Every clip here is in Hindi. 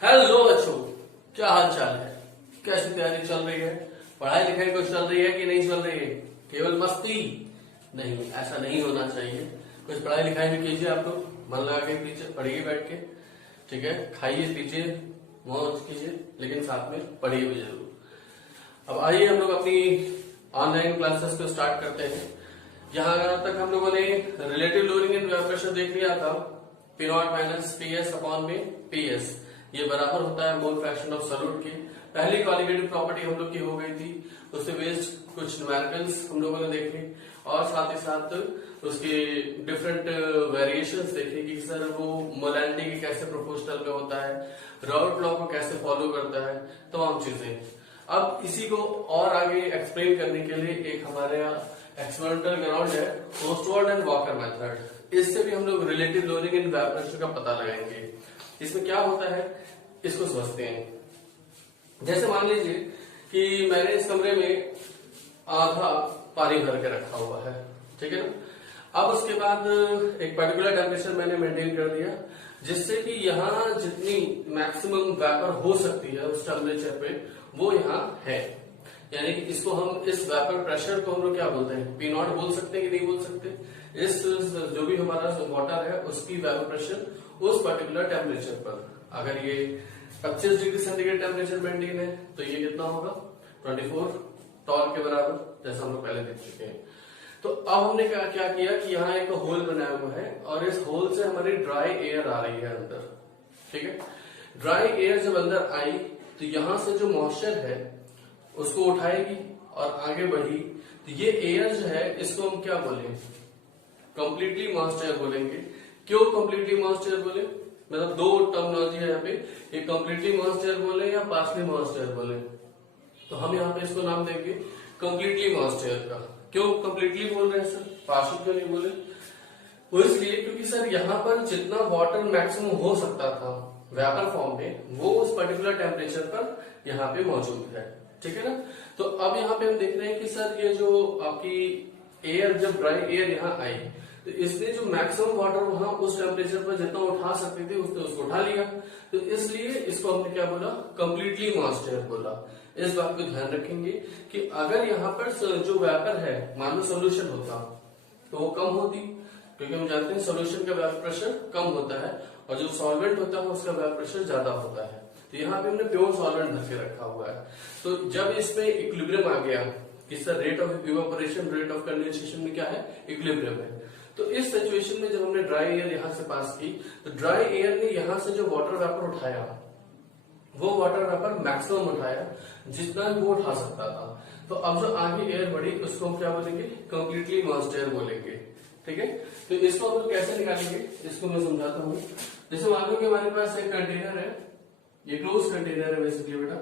हेलो बच्चों, क्या हाल चाल है? कैसी तैयारी चल रही है? पढ़ाई लिखाई कुछ चल रही है कि नहीं चल रही है? केवल मस्ती? नहीं, ऐसा नहीं होना चाहिए। कुछ पढ़ाई लिखाई भी कीजिए। आप लोग मन लगा के पीछे पढ़िए बैठ के, ठीक है? खाइए पीजिए, मौज कीजिए, लेकिन साथ में पढ़िए भी जरूर। अब आइए हम लोग अपनी ऑनलाइन क्लासेस को स्टार्ट करते हैं। यहाँ तक हम लोगों ने relative loading and vapour pressure देख लिया था। P naught minus P S upon में पी एस, ये बराबर होता है मोल फ्रैक्शन ऑफ सॉल्यूट की। पहली क्वालिटेटिव प्रॉपर्टी हम लोग की हो गई थी, उससे बेस्ड कुछ न्यूमेरिकल्स हम लोगों ने देखे और साथ ही साथ उसके डिफरेंट वेरिएशंस देखे कि सर वो मोलैलिटी के कैसे प्रोपोर्शनल में होता है, राउट लॉ को कैसे फॉलो करता है, तमाम चीजें। अब इसी को और आगे एक्सप्लेन करने के लिए एक हमारे यहाँ एक्सपेरिमेंटल ग्राउंड है, ओस्टवाल्ड एंड वॉकर मेथड। इससे भी हम लोग relative loading and vapour pressure का पता लगाएंगे। इसमें क्या होता है इसको समझते हैं। जैसे मान लीजिए कि मैंने इस कमरे में आधा पानी भर के रखा हुआ है, ठीक है ना। अब उसके बाद एक पर्टिकुलर टेम्परेचर मैंने मेंटेन कर दिया, जिससे कि यहाँ जितनी मैक्सिमम वेपर हो सकती है उस टेम्परेचर पे वो यहाँ है। यानी कि इसको हम इस वेपर प्रेशर को हम लोग क्या बोलते हैं, पी नॉट बोल सकते हैं कि नहीं बोल सकते। इस जो भी हमारा वाटर है उसकी वेपर प्रेशर उस पर्टिकुलर टेम्परेचर पर, अगर ये 25 डिग्री सेंटीग्रेड टेम्परेचर मेंटेन है तो ये कितना होगा, 24 टॉर के बराबर, जैसा हम लोग पहले देख चुके हैं। तो अब हमने क्या किया कि यहाँ एक होल बनाया हुआ है और इस होल से हमारी ड्राई एयर आ रही है अंदर, ठीक है। ड्राई एयर जब अंदर आई तो यहाँ से जो मॉइस्चर है उसको उठाएगी और आगे बढ़ी, तो ये एयर जो है इसको हम क्या बोलेंगे, कंप्लीटली मॉइस्चर बोलेंगे। क्यों कंप्लीटली मॉइस्चर बोले, मतलब दो टर्मिनोलॉजी है यहाँ पे, एक कंप्लीटली मॉइस्चर बोले या पार्शली मॉइस्चर बोले। तो हम यहाँ पे इसको नाम देंगे कंप्लीटली मॉइस्चर का। क्यों कंप्लीटली बोल रहे हैं सर, पार्शल क्यों नहीं बोले? वो इसलिए क्योंकि सर यहाँ पर जितना वाटर मैक्सिमम हो सकता था वेपर फॉर्म में वो उस पर्टिकुलर टेम्परेचर पर यहाँ पे मौजूद है, ठीक है ना। तो अब यहाँ पे हम देख रहे हैं कि सर ये जो आपकी एयर, जब ड्राई एयर यहाँ आई तो इसने जो मैक्सिमम वाटर वहां उस टेम्परेचर पर जितना उठा सकती थी उसने उसको उठा लिया। तो इसलिए इसको हमने क्या बोला, कंप्लीटली मॉइस्चर बोला। इस बात को ध्यान रखेंगे कि अगर यहाँ पर जो वेपर है मान लो सोल्यूशन होता तो वो कम होती, क्योंकि हम जानते हैं सोल्यूशन का वेपर प्रेशर कम होता है और जो सॉल्वेंट होता है उसका वेपर प्रेशर ज्यादा होता है। तो यहाँ पे हमने प्योर सॉल्वेंट भर के रखा हुआ है। तो जब इसमें इक्विलिब्रियम आ गया कि sir rate of evaporation rate of condensation में क्या है, इक्विलिब्रियम है। तो इस सिचुएशन में जब हमने ड्राई एयर यहाँ से पास की तो ड्राई एयर ने यहाँ से जो वाटर वेपर उठाया वो वाटर वेपर मैक्सिमम उठाया जितना वो उठा सकता था। तो अब जो आगे एयर बढ़ी उसको हम क्या बोलेंगे, कंप्लीटली मॉइस्चर बोलेंगे, ठीक है। तो इसको हम लोग कैसे निकालेंगे इसको मैं समझाता हूँ। जैसे मान लो कि हमारे पास एक कंटेनर है, ये क्लोज कंटेनर है बेसिकली बेटा,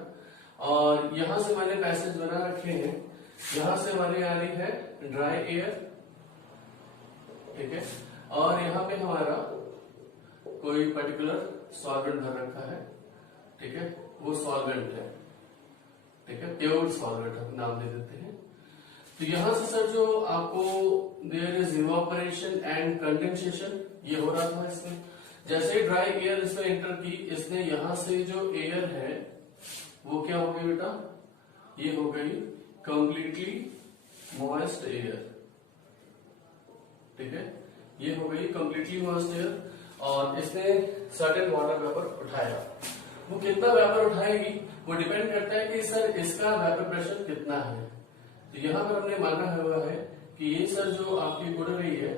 और यहां से मैंने पैसेज बना रखे हैं। यहां से हमारी आ रही है ड्राई एयर, ठीक है, और यहाँ पे हमारा कोई पर्टिकुलर सॉल्वेंट भर रखा है, ठीक है, वो सॉल्वेंट है, ठीक है, प्योर सॉल्वेंट हम नाम दे देते हैं। तो यहां से सर जो आपको there is evaporation and condensation ये हो रहा था इसमें। जैसे ही ड्राई एयर इसमें एंटर की, इसने यहां से जो एयर है वो क्या हो गई बेटा, ये हो गई कंप्लीटली मॉइस्ट एयर, ठीक है, ये हो गई कंप्लीटली मॉइस्ट एयर। और इसने सर्टेन वाटर वेपर उठाया। वो कितना वेपर उठाएगी वो डिपेंड करता है कि सर इसका वेपर प्रेशर कितना है। तो यहाँ पर हमने माना हुआ है कि ये सर जो आपकी उड़ रही है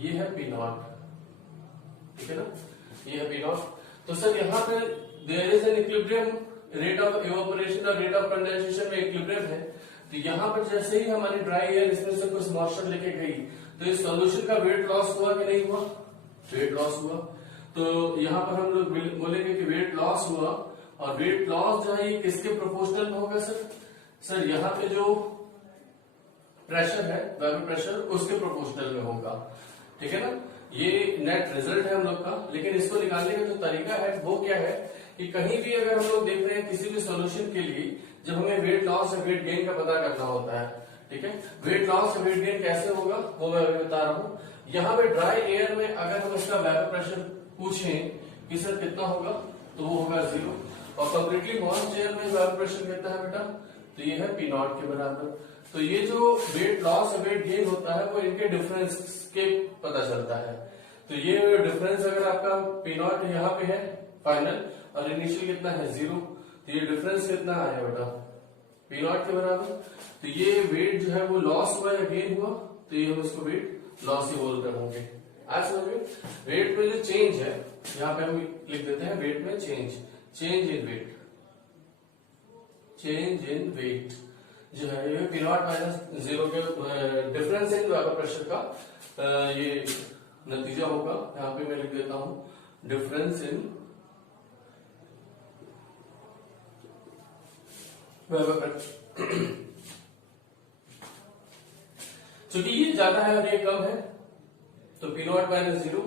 ये है पी नॉट, ठीक है ना, ये है पी नॉट। तो सर यहाँ पे there is an equilibrium, rate of evaporation और रेट ऑफ कंडेंसेशन में इक्विलिब्रियम है। तो यहाँ पर जैसे ही हमारी ड्राई एयर इसमें से कुछ मॉइस्चर लेके गई तो इस सॉल्यूशन का वेट लॉस हुआ कि नहीं हुआ, वेट लॉस हुआ। तो यहाँ पर हम लोग बोलेंगे कि वेट लॉस हुआ, और वेट लॉस जो है ये किसके प्रोपोर्शनल में होगा सर, सर यहाँ पे जो प्रेशर है वेपर प्रेशर उसके प्रोपोर्शनल में होगा, ठीक है ना। ये नेट रिजल्ट है हम लोग का। लेकिन इसको निकालने का जो तरीका है वो क्या है कि कहीं भी अगर हम लोग देख रहे हैं किसी भी सॉल्यूशन के लिए जब हमें वेट लॉस या वेट गेन का पता करना होता है, ठीक है, वेट लॉस या वेट गेन कैसे होगा वो मैं अभी बता रहा हूँ। यहाँ पे ड्राई एयर में अगर हम इसका वेपर प्रेशर पूछें कि सर कितना होगा तो वो होगा 0। और कंप्लीटली मॉइस्ट एयर में वेपर प्रेशर कितना है बेटा, तो ये है P नॉट के बराबर। तो ये जो वेट लॉस और वेट गेन होता है वो इनके डिफरेंस के पता चलता है। तो ये डिफरेंस अगर आपका P नॉट यहाँ पे है फाइनल और इनिशियल कितना है 0, तो ये डिफरेंस कितना आया बेटा P नॉट के बराबर। तो ये वेट जो है वो लॉस हुआ या गेन हुआ, तो ये हम इसको वेट लॉस ही बोल रहे होंगे। आज समझिए वेट में जो चेंज है यहाँ पे हम लिख देते हैं वेट में change in weight, change in weight जो है ये P नॉट माइनस 0 के डिफरेंस इन वेपर प्रेशर का ये नतीजा होगा। यहाँ पे मैं लिख देता हूं डिफरेंस इन वेपर प्रेशर। चूंकि ये ज्यादा है और ये कम है तो P नॉट माइनस 0,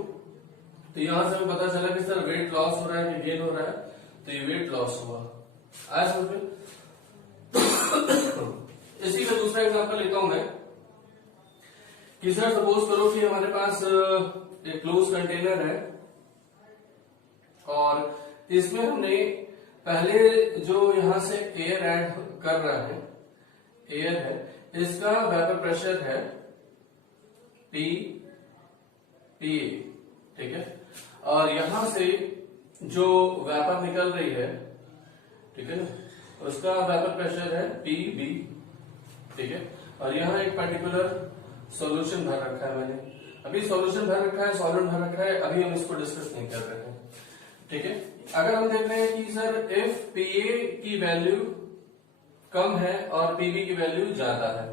तो यहां से हमें पता चला कि सर वेट लॉस हो रहा है कि गेन हो रहा है, तो ये वेट लॉस हुआ। आज समझ इसी का दूसरा एग्जांपल लेता हूं मैं कि सर सपोज करो कि हमारे पास एक क्लोज कंटेनर है और इसमें हमने पहले जो यहां से एयर ऐड कर रहा है, एयर है, इसका वेपर प्रेशर है P ठीक है, और यहां से जो वेपर निकल रही है ठीक है ना, उसका वेपर प्रेशर है PB ठीक है, और यहाँ एक पर्टिकुलर सॉल्यूशन भर रखा है मैंने, अभी सॉल्यूशन भर रखा है, सॉल्वेंट भर रखा है, अभी हम इसको डिस्कस नहीं कर रहे हैं ठीक है। अगर हम देख रहे हैं कि सर इफ PA की वैल्यू कम है और PB की वैल्यू ज्यादा है,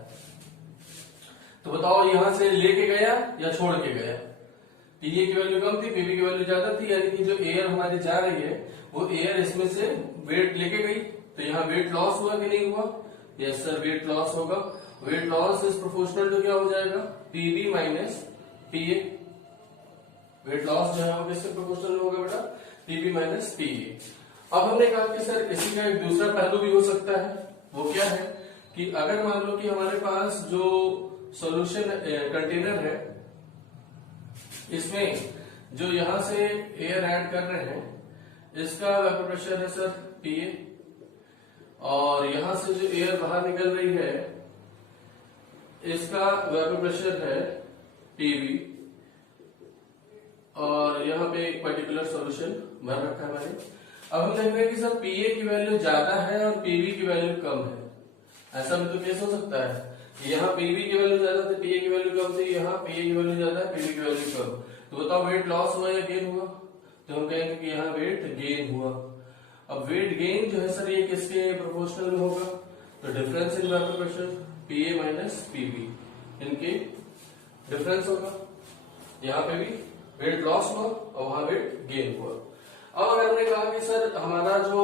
तो बताओ यहां से लेके गया या छोड़ के गया। PA की वैल्यू कम थी, PB की वैल्यू ज्यादा थी, यानी कि जो एयर हमारी जा रही है वो एयर इसमें से वेट लेके गई, तो यहाँ वेट लॉस हुआ कि नहीं हुआ, यस सर वेट लॉस होगा। Weight loss is proportional to क्या हो जाएगा PB minus PA। Weight loss जो है वो किससे प्रोपोर्शनल होगा बेटा PB माइनस PA। अब हमने कहा कि सर इसी का एक दूसरा पहलू भी हो सकता है, वो क्या है कि अगर मान लो कि हमारे पास जो सॉल्यूशन कंटेनर है इसमें जो यहां से एयर ऐड कर रहे हैं इसका वेपर प्रेशर है सर PA, और यहां से जो एयर बाहर निकल रही है इसका वेपर प्रेशर है PB, और यहाँ पे एक पर्टिकुलर सॉल्यूशन भर रखा है मैंने। अब हम देख रहे हैं कि सर PA की वैल्यू ज्यादा है और PB की वैल्यू कम है। ऐसा भी तो केस हो सकता है कि यहाँ PB की वैल्यू ज्यादा थी, PA की वैल्यू कम थी, यहाँ PA की वैल्यू ज्यादा है, PB की वैल्यू कम। तो बताओ वेट लॉस हुआ या गेन हुआ, तो हम कहेंगे कि यहाँ वेट गेन हुआ। अब वेट गेन जो है सर ये किसके प्रोपोर्शनल में होगा, तो difference in vapour pressure PA minus PB, इनके डिफरेंस होगा। यहाँ पे भी वेट लॉस हुआ और वहां वेट गेन हुआ। अब अगर हमने कहा कि सर हमारा जो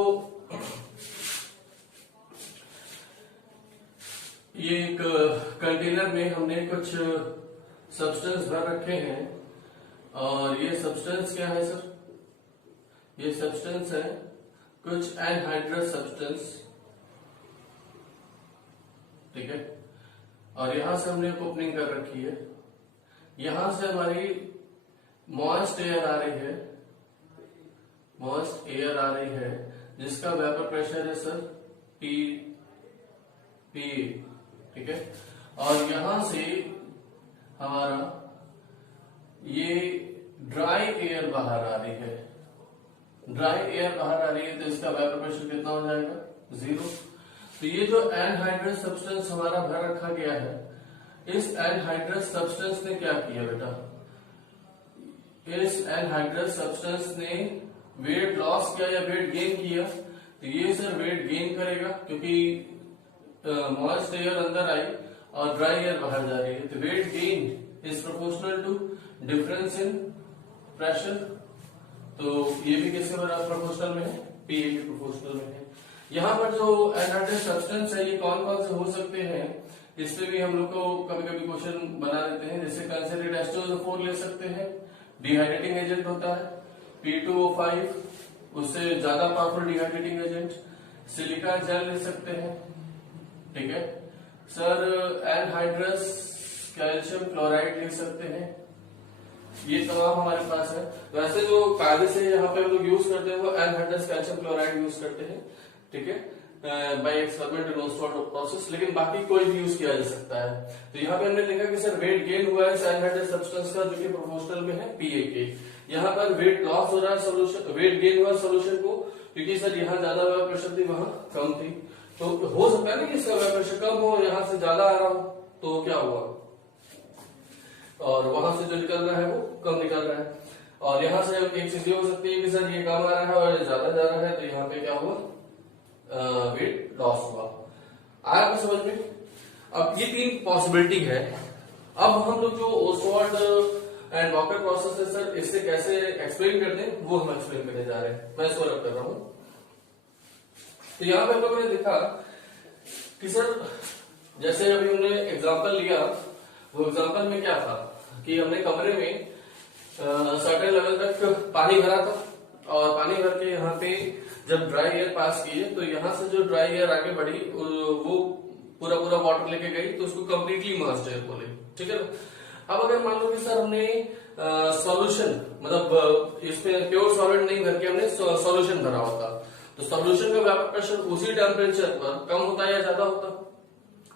ये एक कंटेनर में हमने कुछ सब्सटेंस भर रखे हैं, और ये सब्सटेंस क्या है सर, ये सब्सटेंस है कुछ एनहाइड्रस सब्सटेंस ठीक है, और यहां से हमने एक ओपनिंग कर रखी है, यहां से हमारी मॉइस्ट एयर आ रही है, मॉइस्ट एयर आ रही है जिसका वेपर प्रेशर है सर PA ठीक है, और यहां से हमारा ये ड्राई एयर बाहर आ रही है, ड्राई एयर बाहर आ रही है, तो इसका वेपर प्रेशर कितना हो जाएगा 0। तो ये जो एनहाइड्रस सब्सटेंस हमारा भर रखा गया है, इस एनहाइड्रस सब्सटेंस ने क्या किया बेटा, इस एनहाइड्रस सब्सटेंस ने वेट लॉस किया या वेट गेन किया, तो ये सर वेट गेन करेगा क्योंकि मॉइस्ट एयर अंदर आई और ड्राई एयर बाहर जा रही है, तो weight gain is proportional to difference in pressure. तो ये भी किसके बराबर प्रोपोर्शनल में है, PA के प्रोपोर्शनल में है। यहाँ पर जो एनहाइड्रस सब्सटेंस है ये कौन कौन से हो सकते हैं, इससे भी हम लोग को कभी कभी क्वेश्चन बना देते हैं, जैसे कंसेंट्रेटेड H2SO4 ले सकते हैं, डिहाइड्रेटिंग एजेंट होता है P2O5, उससे ज्यादा powerful dehydrating agent, silica gel ले सकते हैं ठीक है सर, एनहाइड्रस कैल्शियम क्लोराइड ले सकते हैं ये तमाम हमारे पास है। वैसे जो कायदे से यहाँ पे हम लोग यूज करते हैं वो एनहाइड्रस कैल्शियम क्लोराइड यूज करते हैं, ठीक है, बाय एक्सपेरिमेंट प्रोसेस, लेकिन बाकी कोई भी यूज किया जा सकता है। तो यहाँ पे हमने देखा कि सर वेट गेन हुआ है एनहाइड्रस सब्सटेंस का, जो कि प्रोपोर्शनल में है पीए के। यहाँ पर वेट लॉस हो रहा है सोल्यूशन, वेट गेन हुआ सोल्यूशन को, क्योंकि सर यहाँ ज्यादा वेपर प्रेशर थी, वहां कम थी। तो हो सकता है ना कि इसका वेपर प्रेशर कम हो, यहाँ से ज्यादा आ रहा हो, तो क्या हुआ, और वहां से जो निकल रहा है वो कम निकल रहा है। और यहाँ से एक चीज ये हो सकती है कि सर ये कम आ रहा है और ज्यादा जा रहा है, तो यहाँ पे क्या हुआ, वेट लॉस हुआ। आया आपको समझ में? अब ये 3 पॉसिबिलिटी है। अब हम लोग जो ओसवाल्ड एंड वॉकर प्रोसेस है सर, इससे कैसे एक्सप्लेन करते हैं वो हम एक्सप्लेन करने जा रहे हैं। मैं इसको रब कर रहा हूं। तो यहाँ पे हम लोगों ने देखा कि सर जैसे अभी हमने एग्जांपल लिया, वो एग्जांपल में क्या था कि हमने कमरे में सर्टेन लेवल तक पानी भरा था, और पानी भर के यहाँ पे जब ड्राई एयर पास किए तो यहाँ से जो ड्राई एयर आगे बढ़ी वो पूरा पूरा वाटर लेके गई, तो उसको कंप्लीटली मॉइस्ट एयर बोले, ठीक है। अब अगर मान लो कि सर हमने सॉल्यूशन, मतलब इसमें प्योर सॉलिड नहीं भर के हमने सॉल्यूशन भरा होता, तो सॉल्यूशन का वेपर प्रेशर उसी टेम्परेचर पर कम होता या ज्यादा होता,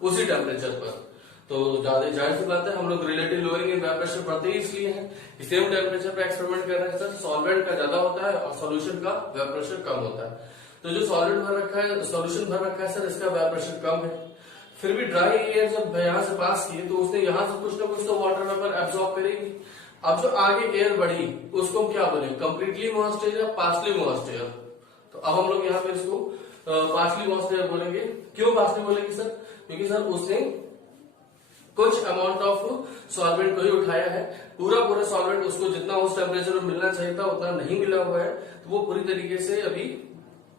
उसी टेम्परेचर पर। तो ज्यादा जाहिर सी बात है हम लोग relative lowering in vapour pressure पढ़ते ही इसलिए है कि सेम टेम्परेचर पे एक्सपेरिमेंट कर रहे हैं सर, सॉल्वेंट का ज्यादा होता है और सॉल्यूशन का वेपर प्रेशर कम होता है। तो जो सॉलिड भर रखा है, सॉल्यूशन भर रखा है सर, इसका वेपर प्रेशर कम है। फिर भी ड्राई एयर जब यहाँ से पास किए तो उसने यहाँ से कुछ ना कुछ तो वाटर वेपर एब्सॉर्ब करेगी। अब जो आगे एयर बढ़ी उसको हम क्या बोले, कंप्लीटली मॉइस्ट एयर या पार्शली मॉइस्ट एयर। तो अब हम लोग यहाँ पे इसको पार्शली मॉइस्ट एयर बोलेंगे। क्यों पार्शली बोलेंगे सर? क्योंकि सर उसने कुछ अमाउंट ऑफ सॉल्वेंट को ही उठाया है, पूरा पूरा सॉल्वेंट उसको जितना उस टेम्परेचर में मिलना चाहिए था उतना नहीं मिला हुआ है, तो वो पूरी तरीके से अभी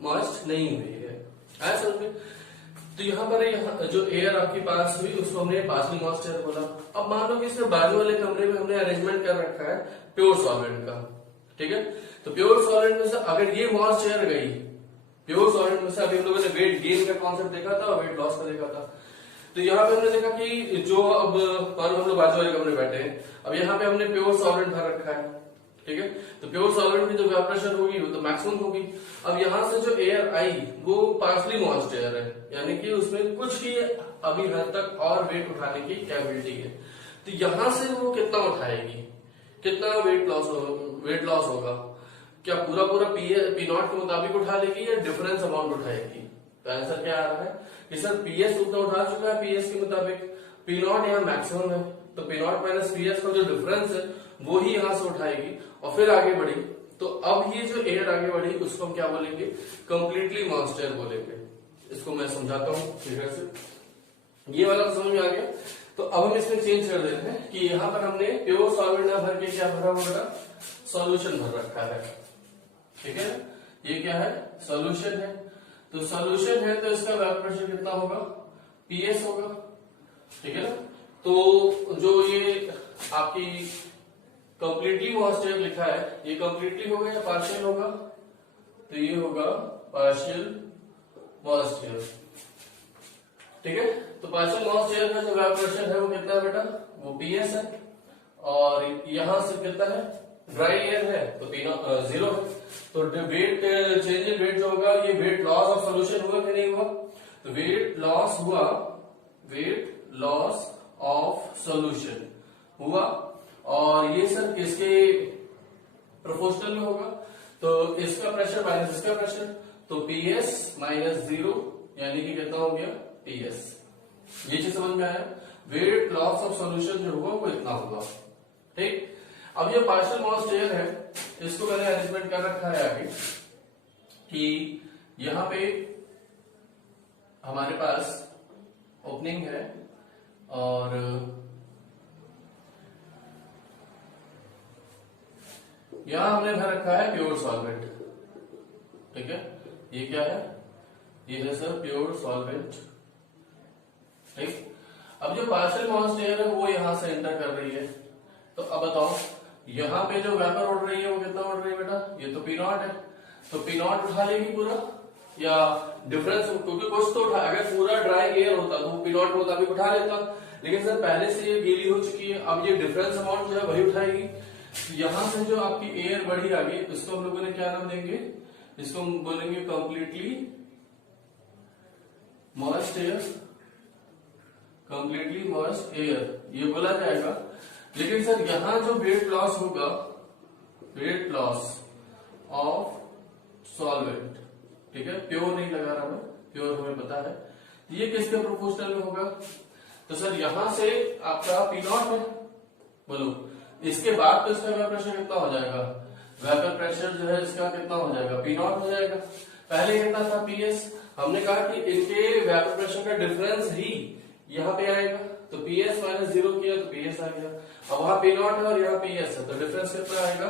मॉइस्ट नहीं हुई है। आया समझ में? तो यहाँ पर जो एयर आपके पास हुई उसको हमने पार्शली मॉइस्ट एयर बोला। अब मान लो कि इसके बाजू वाले कमरे में हमने अरेंजमेंट कर रखा है प्योर सॉल्वेंट का, ठीक है। तो प्योर सॉल्वेंट में से अगर ये मॉइस्ट एयर गई, प्योर सॉल्वेंट में से अभी हम लोगों ने वेट गेन का कॉन्सेप्ट देखा था और वेट लॉस का देखा था। तो यहाँ पे हमने देखा कि जो अब मान लो हम लोग बाजू वाले कमरे बैठे हैं, अब यहाँ पे हमने प्योर सॉल्वेंट भर रखा है, ठीक है। तो प्योर सॉल्वेंट की जो वेपर प्रेशर होगी वो तो मैक्सिमम होगी। अब यहाँ से जो एयर आई वो पार्शली मॉइस्ट एयर है, यानी कि उसमें कुछ ही अभी हद तक और वेट उठाने की कैपेबिलिटी है। तो यहाँ से वो कितना उठाएगी, कितना वेट लॉस होगा? क्या पूरा पूरा पी नॉट के मुताबिक उठा लेगी या डिफरेंस अमाउंट उठाएगी? तो आंसर क्या आ रहा है कि सर पीएस उतना उठा चुका है पीएस के मुताबिक, पी नॉट यहाँ मैक्सिमम है, तो पी नॉट माइनस पीएस का जो डिफरेंस है वो ही यहाँ से उठाएगी और फिर आगे बढ़ी। तो अब ये जो एयर आगे बढ़ी उसको हम क्या बोलेंगे, कंप्लीटली मॉइस्ट एयर बोलेंगे। इसको मैं समझाता हूँ फिगर से, ये वाला समझ में आ गया। तो अब हम इसमें चेंज कर देते हैं कि यहाँ पर हमने प्योर सॉल्वेंट ना भर के क्या भरा होगा, सॉल्यूशन भर रखा है, ठीक है। ये क्या है, सॉल्यूशन है। तो सॉल्यूशन है तो इसका वेपर प्रेशर कितना होगा, पीएस होगा, ठीक है ना। तो जो ये आपकी कंप्लीटली मॉइस्ट एयर लिखा है, ये कंप्लीटली होगा या पार्शियल होगा? तो ये होगा पार्शियल मॉइस्ट एयर, ठीक है। तो पार्शियल मॉइस्ट एयर का जो वेपर प्रेशर है वो कितना है बेटा, वो पीएस है। और यहां से कितना है, ड्राई एयर है तो पी जीरो है। तो वेट चेंज इन वेट जो होगा ये वेट लॉस ऑफ सोल्यूशन हुआ कि नहीं हुआ? तो वेट लॉस हुआ, वेट लॉस ऑफ सोल्यूशन हुआ। और ये सर किसके प्रोपोर्शनल में होगा? तो इसका प्रेशर माइनस इसका प्रेशर, तो पीएस माइनस जीरो यानी कि कितना हो गया, पीएस। ये चीज समझ में आया? वेट लॉस ऑफ सोल्यूशन जो होगा वो इतना होगा, ठीक। अब ये पार्शियल मॉइस्ट एयर है, इसको मैंने अरेंजमेंट कर रखा है आगे कि यहां पे हमारे पास ओपनिंग है और यहां हमने भर रखा है प्योर सॉल्वेंट, ठीक है। ये क्या है, ये है सर प्योर सॉल्वेंट, ठीक। अब जो पार्शियल मॉइस्ट एयर है वो यहां से एंटर कर रही है। तो अब बताओ यहाँ पे जो वेपर उड़ रही है वो कितना उड़ रही है बेटा, ये तो पी नॉट है, तो पी नॉट उठा लेगी पूरा या डिफरेंस, क्योंकि कुछ तो उठा, अगर पूरा ड्राई एयर होता तो वो पी नॉट मुताबिक उठा लेता, लेकिन सर पहले से ये गीली हो चुकी है, अब ये डिफरेंस अमाउंट जो है वही उठाएगी। यहां से जो आपकी एयर बढ़ी आगे, इसको हम लोगों ने क्या नाम देंगे, इसको हम बोलेंगे completely moist air, completely moist air, ये बोला जाएगा। लेकिन सर यहां जो वेट लॉस होगा, वेट लॉस ऑफ सॉल्वेंट, ठीक है, प्योर नहीं लगा रहा मैं, प्योर हमें पता है, ये किसके प्रोपोर्शनल में होगा, तो सर यहां से आपका पी नॉट है, बोलो इसके बाद तो इसका वेपर प्रेशर कितना हो जाएगा, वेपर प्रेशर जो है इसका कितना हो जाएगा, पी नॉट हो जाएगा। पहले कितना था पीएस, हमने कहा कि इनके वेपर प्रेशर का डिफरेंस ही यहाँ पे आएगा, तो पीएस माइनस 0 किया तो पीएस आ गया। अब वहां पी नॉट है और यहाँ पीएस है, तो डिफरेंस कितना आएगा,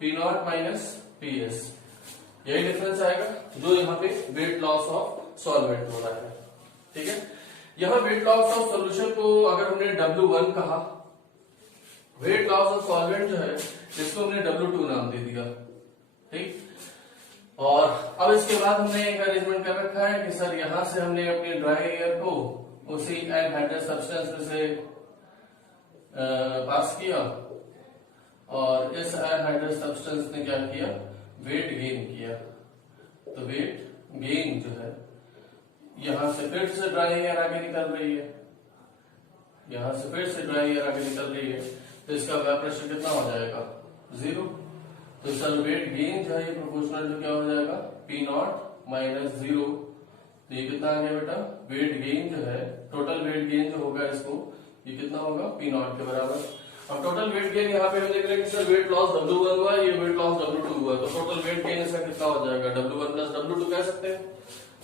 पी नॉट माइनस पीएस, यही डिफरेंस आएगा जो यहाँ पे वेट लॉस ऑफ सॉल्वेंट हो रहा है, ठीक है। यहाँ वेट लॉस ऑफ सोल्यूशन को अगर हमने W1 कहा, वेट लॉस ऑफ सॉल्वेंट जो है इसको हमने W2 नाम दे दिया, ठीक। और अब इसके बाद हमने एक अरेंजमेंट कर रखा है कि सर यहां से हमने अपने ड्राई एयर को उसी एनहाइड्रस सब्सटेंस में से पास किया, और इस एनहाइड्रस सब्सटेंस ने क्या किया, वेट गेन किया। तो वेट गेन जो है, यहां से फिर से ड्राई एयर आगे निकल रही है, यहां से फिर से ड्राई एयर आगे निकल रही है, तो इसका वेपर प्रेशर कितना हो जाएगा, 0। तो सर वेट गेन जो है ये प्रोपोर्शनल जो क्या हो जाएगा, पी नॉट माइनस 0। तो ये कितना आ गया बेटा, वेट गेन जो है, टोटल वेट गेन जो होगा इसको, ये कितना होगा, पी नॉट के बराबर। अब टोटल वेट गेन यहाँ पे हम देख रहे हैं कि सर वेट लॉस W1 हुआ, ये वेट लॉस W2 हुआ, तो टोटल वेट गेन इसका कितना हो जाएगा, W1 प्लस W2 कह सकते हैं।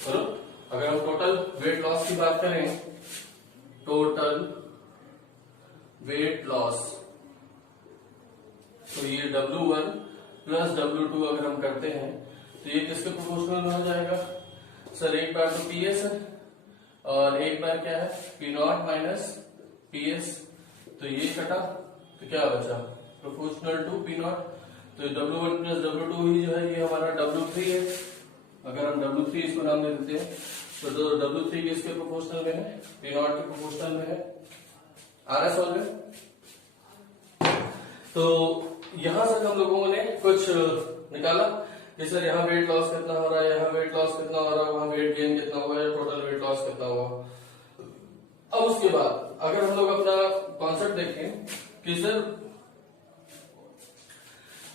चलो अगर हम टोटल वेट लॉस की बात करें, टोटल वेट लॉस, तो ये W1 प्लस W2 अगर हम करते हैं तो ये किसके प्रोपोर्शनल में हो जाएगा, सर एक बार तो PS है और एक बार क्या है, पी नॉट माइनस PS, तो ये कटा तो क्या बचा, प्रोपोर्शनल टू पी नॉट। तो W1 प्लस W2 ही जो है ये हमारा W3 है, अगर हम W3 इसको नाम दे देते हैं तो W3 किसके प्रोपोर्शनल में है, पी नॉट के प्रोपोर्शनल में है। आ रहा है सॉल्व में? तो यहां से हम लोगों ने कुछ निकाला कि सर यहाँ वेट लॉस कितना हो रहा है, यहाँ वेट लॉस कितना हो रहा है, वहां वेट गेन कितना हुआ है, टोटल वेट लॉस कितना हुआ। अब उसके बाद अगर हम लोग अपना कॉन्सेप्ट देखें कि sir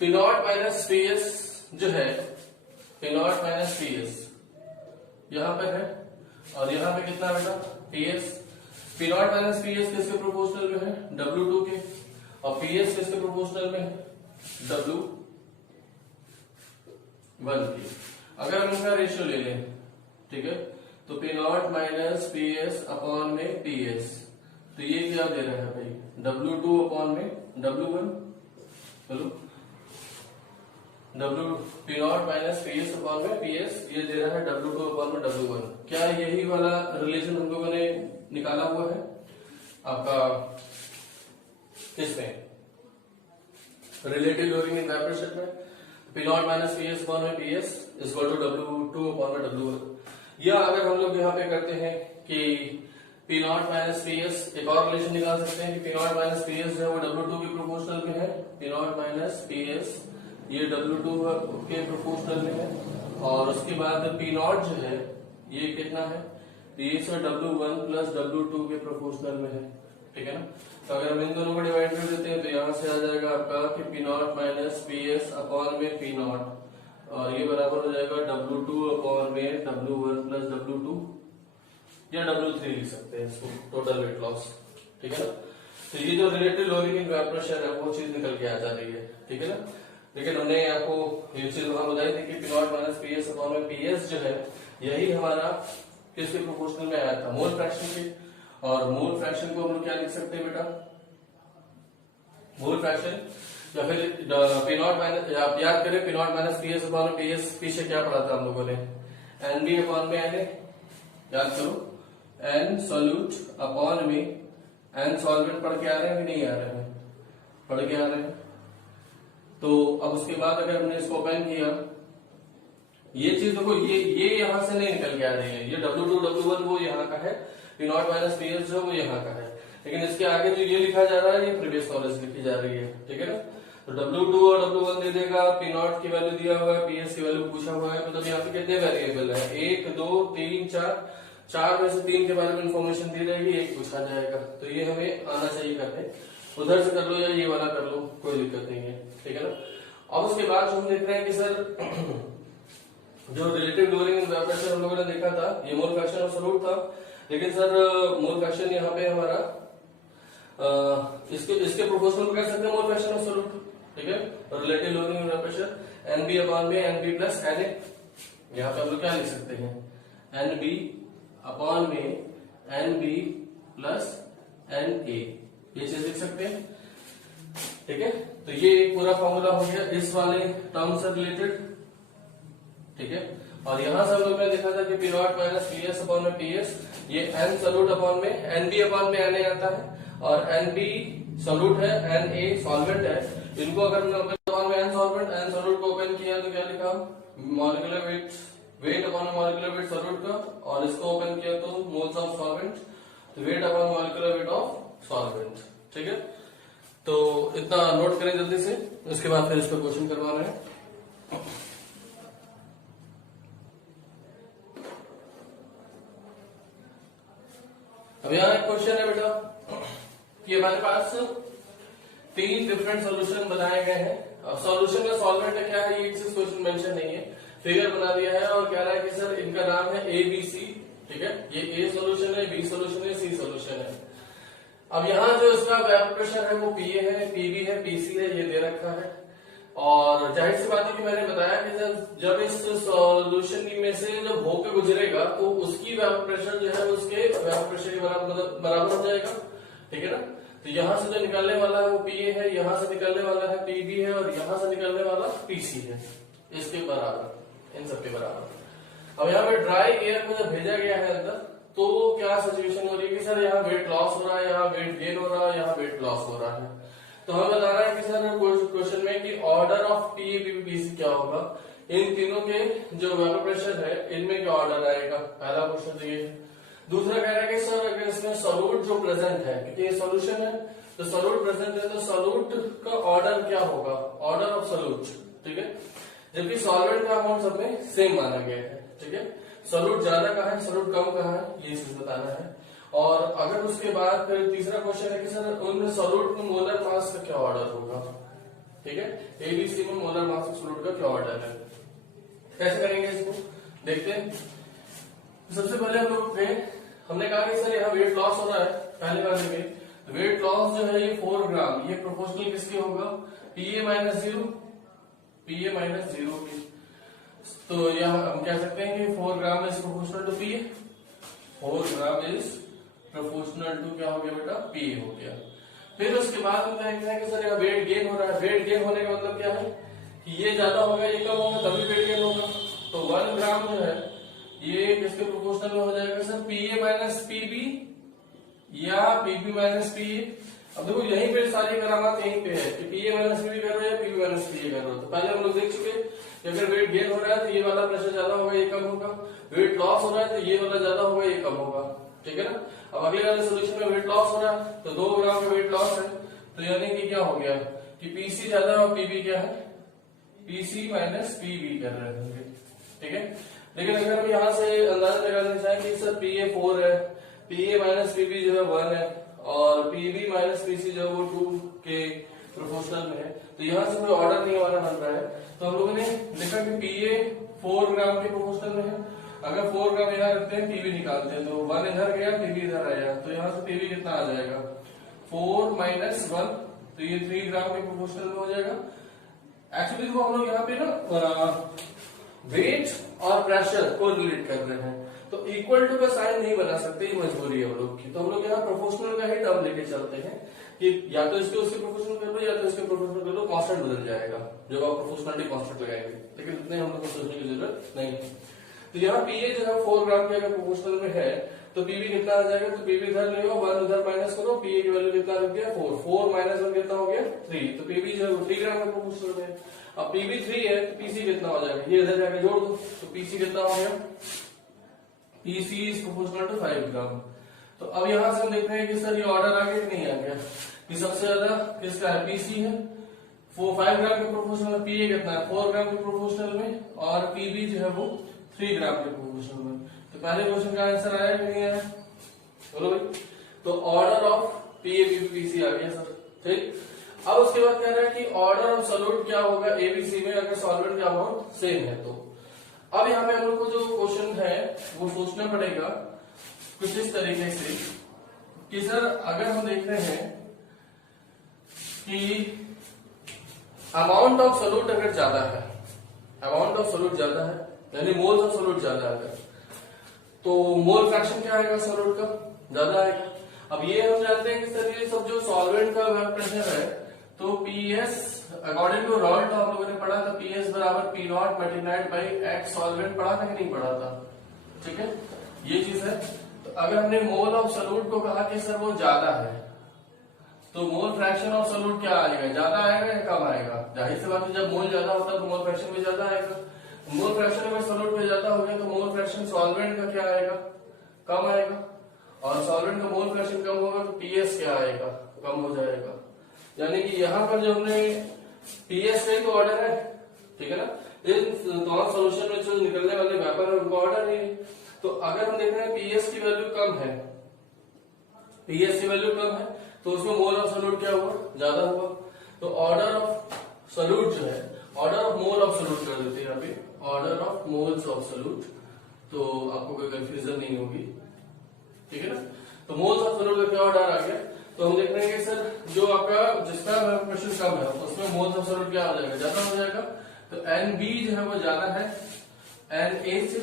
P naught minus PS जो है, पी नॉट माइनस पीएस यहां पर है और यहां पे कितना बेटा, PS. P naught minus PS किसके प्रोपोर्शनल में है, W2 के, और पीएस किसके प्रोपोर्शनल में है, W1 की। अगर हम इसका रेशियो ले लें, ठीक है, तो P naught minus PS upon में पीएस, तो ये क्या दे रहा है भाई, W2 अपॉन में W1। चलो P naught minus PS upon में पीएस, ये दे रहा है W2 अपॉन में W1। क्या यही वाला रिलेशन हम लोगों ने निकाला हुआ है आपका किसमें, relative lowering in vapour pressure में, P naught minus PS upon में PS is equal to W2 upon में W1। या अगर हम लोग यहाँ पे करते हैं कि पी नॉट माइनस पीएस, एक और रिलेशन निकाल सकते हैं कि पी नॉट माइनस पीएस जो है वो W2 के प्रोपोर्शनल में है, पी नॉट माइनस पीएस ये W2 के प्रोपोर्शनल में है, और उसके बाद पी नॉट जो है ये कितना है, ये सर W1 प्लस W2 के प्रोपोर्शनल में है, ठीक है ना। तो अगर हम इन दोनों को डिवाइड कर देते हैं तो यहां से आ जाएगा आपका कि P naught minus PS upon में पी नॉट, और ये बराबर हो जाएगा W2 अपॉन में W1 प्लस W2, या W3 लिख सकते हैं इसको, टोटल वेट लॉस, ठीक है ना। तो ये जो relative lowering in vapour pressure है वो चीज निकल के आ जा रही है, ठीक है ना। लेकिन हमने आपको ये चीज वहां बताई थी कि P naught minus PS upon में पीएस जो है यही हमारा किसके प्रोपोर्शनल में आया था, मोल फ्रैक्शन के। और मोल फ्रैक्शन को हम लोग क्या लिख सकते हैं बेटा, मोल फ्रैक्शन, या फिर पी नॉट माइनस, आप याद करें P naught minus PS upon PS पीछे क्या पढ़ा था हम लोगों ने, एन बी अपॉन में एन ए, याद करो, एन सोल्यूट अपॉन में एन सॉल्वेंट पढ़ के आ रहे हैं कि नहीं आ रहे हैं, पढ़ के आ रहे हैं। तो अब उसके बाद अगर हमने इसको ओपन किया, ये चीज देखो, ये यहां से नहीं निकल के आ रही है, ये W2 W1 वो यहाँ का है, पी नॉट माइनस पीएस जो वो यहाँ का है, लेकिन इसके आगे जो ये लिखा जा रहा है ये प्रीवियस नॉलेज लिखी जा रही है, ठीक है ना। तो W2 और W1 दे देगा, P नॉट की वैल्यू दिया हुआ है, PS की वैल्यू पूछा हुआ है। मतलब यहाँ पे कितने वेरिएबल है, 1 2 3 4, 4 में से 3 के बारे में इंफॉर्मेशन दी रहेगी, 1 पूछा जाएगा। तो ये हमें आना चाहिए करने, उधर से कर लो या ये वाला कर लो, कोई दिक्कत नहीं है, ठीक है ना। अब उसके बाद हम देख रहे हैं कि सर जो relative lowering in vapour pressure हम लोगों ने देखा था, ये मोल फ्रैक्शन और सॉल्यूट था। लेकिन सर मोल फ्रैक्शन यहाँ पे हमारा इसके प्रोपोर्शनल कर सकते हैं मोल फ्रैक्शन और सॉल्यूट, ठीक है। Relative lowering in vapour pressure NB upon में NB प्लस NA, यहाँ पे हम लोग क्या लिख सकते हैं, NB अपॉन में NB प्लस NA, ये चीज लिख सकते हैं, ठीक है। तो ये पूरा फॉर्मूला हो गया इस वाले टर्म से रिलेटेड, ठीक है। और यहां से हम लोग ने देखा था कि P not minus PS upon में PS, ये N सॉल्यूट अपॉन में NB अपॉन में NA आता है, और NB सॉल्यूट है, NA सॉल्वेंट है। इनको अगर हमने अपॉन में N सॉल्वेंट, N सॉल्यूट को ओपन किया तो क्या लिखा, मॉलिक्यूलर वेट अपॉन में मॉलिक्यूलर वेट सॉल्यूट का, और इसको ओपन किया तो मोल्स ऑफ सॉल्वेंट, तो weight upon molecular weight of solvent, ठीक है। तो इतना नोट करें जल्दी से, उसके बाद फिर इस पर क्वेश्चन करवा रहे हैं। अब यहाँ एक क्वेश्चन है बेटा कि हमारे पास 3 डिफरेंट सॉल्यूशन बनाए गए हैं। अब सॉल्यूशन का सॉल्वेंट क्या है ये चीज क्वेश्चन मेंशन नहीं है, फिगर बना दिया है और कह रहा है कि सर इनका नाम है ABC, ठीक है। ये A सॉल्यूशन है, B सॉल्यूशन है, C सॉल्यूशन है। अब यहाँ जो इसका वेपर प्रेशर है वो PA है, PB है, PC है, ये दे रखा है। और जाहिर सी बात है कि मैंने बताया कि जब इस सॉल्यूशन में से जब होकर गुजरेगा तो उसकी वेपर प्रेशर जो है उसके वेपर प्रेशर के बराबर हो जाएगा, ठीक है ना। तो यहाँ से जो निकलने वाला है वो PA है, यहाँ से निकलने वाला है PB है, और यहाँ से निकलने वाला PC है, इसके बराबर, इन सबके बराबर। अब यहाँ पे ड्राई एयर को जब भेजा गया है अंदर तो क्या सिचुएशन हो रही है कि सर यहाँ वेट लॉस हो रहा है, यहाँ वेट गेन हो रहा है, यहाँ वेट लॉस हो रहा है। तो हमें बता रहा है कि सर क्वेश्चन में कि order of PA PB PC क्या होगा, इन तीनों के जो वेपर प्रेशर है इनमें क्या ऑर्डर आएगा, पहला क्वेश्चन ये है। दूसरा कह रहा है कि सर अगर इसमें सॉल्यूट जो प्रेजेंट है, क्योंकि ये सॉल्यूशन है तो सॉल्यूट प्रेजेंट है, तो सॉल्यूट का ऑर्डर क्या होगा, ऑर्डर ऑफ सॉल्यूट, ठीक है। जबकि सॉल्वेंट का अमाउंट सब में सेम माना गया है, ठीक है। सॉल्यूट ज्यादा कहाँ है, सॉल्यूट कम कहाँ है, ये चीज बताना है। और अगर उसके बाद फिर तीसरा क्वेश्चन है कि सर उनमें सॉल्यूट में मोलर मास का क्या ऑर्डर होगा, ठीक है। ABC में मोलर मास ऑफ सॉल्यूट का क्या ऑर्डर है, कैसे करेंगे इसको देखते हैं। सबसे पहले हम लोग हमने कहा कि सर यहाँ वेट लॉस हो रहा है, पहले वाले में वेट लॉस जो है ये 4 ग्राम, ये प्रोपोर्शनल किसके होगा, PA माइनस 0, PA माइनस 0 की। तो यह हम कह सकते हैं कि 4 gram is proportional to PA, 4 gram is proportional to क्या हो गया बेटा, PA हो गया। फिर उसके बाद हम कहेंगे कि सर यहाँ वेट गेन हो रहा है, वेट गेन होने का मतलब क्या है कि ये ज्यादा होगा ये कम होगा तभी वेट गेन होगा। तो 1 ग्राम जो है ये किसके प्रोपोर्शनल में हो जाएगा सर, PA माइनस PB या PB माइनस PA। अब देखो यहीं पे सारी करामात यहीं पे है कि PA माइनस PB कर रहे हो या PB माइनस PA कर रहे हो। तो पहले हम लोग देख चुके कि अगर वेट गेन हो रहा है तो ये वाला प्रेशर ज्यादा होगा ये कम होगा, वेट लॉस हो रहा है तो ये वाला ज्यादा होगा ये कम होगा, ठीक है ना। अब अगले वाले सोल्यूशन में वेट लॉस हो रहा है तो 2 ग्राम का वेट लॉस है, तो यानी कि क्या हो गया कि PC ज्यादा और PB क्या है, PC माइनस PB कर रहे होंगे, ठीक है। लेकिन अगर हम यहाँ से अंदाजा लगाना चाहें कि सर PA 4 है, PA माइनस PB जो है 1 है, और PB माइनस PC जो है वो 2 के प्रोपोर्शनल में है, तो यहाँ से कोई ऑर्डर नहीं हमारा बन रहा है। तो हम लोगों ने लिखा कि PA 4 ग्राम के प्रोपोर्शनल में है। अगर 4 ग्राम यहाँ रखते हैं, PB निकालते हैं, तो 1 इधर गया, PB इधर आया, तो यहाँ से PB कितना आ जाएगा 4 माइनस 1, तो ये 3 ग्राम के प्रोपोर्शनल में हो जाएगा। एक्चुअली वो हम लोग यहाँ पे ना वेट और प्रेशर को रिलेट कर रहे हैं, तो इक्वल टू का साइन नहीं बना सकते, ये मजबूरी है हम लोग की। तो हम लोग यहाँ प्रोपोर्शनल का ही टर्म लेके चलते हैं कि या तो इसके उसके प्रोपोर्शनल कर लो या तो इसके प्रोपोर्शनल कर लो, कांस्टेंट बदल जाएगा जब आप प्रोपोर्शनलिटी कांस्टेंट लगाएंगे, लेकिन इतने हम लोग को सोचने की जरूरत नहीं है। तो यहाँ PA जो है 4 ग्राम के अगर प्रोपोर्शनल में है तो PB कितना आ जाएगा, तो PB इधर ले लो, 1 उधर माइनस करो, PA की वैल्यू कितना रख दिया 4, 4 माइनस 1 कितना हो गया 3, तो PB जो है 3 ग्राम का प्रोपोर्शनल है। अब PB 3 है तो PC कितना हो जाएगा, ये इधर जाके जोड़ दो, तो PC कितना हो गया, PC इज प्रोपोर्शनल टू 5 ग्राम। तो अब यहाँ से हम देख रहे हैं कि सर ये ऑर्डर आ गया कि नहीं आ गया, कि सबसे ज्यादा किसका है, PC है, 5 ग्राम के प्रोपोर्शनल में, पीए कितना है 4 ग्राम के प्रोपोर्शनल में, और पीबी जो है वो 3 ग्राम के प्रोपोर्शनल में। तो पहले क्वेश्चन का आंसर आया कि नहीं आया, बोलो भाई। तो order of PA BB PC आ गया सर, ठीक। अब उसके बाद कह रहा है कि ऑर्डर ऑफ सॉल्यूट क्या होगा एबीसी में अगर सॉल्वेंट का अमाउंट सेम है तो। अब यहाँ पे हम लोग को जो क्वेश्चन है वो सोचना पड़ेगा कुछ इस तरीके से कि सर अगर हम देख रहे हैं कि अमाउंट ऑफ सॉल्यूट अगर ज्यादा है, अमाउंट ऑफ सॉल्यूट ज्यादा है यानी मोल्स ऑफ सॉल्यूट ज्यादा है, तो मोल फ्रैक्शन क्या आएगा सॉल्यूट का, ज्यादा आएगा। अब ये हम जानते हैं कि सर ये सब जो सॉल्वेंट का वेपर प्रेशर है तो पीएस अकॉर्डिंग टू रॉल्ट आप लोगों ने पढ़ा था पीएस बराबर P not multiplied by x solvent पढ़ा था कि नहीं पढ़ा था, ठीक है ये चीज है। तो अगर हमने मोल ऑफ सॉल्यूट को कहा कि सर वो ज्यादा है तो मोल फ्रैक्शन ऑफ सॉल्यूट क्या आएगा, ज्यादा आएगा या कम आएगा। जाहिर सी बात है जब मोल ज्यादा होता है तो मोल फ्रैक्शन भी ज्यादा आएगा। मोल फ्रैक्शन अगर सॉल्यूट में ज्यादा हो गया तो मोल फ्रैक्शन सॉल्वेंट का क्या आएगा, कम आएगा, और सॉल्वेंट का मोल फ्रैक्शन कम होगा तो पीएस क्या आएगा, कम हो जाएगा। यानी कि यहाँ पर जो हमने पीएस का ही तो ऑर्डर है, ठीक है ना, इन दोनों सोल्यूशन में जो निकलने वाले वेपर है उनका ऑर्डर है। तो अगर हम देख रहे हैं पीएस की वैल्यू कम है, पीएस की वैल्यू कम है तो उसमें मोल ऑफ सॉल्यूट क्या हुआ, ज्यादा हुआ। तो ऑर्डर ऑफ सॉल्यूट जो है order of mole of solute कर देते हैं यहाँ पे, order of moles of solute, तो आपको कोई कंफ्यूजन नहीं होगी, ठीक है ना। तो मोल्स ऑफ सॉल्यूट का क्या ऑर्डर आ गया, तो हम देख रहे हैं कि सर जो आपका जिसका प्रेशर कम है उसमें मोल्स ऑफ सॉल्यूट क्या हो जाएगा, ज्यादा हो जाएगा। तो एन बी जो है वो ज्यादा है एन एच,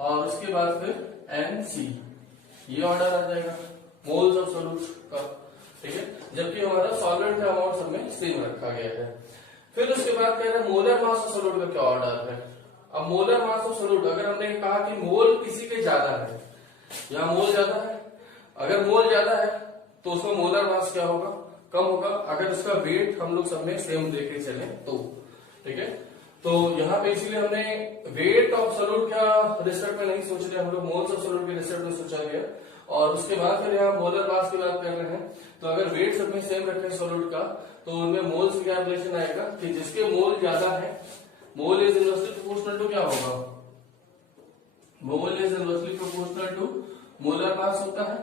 और उसके बाद फिर एन सी, ये ऑर्डर आ जाएगा मोल्स ऑफ सॉल्यूट का, ठीक है। जबकि हमारा सॉल्वेंट का अमाउंट सब में सेम रखा गया है। फिर उसके बाद कह रहे हैं मोलर मास ऑफ सॉल्यूट का क्या ऑर्डर है। अब मोलर मास ऑफ सॉल्यूट अगर हमने कहा कि मोल किसी के ज्यादा है, यहाँ मोल ज्यादा है, अगर मोल ज्यादा है तो उसमें मोलर मास क्या होगा, कम होगा। अगर इसका वेट हम लोग सब में सेम देखे चले तो, ठीक है। तो यहाँ पे इसीलिए हमने वेट ऑफ सॉल्यूट का रिजल्ट में नहीं सोच रहे, हम लोग मोल्स ऑफ सॉल्यूट के रिजल्ट में सोचा गया। और उसके बाद फिर यहाँ मोलर मास की बात कर रहे हैं, तो अगर वेट सब में सेम रखे सॉल्यूट का तो उनमें मोल्स की क्या रिलेशन आएगा कि जिसके मोल ज्यादा है, mole is inversely proportional to क्या होगा, mole is inversely proportional to molar mass होता है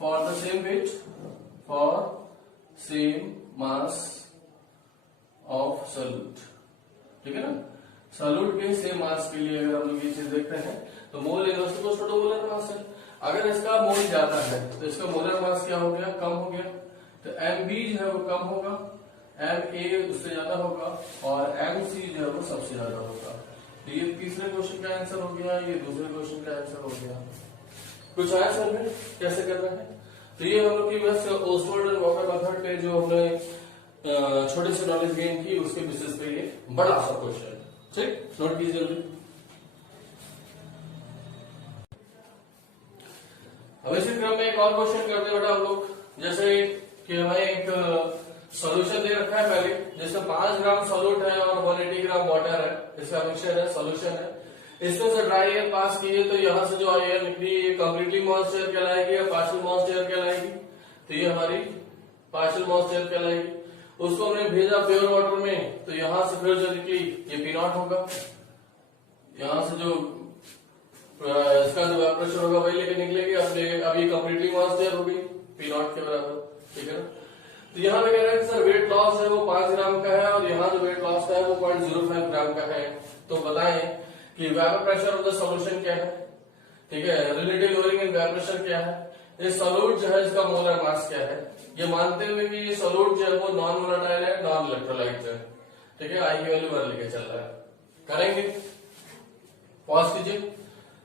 for the same weight, for same mass of solute, ठीक है ना। सॉल्यूट के सेम मास के लिए अगर हम लोग ये चीज देखते हैं तो mole inversely proportional to molar mass है। अगर इसका मोल ज्यादा है तो इसका मोलर मास क्या हो गया, कम हो गया। तो एम बी जो है वो कम होगा, एम ए उससे ज्यादा होगा, और एम सी जो है वो सबसे ज्यादा होगा। तो ये तीसरे क्वेश्चन का आंसर हो गया, ये दूसरे क्वेश्चन का आंसर हो गया। कुछ आया सर में कैसे करना है। तो ये हम लोग की बस ओस्टवर्ड एंड वॉकर मेथड पे जो हमने छोटे से नॉलेज गेन की उसके बेसिस पे ये बड़ा सा क्वेश्चन, ठीक, नोट कीजिए जल्दी। अब इसी क्रम में एक और क्वेश्चन करते हैं बेटा हम लोग, जैसे कि हमें एक सॉल्यूशन दे रखा है पहले, जिसमें 5 ग्राम सॉल्यूट है और 180 ग्राम वाटर है, इसका मिक्सचर है, सॉल्यूशन है। इसमें से ड्राई एयर पास किए तो यहाँ से जो एयर निकली ये कम्प्लीटली मॉइस्चर एयर कहलाएगी या पार्शियल मॉइस्चर एयर कहलाएगी। तो ये हमारी पार्शियल मॉइस्चर एयर कहलाएगी। उसको हमने भेजा प्योर वाटर में तो यहाँ से फिर जो निकली ये पी नॉट होगा, यहाँ से जो इसका जो प्रेशर होगा वही लेके निकलेगी। अब ये कम्प्लीटली मॉइस्चर होगी पी नॉट के बराबर, ठीक है ना। तो यहाँ पे कह रहे हैं सर वेट लॉस है वो 5 ग्राम का है और यहाँ जो वेट लॉस का है वो 0.05 ग्राम का है। तो बताएं कि vapour pressure of the solution क्या है, ठीक है, relative lowering in vapour pressure क्या है, ये सॉल्यूट जो है इसका मोलर मास क्या है, ये मानते हुए कि ये सॉल्यूट जो है वो नॉन वोलेटाइल है, नॉन इलेक्ट्रोलाइट है, ठीक है, आई की वैल्यू वन लेके चल रहा है। करेंगे, पॉज कीजिए,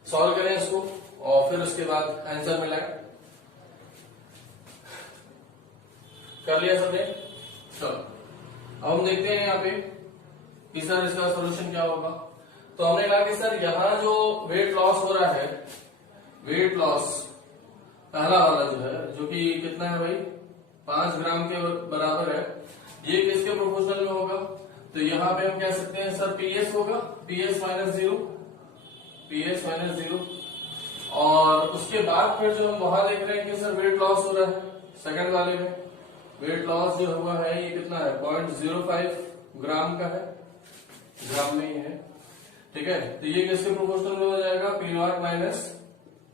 सॉल्व करें इसको और फिर उसके बाद आंसर मिलाएं। कर लिया सबने, चलो अब हम देखते हैं यहाँ पे कि सर इसका सोल्यूशन क्या होगा। तो हमने कहा कि सर यहाँ जो वेट लॉस हो रहा है, वेट लॉस पहला वाला जो है जो कि कितना है भाई 5 ग्राम के बराबर है, ये किसके प्रोपोर्शनल में होगा। तो यहाँ पे हम कह सकते हैं सर पीएस होगा, पीएस माइनस जीरो। और उसके बाद फिर जो हम वहां देख रहे हैं कि सर वेट लॉस हो रहा है, सेकंड वाले में वेट लॉस जो हुआ है ये कितना है 0.05 ग्राम का है, ग्राम में ही है, ठीक है। तो ये किसके प्रोपोर्शनल में हो जाएगा, P naught minus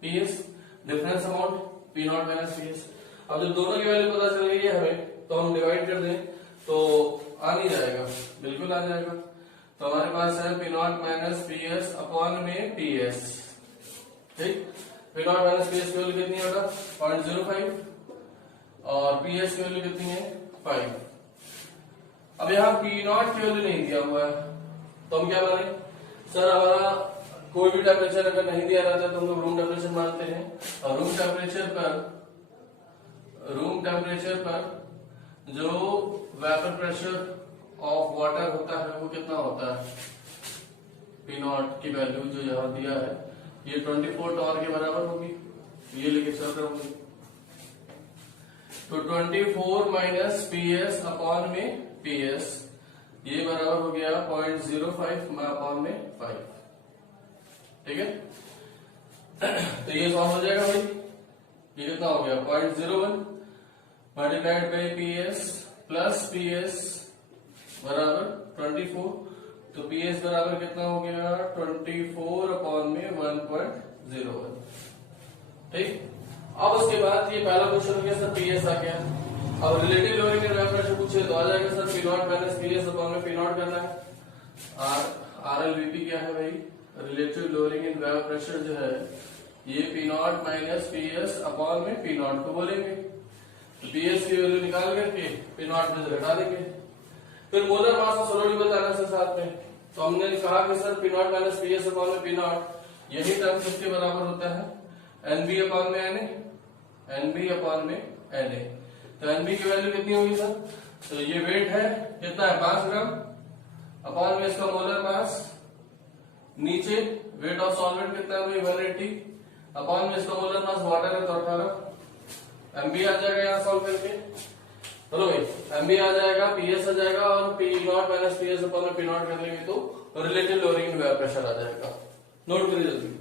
P S, difference amount P naught minus P S. अब जब दोनों की वैल्यू पता चल गई है हमें, तो हम डिवाइड कर दें तो आ नहीं जाएगा, बिल्कुल आ जाएगा। तो हमारे पास है P naught minus P S upon में पी एस, ठीक। P naught minus P S की वैल्यू कितनी होगा, 0.05 और पी एस की वैल्यू कितनी है, 5। अब यहाँ पी नॉट की वैल्यू नहीं दिया हुआ है, तो हम क्या माने, सर हमारा कोई भी टेम्परेचर अगर नहीं दिया रहता तो हम लोग रूम टेम्परेचर मानते हैं, और रूम टेम्परेचर पर जो वेपर प्रेशर ऑफ वाटर होता है वो कितना होता है, पी नॉट की वैल्यू जो यहाँ दिया है ये 24 टॉर के बराबर होगी, ये लेके चल रहा हूँ। तो 24 माइनस पी एस अपॉन में पी एस, ये बराबर हो गया 0.05 अपॉन में 5, ठीक है। तो ये सॉल्व हो जाएगा भाई, ये कितना हो गया 0.01 multiplied by P S plus P S बराबर 24, तो पी एस बराबर कितना हो गया 24 अपॉन में 1.01, ठीक। अब उसके बाद ये पहला क्वेश्चन हो गया सर पी एस आ गया, अब relative lowering and vapour pressure पूछे तो आ जाएगा sir P naught minus P S upon में पी नॉट करना है। आर एल वी पी क्या है भाई, relative lowering and vapour pressure जो है ये P naught minus P S upon में पी नॉट को बोलेंगे, तो पी एस की वैल्यू निकाल करके पी नॉट में से घटा देंगे। फिर मोलर मास और सोलर बताना सर साथ में, तो हमने कहा कि sir P naught minus P S upon में पी नॉट, यही टर्म किसके बराबर होता है, एनबी अपॉन में एनए, एनबी अपॉन में एनए। तो एनबी की वैल्यू कितनी होगी सर, तो ये वेट है कितना है 5 ग्राम, अपॉन में इसका मोलर मास, नीचे वेट ऑफ सॉल्वेंट कितना है 180, अपॉन में इसका मोलर मास वाटर है तो 18, एमबी आ जाएगा यहाँ सॉल्व करके, चलो भाई एमबी आ जाएगा, पीएस आ जाएगा, और P naught minus PS upon में पी नॉट कर लेंगे तो relative lowering and vapour pressure आ जाएगा। नोट करिए जल्दी।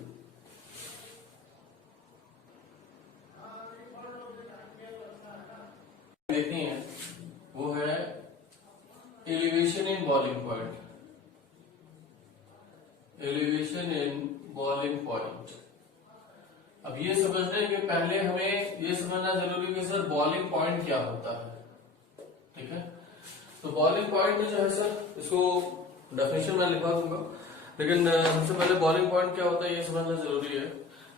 देखनी है वो है elevation in boiling point, elevation in boiling point. अब ये समझने के पहले हमें ये समझना जरूरी है कि सर बॉइलिंग पॉइंट क्या होता है, ठीक है। तो बॉइलिंग पॉइंट जो है सर, इसको डेफिनेशन में लिखवा दूंगा, लेकिन सबसे पहले बॉइलिंग पॉइंट क्या होता है ये समझना जरूरी है।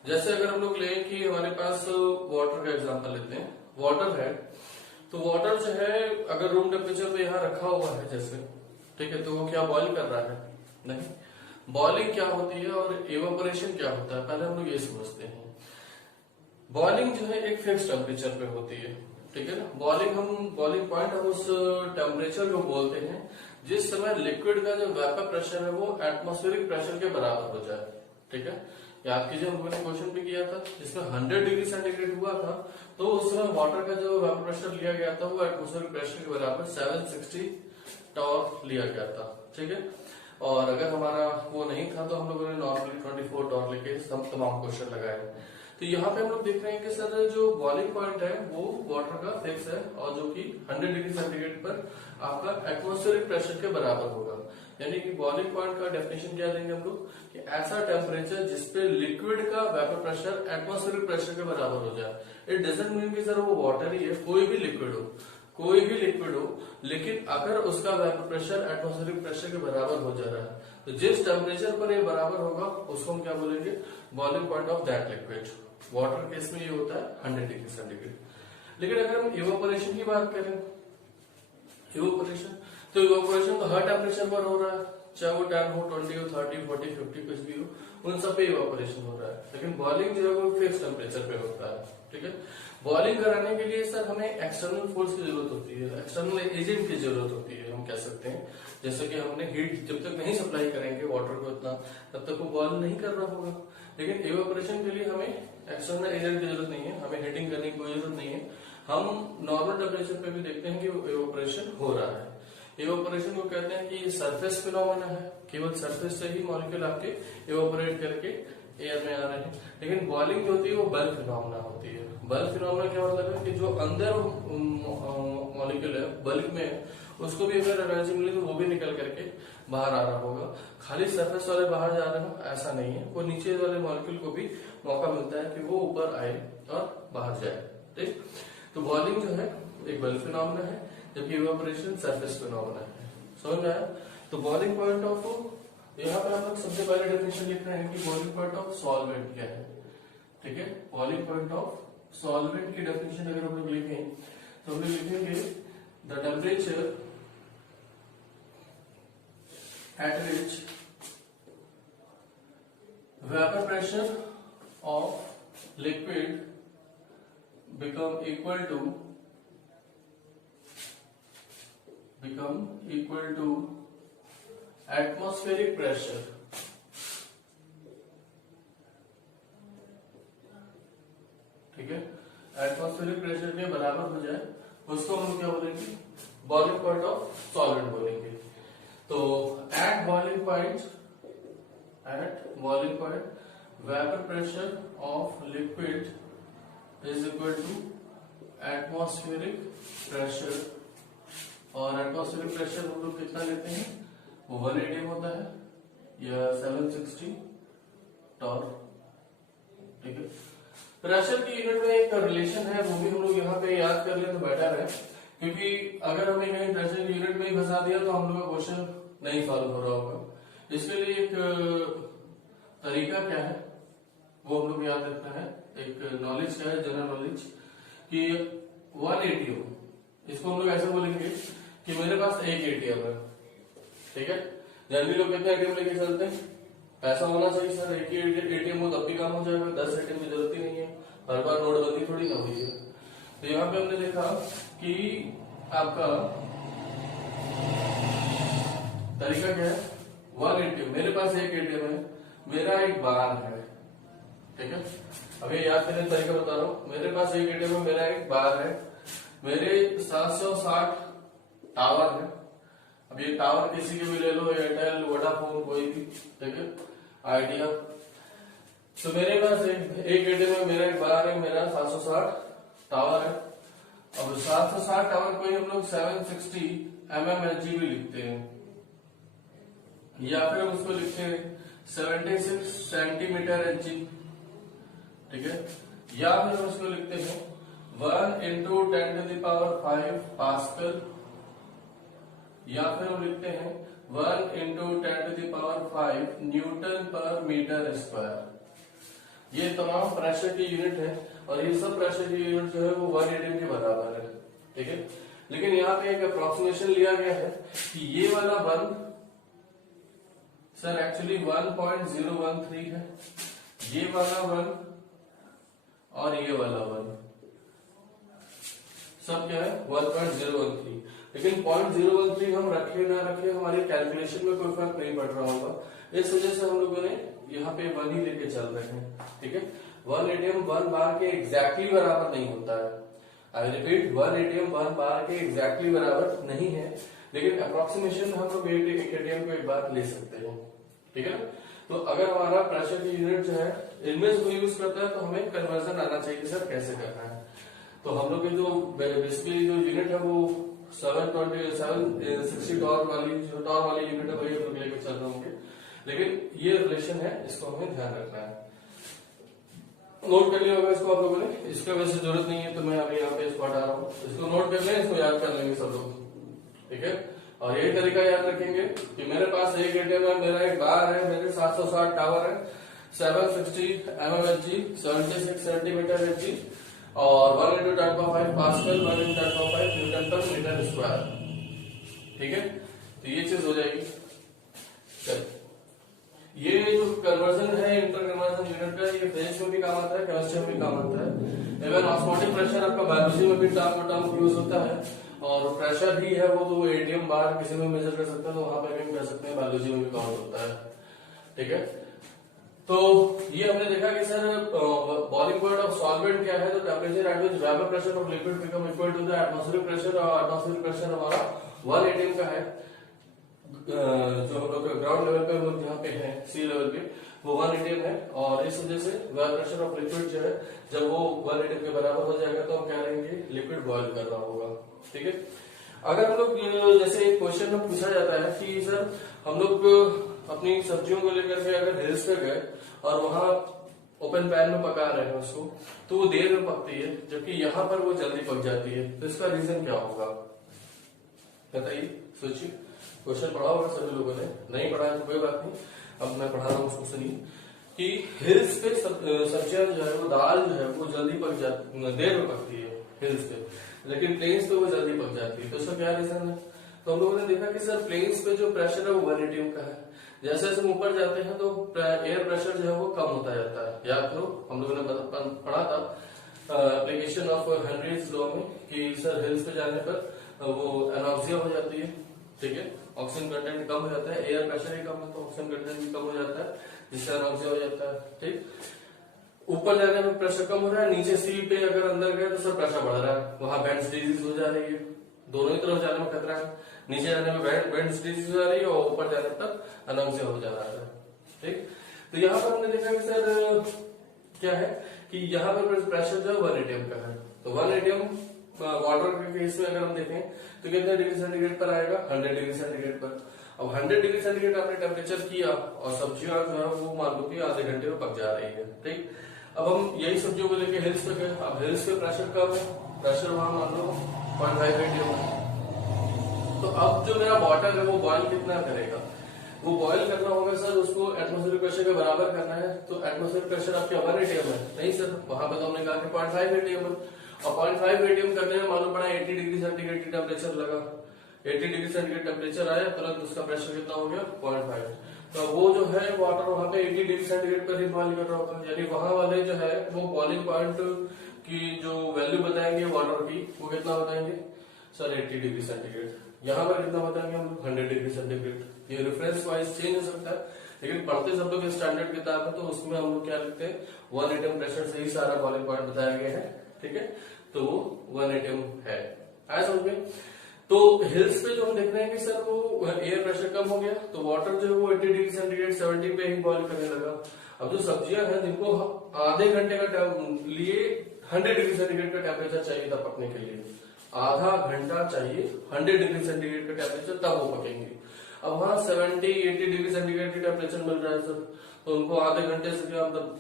जैसे अगर हम लोग लें कि हमारे पास वाटर का एग्जांपल लेते हैं, वाटर है, तो वाटर जो है अगर रूम टेम्परेचर पे यहाँ रखा हुआ है जैसे, ठीक है, तो वो क्या बॉइल कर रहा है, नहीं। बॉइलिंग क्या होती है और इवेपोरेशन क्या होता है, पहले हम लोग ये समझते हैं। बॉइलिंग जो है एक फिक्स टेम्परेचर पे होती है, ठीक है ना। बॉइलिंग पॉइंट हम उस टेम्परेचर को बोलते हैं जिस समय लिक्विड का जो वेपर प्रेशर है वो एटमॉस्फेरिक प्रेशर के बराबर हो जाए, ठीक है। याद कीजिए हम लोगों ने क्वेश्चन भी किया था जिसमें 100 डिग्री सेंटीग्रेड हुआ था, तो उस समय वाटर का जो वेपर प्रेशर लिया गया था वो एटमॉस्फेरिक प्रेशर के बराबर 760 टॉर लिया गया था, ठीक है। और अगर हमारा वो नहीं था तो हम लोगों ने नॉर्मली 24 टॉर लेके तमाम क्वेश्चन लगाए। तो यहाँ पे हम लोग देख रहे हैं कि सर जो बॉइलिंग पॉइंट है वो वाटर का फिक्स है, और जो कि 100 डिग्री सेंटीग्रेड पर आपका एटमॉस्फेरिक प्रेशर के बराबर होगा। यानी कि बॉइलिंग पॉइंट का डेफिनेशन क्या देंगे हम लोग कि ऐसा टेम्परेचर जिसपे लिक्विड का वेपर प्रेशर एटमॉस्फेरिक प्रेशर के बराबर हो जाए। इट डजंट मीन कि सर वो वाटर ही है, कोई भी लिक्विड हो, लेकिन अगर उसका वेपर प्रेशर एटमॉस्फेरिक प्रेशर के बराबर हो जा रहा है, तो जिस टेम्परेचर पर ये बराबर होगा उसको हम क्या बोलेंगे, boiling point of that liquid. Water case में ये होता है 100 डिग्री सेंटीग्रेड। लेकिन अगर हम इवेपोरेशन की बात करें, तो इवेपोरेशन तो हर टेम्परेचर पर हो रहा है, चाहे वो 10 हो, 20 हो, 30, 40, 50 कुछ भी हो, उन सब पे इवेपोरेशन हो रहा है। लेकिन बॉइलिंग जो है वो फिक्स टेम्परेचर पे होता है, ठीक है। बॉइलिंग कराने के लिए सर हमें एक्सटर्नल फोर्स की जरूरत होती है, एक्सटर्नल एजेंट की जरूरत होती है, हम कह सकते हैं। जैसे कि हमने हीट जब तक नहीं सप्लाई करेंगे वाटर को इतना, तब तक वो बॉइल नहीं कर रहा होगा। लेकिन इवेपोरेशन के लिए हमें एक्सटर्नल एजेंट की जरूरत नहीं है, हमें हीटिंग करने की कोई जरूरत नहीं है। हम नॉर्मल टेम्परेचर पे भी देखते हैं कि इवेपोरेशन हो रहा है। इवेपोरेशन को कहते हैं कि ये सरफेस फिनोमेना है, केवल सरफेस से ही मॉलिक्यूल आपके इवेपोरेट करके एयर में आ रहे हैं। लेकिन बॉइलिंग जो होती है वो बल्क फिनोमेना होती है। बल्क फिनोमेना क्या मतलब है कि जो अंदर मॉलिक्यूल है बल्क में है, उसको भी अगर एनर्जी मिली तो वो भी निकल करके बाहर आ रहा होगा। खाली सरफेस वाले बाहर जा रहे हो ऐसा नहीं है, वो नीचे वाले मॉलिक्यूल को भी मौका मिलता है कि वो ऊपर आए और बाहर जाए। ठीक, तो बॉइलिंग जो है एक बल्क फिनोमेना है, जबकि इवेपोरेशन सरफेस फिनोमेना है। समझ में आया? तो बॉइलिंग पॉइंट ऑफ, यहाँ पर हम लोग सबसे पहले डेफिनेशन लिख रहे हैं कि बॉइलिंग पॉइंट ऑफ सॉल्वेंट क्या है। ठीक है, बॉइलिंग पॉइंट ऑफ सॉल्वेंट की डेफिनेशन अगर हम लोग लिखें तो हम लोग लिखेंगे the temperature at which vapor pressure of liquid become equal to atmospheric pressure। ठीक है, एटमॉस्फेरिक प्रेशर के बराबर हो जाए उसको हम क्या बोलेंगे, बॉइलिंग पॉइंट ऑफ सॉल्वेंट बोलेंगे। तो at boiling point vapour pressure of liquid is equal to atmospheric pressure, और एटमॉस्फेरिक प्रेशर हम लोग कितना लेते हैं, वो 1 atm होता है या 760 टॉर। ठीक है, प्रेशर की यूनिट में एक रिलेशन है, वो भी हम लोग यहाँ पे याद कर लें तो बेटर है, क्योंकि अगर हमें कहीं प्रेशर की यूनिट में ही फंसा दिया तो हम लोग का क्वेश्चन नहीं सॉल्व हो रहा होगा। इसके लिए एक तरीका क्या है वो हम लोग याद रखना है। एक नॉलेज क्या है, जनरल नॉलेज, कि 1 ATM, इसको हम लोग ऐसे बोलेंगे कि मेरे पास 1 ATM है। ठीक है, जनरली लोग कितने ATM लेके चलते हैं, पैसा होना चाहिए सर, एक ही ATM हो तब भी काम हो जाएगा, 10 ATM की जरूरत ही नहीं है, हर बार नोटबंदी थोड़ी ना हुई है। तो यहाँ पे हमने देखा कि आपका तरीका क्या है, 1 ATM, मेरे पास 1 ATM है, मेरा एक बार है। ठीक है, अभी याद करने का तरीका बता रहा हूँ, मेरे पास 1 ATM है, मेरा एक बार है, मेरे 760 टावर है। अब ये टावर किसी के भी ले लो, एयरटेल, वोडाफोन, कोई भी, ठीक है, आइडिया। तो मेरे पास एक ATM है, मेरा एक बार है, मेरा 760 टावर है। अब 760 टावर को ही हम लोग 760 mmHg भी लिखते हैं, या फिर हम उसको लिखते हैं 76 सेंटीमीटर Hg। ठीक है, या फिर हम उसको लिखते हैं 1 into 10⁵ पास्कल, या फिर हम लिखते हैं 1 into 10⁵ न्यूटन पर मीटर स्क्वायर। ये तमाम प्रेशर की यूनिट है, और ये सब प्रेशर की यूनिट जो है वो 1 ATM के बराबर है। ठीक है, लेकिन यहाँ पे एक अप्रोक्सीमेशन लिया गया है कि ये वाला 1 सर एक्चुअली 1.013 है, ये वाला 1 और ये वाला 1 सब क्या है 1.013। लेकिन 0.013 हम रखे ना रखे हमारी कैलकुलेशन में कोई फर्क नहीं पड़ रहा होगा, इस वजह से हम लोगों ने यहाँ पे 1 ही लेके चल रहे हैं। ठीक है, 1 ATM 1 बार के एग्जैक्टली बराबर नहीं होता है। आई रिपीट, 1 ATM 1 बार के एग्जैक्टली बराबर नहीं है, लेकिन अप्रोक्सीमेशन हम लोग एक ATM को एक बार ले सकते हैं। ठीक है ना, तो अगर हमारा प्रेशर की यूनिट जो है इनमें से कोई यूज करता है तो हमें कन्वर्जन आना चाहिए सर कैसे करना है। तो हम लोग की जो बेसिकली जो यूनिट है वो 760 टॉर वाली यूनिट है, वही हम लोग लेकर चल रहे होंगे, लेकिन ये रिलेशन है, इसको हमें ध्यान रखना है। नोट कर लिया होगा इसको आप लोगों ने, इसका वैसे जरूरत नहीं है तो मैं अभी यहाँ पे इसको हटा रहा हूँ, इसको नोट कर लें, इसको याद कर लेंगे सब लोग। ठीक है, और यही तरीका याद रखेंगे कि मेरे पास 1 ATM है, मेरा एक बार है, मेरे 760 टावर है, 760 mmHg, 76 सेंटीमीटर Hg, और 1 into 10⁵ पास्कल, 1 into 10⁵ न्यूटन पर मीटर स्क्वायर। ठीक है, तो ये चीज हो जाएगी। चल, ये जो कन्वर्जन है इंटर कन्वर्जन यूनिट का, ये फिजिक्स में भी काम आता है, केमिस्ट्री में भी काम आता है। इवन ऑस्मोटिक प्रेशर आपका बायोलॉजी में भी टर्म यूज होता है, और प्रेशर ही है वो तो ATM बार किसी में मेजर कर सकते हैं, तो वहां पर भी कर सकते हैं, बायोलॉजी में भी काउंट होता है। ठीक है, तो ये हमने देखा कि sir boiling point of solvent क्या है, तो temperature at which vapour pressure of liquid become equal to the atmospheric pressure, और एटमॉस्फेरिक प्रेशर हमारा 1 ATM का है। जो हम लोग ग्राउंड लेवल पे हम लोग जहाँ पे हैं सी लेवल पे वो 1 atm है, और इस वजह से प्रेशर ऑफ लिक्विड जो है जब वो 1 atm के बराबर हो जाएगा तो हम क्या करेंगे, लिक्विड बॉईल कर रहा होगा। ठीक है, अगर हम लोग जैसे एक क्वेश्चन में पूछा जाता है कि सर हम लोग अपनी सब्जियों को लेकर के अगर हिल्स पे गए और वहां ओपन पैन में पका रहे हैं उसको, तो वो देर में पकती है जबकि यहाँ पर वो जल्दी पक जाती है, तो इसका रीजन क्या होगा बताइए, सोचिए। क्वेश्चन पढ़ा होगा सभी लोगों ने, नहीं पढ़ा है तो कोई बात नहीं, अब मैं पढ़ा रहा हूँ उसको सुनिए कि हिल्स पे सब्जियां जो है वो दाल जो है वो जल्दी पक जाती, देर में पकती है हिल्स पे, लेकिन प्लेन्स पे वो जल्दी पक जाती है। तो इसका क्या रीजन है? तो हम लोगों ने देखा कि सर प्लेन्स पे जो प्रेशर है वो 1 atm का है, जैसे जैसे हम ऊपर जाते हैं तो एयर प्रेशर जो है वो कम होता जाता है। याद करो हम लोगों ने पढ़ा था एप्लीकेशन ऑफ हेनरीज लॉ में कि सर हिल्स पे जाने पर वो एनॉक्सिया हो जाती है। ठीक है, ऑक्सीजन कंटेंट कम हो जाता है, एयर प्रेशर ही कम है तो ऑक्सीजन कंटेंट भी कम हो जाता है, जिससे एनॉक्सिया हो जाता है। ठीक, ऊपर जाने में प्रेशर कम हो रहा है, नीचे सी पे अगर अंदर गए तो सर प्रेशर बढ़ रहा है, वहां बेंड्स डिजीज हो जा रही है, दोनों ही तरफ जाने में खतरा है, नीचे जाने में बेंड्स डिजीज हो जा रही है और ऊपर जाने पर एनॉक्सिया हो जा रहा है। ठीक, तो यहाँ पर हमने देखा कि सर क्या है कि यहाँ पर प्रेशर जो है 1 atm का है, तो 1 atm वाटर के केस में अगर हम देखें तो कितने डिग्री सेंटीग्रेड पर आएगा, 100 डिग्री सेंटीग्रेड पर। अब 100 डिग्री सेंटीग्रेड आपने टेम्परेचर किया और सब्जियां जो है वो मान लो कि आधे घंटे में पक जा रही है। ठीक, अब हम यही सब्जियों को लेके हिल्स पे गए, अब हिल्स पे प्रेशर कम है, प्रेशर वहां मान लो 0.5 atm है, तो अब जो मेरा वाटर है वो बॉयल कितना करेगा, वो बॉयल करना होगा सर उसको एटमॉस्फेरिक प्रेशर के बराबर करना है, तो एटमॉस्फेरिक प्रेशर आपके 1 atm है, नहीं सर वहां पर तो हमने कहा कि 0.5 atm है, और 0.5 atm करने में मालूम पड़ा 80 डिग्री सेंटीग्रेड की टेम्परेचर लगा, 80 डिग्री सेंटीग्रेड टेम्परेचर आया तुरंत उसका प्रेशर कितना हो गया 0.5, तो वो जो है वाटर वहां पे 80 डिग्री सेंटीग्रेड पर ही बॉइल कर रहा होगा, यानी वहां वाले जो है वो बॉइलिंग पॉइंट की जो वैल्यू बताएंगे वाटर की वो कितना बताएंगे सर 80 डिग्री सेंटीग्रेड, यहाँ पर कितना बताएंगे हम 100 डिग्री सेंटीग्रेड। ये रेफरेंस वाइज चेंज हो सकता है, लेकिन पढ़ते सब लोग स्टैंडर्ड किताब है तो उसमें हम लोग क्या लिखते हैं 1 atm प्रेशर से ही सारा बॉइलिंग पॉइंट बताया गया है। ठीक है, तो वो 1 atm है, आया समझ में। तो हिल्स पे जो हम देख रहे हैं कि सर वो एयर प्रेशर कम हो गया तो वाटर जो है वो 80 डिग्री सेंटीग्रेड 70 पे ही बॉइल करने लगा। अब जो सब्जियां हैं जिनको आधे घंटे का लिए 100 डिग्री सेंटीग्रेड का टेम्परेचर चाहिए था पकने के लिए, आधा घंटा चाहिए 100 डिग्री सेंटीग्रेड का टेम्परेचर तब वो पकेंगे। अब वहां 70-80 डिग्री सेंटीग्रेड की टेम्परेचर मिल रहा है सर, तो उनको आधे घंटे से क्या मतलब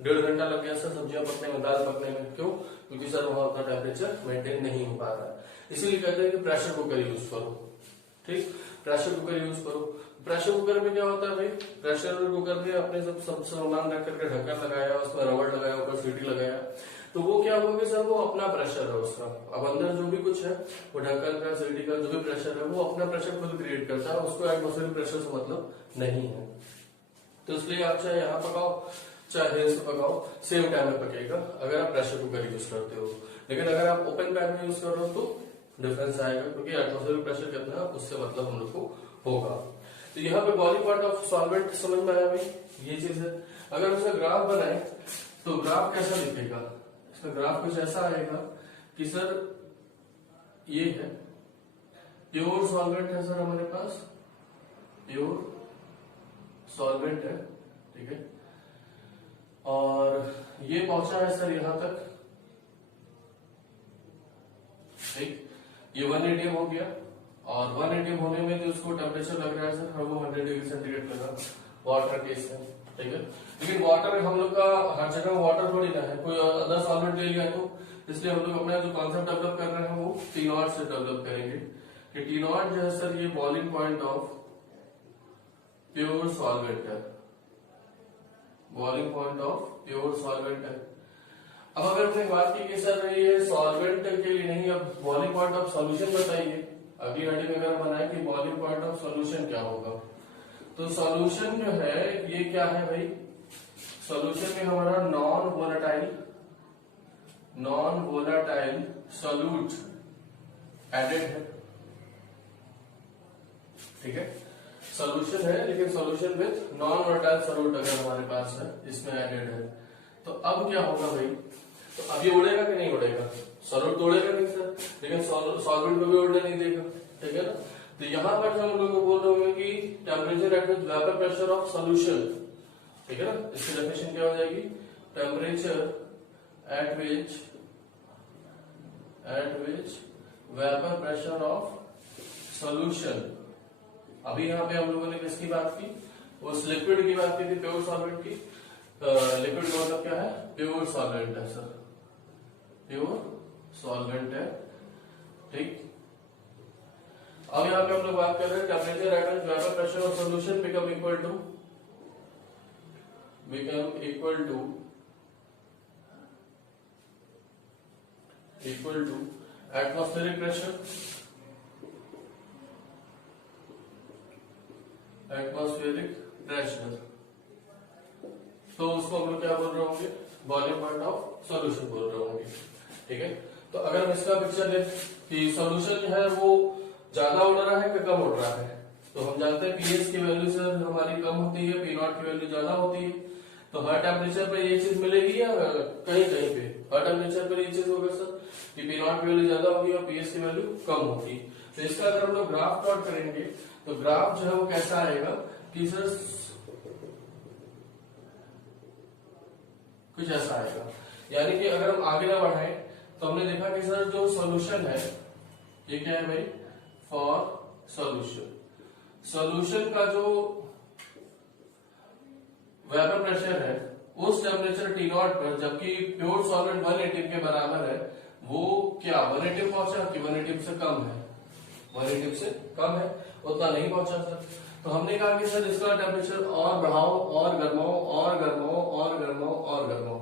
1.5 घंटा लग गया सर सब्जियां पकने में, दाल पकने में। क्यों? क्योंकि सर वहां उतना टेम्परेचर मेंटेन नहीं हो पा रहा है, इसीलिए कहते हैं कि प्रेशर कुकर यूज करो। ठीक, प्रेशर कुकर यूज करो। प्रेशर कुकर में क्या होता है भाई, प्रेशर कुकर में अपने सब सामान रख करके ढक्कन लगाया, उसमें रबड़ लगाया, ऊपर सीटी लगाया, तो वो क्या होगा सर वो अपना प्रेशर है उसका, अब अंदर जो भी कुछ है वो ढक्कन का सीटी का जो भी प्रेशर है वो अपना प्रेशर खुद क्रिएट करता है, उसको एटमॉस्फेरिक प्रेशर से मतलब नहीं है। तो इसलिए आप चाहे यहाँ पकाओ चाहे हिल्स में पकाओ सेम टाइम में पकेगा अगर आप प्रेशर कुकर यूज करते हो, लेकिन अगर आप ओपन पैन में यूज कर रहे हो तो डिफरेंस आएगा, क्योंकि एटमॉस्फेरिक प्रेशर कितना है उससे मतलब हम लोग को होगा। तो यहाँ पे बॉइलिंग पॉइंट ऑफ सॉल्वेंट समझ में आया भाई, ये चीज है। अगर उसका ग्राफ बनाए तो ग्राफ कैसा दिखेगा, इसका ग्राफ कुछ ऐसा आएगा कि सर ये है प्योर सॉल्वेंट है सर हमारे पास, प्योर सॉल्वेंट है, ठीक है, और ये पहुंचा है सर यहां तक, ठीक, ये 1 atm हो गया, और 1 atm होने में जो उसको टेम्परेचर लग रहा है सर वो 100 डिग्री सेंटीग्रेड लगा वाटर केस है, ठीक है। लेकिन वाटर हम लोग का हर जगह वाटर थोड़ी ना है, कोई अदर सॉल्वेंट ले लिया तो, इसलिए हम लोग अपना जो कॉन्सेप्ट डेवलप कर रहे हैं वो T0 से डेवलप करेंगे कि T0 जो है सर ये boiling point of pure solvent है, boiling point of pure solvent है। अब अगर हमने बात की कि सर ये सॉल्वेंट के लिए नहीं, अब बॉइलिंग पॉइंट ऑफ सॉल्यूशन बताइए, अगली गाड़ी में अगर बनाए कि बॉइलिंग पॉइंट ऑफ सॉल्यूशन क्या होगा, तो सॉल्यूशन जो है ये क्या है भाई, सॉल्यूशन में हमारा नॉन वोलेटाइल सॉल्यूट एडेड है, ठीक है, सॉल्यूशन है लेकिन solution with non volatile solute अगर हमारे पास है इसमें एडेड है, तो अब क्या होगा भाई, तो अब ये उड़ेगा कि नहीं उड़ेगा, सॉल्यूट तो उड़ेगा नहीं सर, लेकिन सॉल्वेंट को भी उड़ने नहीं देगा, ठीक है ना। तो यहाँ पर हम लोग बोल रहे होंगे कि temperature at which vapour pressure of solution, ठीक है ना, इसकी डेफिनेशन क्या हो जाएगी, temperature at which vapour pressure of solution. अभी यहाँ पे हम लोगों ने किसकी बात की, उस लिक्विड की बात की थी, प्योर सॉल्वेंट की। लिक्विड का मतलब क्या है, प्योर सॉल्वेंट है सर, प्योर सॉल्वेंट है, ठीक। अब यहाँ पे हम लोग बात कर रहे हैं temperature at which vapour pressure of solution become equal to atmospheric pressure, तो उसको हम लोग क्या बोल रहे होंगे, बॉइलिंग पॉइंट ऑफ सॉल्यूशन बोल रहे होंगे, ठीक है। तो अगर हम इसका पिक्चर दें कि सॉल्यूशन जो है वो ज्यादा उड़ रहा है कि कम उड़ रहा है, तो हम जानते हैं पीएच की वैल्यू से हमारी कम होती है, पी नॉट की वैल्यू ज्यादा होती है। तो हर टेम्परेचर पर ये चीज मिलेगी या कहीं कहीं पे हर टेम्परेचर पर ये चीज होगा सर कि पी नॉट की वैल्यू ज्यादा होगी और पीएच की वैल्यू कम होगी। तो इसका अगर हम लोग ग्राफ प्लॉट करेंगे तो ग्राफ जो है वो कैसा आएगा कि सर कुछ ऐसा आएगा, यानी कि अगर हम आगे ना बढ़ाएं तो हमने देखा कि सर जो सॉल्यूशन है ये क्या है भाई, फॉर सॉल्यूशन का जो वेपर प्रेशर है उस टेम्परेचर टी नॉट पर, जबकि प्योर सॉल्वेंट 180 के बराबर है, वो क्या 180 पहुंचा कि 180 से कम है, 180 से कम है, उतना नहीं पहुंचा सर। तो हमने कहा कि सर इसका टेम्परेचर और बढ़ाओ और गर्माओ और गर्माओ और गर्माओ और गर्माओ,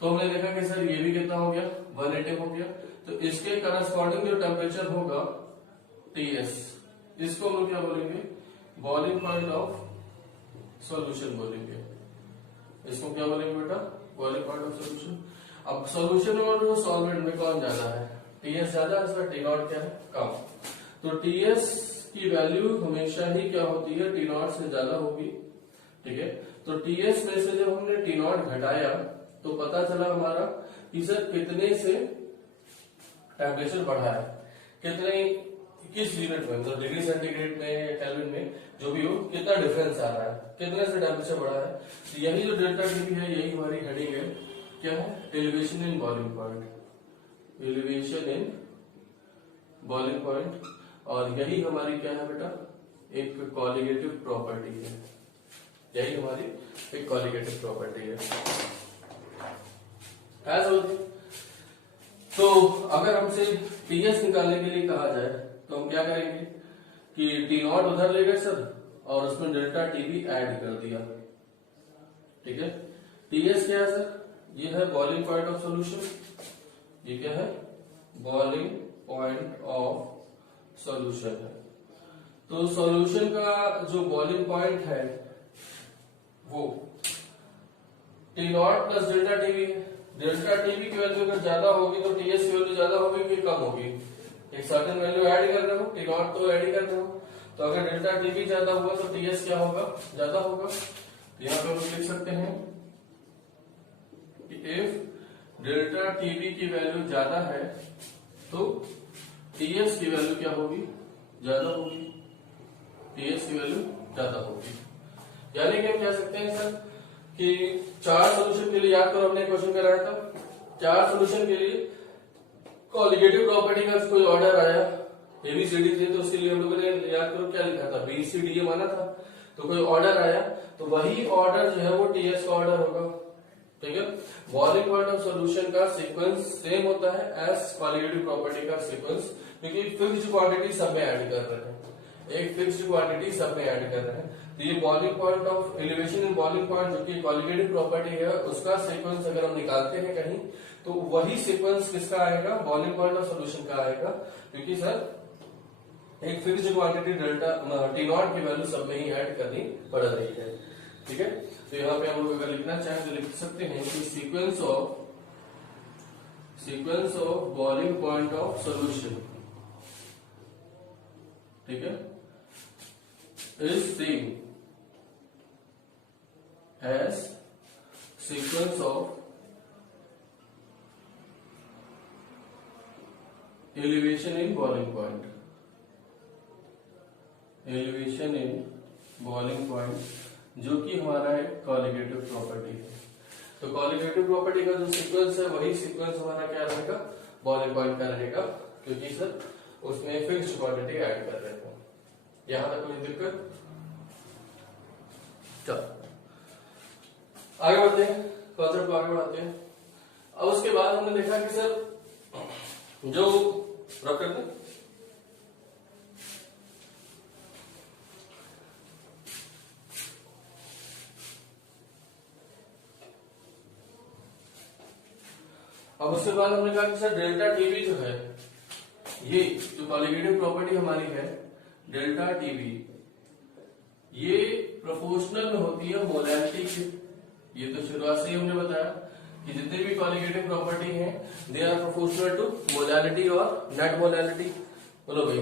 तो हमने देखा कि सर ये भी कितना हो गया, 180 हो गया। तो इसके करस्पॉन्डिंग जो टेम्परेचर होगा टीएस, इसको हम लोग क्या बोलेंगे, बॉइलिंग पॉइंट ऑफ सॉल्यूशन बोलेंगे। इसको क्या बोलेंगे बेटा, बॉइलिंग पॉइंट ऑफ सॉल्यूशन। अब सॉल्यूशन और सॉल्वेंट में कौन ज्यादा है, टीएस ज्यादा है, इसका टी नॉट क्या है, कम। तो टीएस की वैल्यू हमेशा ही क्या होती है, टी नॉट से ज्यादा होगी, ठीक है। तो टीएस में से जब हमने टी नॉट घटाया तो पता चला हमारा कि सर कितने से टेम्परेचर बढ़ा है, कितने किस यूनिट में, मतलब डिग्री सेंटीग्रेड में या केल्विन में जो भी हो, कितना डिफरेंस आ रहा है, कितने से टेम्परेचर बढ़ा है। तो यही जो डेल्टा टी है यही हमारी हेडिंग है, क्या है, elevation in boiling point, elevation in boiling point. और यही हमारी क्या है बेटा, एक कॉलिगेटिव प्रॉपर्टी है, यही हमारी एक कॉलिगेटिव प्रॉपर्टी है। तो अगर हमसे टीएस निकालने के लिए कहा जाए तो हम क्या करेंगे कि टी नॉट उधर ले गए सर और उसमें डेल्टा टी भी ऐड कर दिया, ठीक है। टीएस क्या है सर, ये है बॉइलिंग पॉइंट ऑफ सॉल्यूशन, ये क्या है, बॉइलिंग पॉइंट ऑफ सॉल्यूशन है। तो सॉल्यूशन का जो बॉइलिंग पॉइंट है वो T not plus delta TV है। डेल्टा टीवी की वैल्यू अगर ज्यादा होगी तो टीएस की वैल्यू ज्यादा होगी कि कम होगी, एक सर्टेन वैल्यू ऐड कर रहे हो, टी नॉट तो ऐड कर रहे हो, तो अगर डेल्टा टीवी ज्यादा हुआ तो टीएस क्या होगा, ज्यादा होगा। तो यहाँ पे हम लिख सकते हैं कि इफ डेल्टा टीवी की वैल्यू ज्यादा है तो टीएस की वैल्यू क्या होगी, ज्यादा होगी, टीएस की वैल्यू ज्यादा होगी। यानी कि हम कह सकते हैं सर कि 4 सॉल्यूशन के लिए, याद करो हमने क्वेश्चन कराया था, 4 सॉल्यूशन के लिए कॉलिगेटिव प्रॉपर्टी का कोई ऑर्डर आया, एबीसीडी थे तो उसके लिए हम लोगों ने याद करो क्या लिखा था, बीसीडी माना था। तो कोई ऑर्डर आया तो वही ऑर्डर जो है वो टीएस का ऑर्डर होगा, ठीक है। बॉइलिंग पॉइंट ऑफ सॉल्यूशन का सीक्वेंस सेम होता है एज कॉलिगेटिव प्रॉपर्टी का सीक्वेंस, क्योंकि फिक्स्ड क्वांटिटी सब में ऐड कर रहे हैं, एक फिक्स्ड क्वांटिटी सब में ऐड कर रहे हैं। तो ये boiling point of elevation in boiling point जो कि कॉलिगेटिव प्रॉपर्टी है उसका सीक्वेंस अगर हम निकालते हैं कहीं तो वही सीक्वेंस किसका आएगा, बॉइलिंग पॉइंट ऑफ सॉल्यूशन का आएगा, क्योंकि सर एक fixed quantity delta T not की वैल्यू सब में ही ऐड करनी पड़ रही है, ठीक है। तो यहाँ पे हम लोग अगर लिखना चाहें तो लिख सकते हैं कि sequence of boiling point of solution, ठीक है, is same as sequence of elevation in boiling point, elevation in boiling point जो कि हमारा एक कॉलिगेटिव प्रॉपर्टी है। तो कॉलिगेटिव प्रॉपर्टी का जो सीक्वेंस है वही सीक्वेंस हमारा क्या रहेगा, बॉइलिंग पॉइंट का रहेगा, क्योंकि सर उसमें फिक्स्ड क्वांटिटी ऐड कर रहे हैं। यहां तक कोई दिक्कत? चलो आगे बढ़ते हैं, कॉन्सेप्ट को आगे बढ़ाते हैं। अब उसके बाद हमने देखा कि सर जो रख करते हैं अब उसके बाद हमने कहा कि सर डेल्टा टीवी जो है, ये जो कॉलिगेटिव प्रॉपर्टी हमारी है डेल्टा टीवी, ये प्रोपोर्शनल में होती है मोलैरिटी के। ये तो शुरुआत से ही हमने बताया कि जितनी भी कॉलिगेटिव प्रॉपर्टी है they are proportional to molarity और नेट मोलैरिटी। बोलो भाई,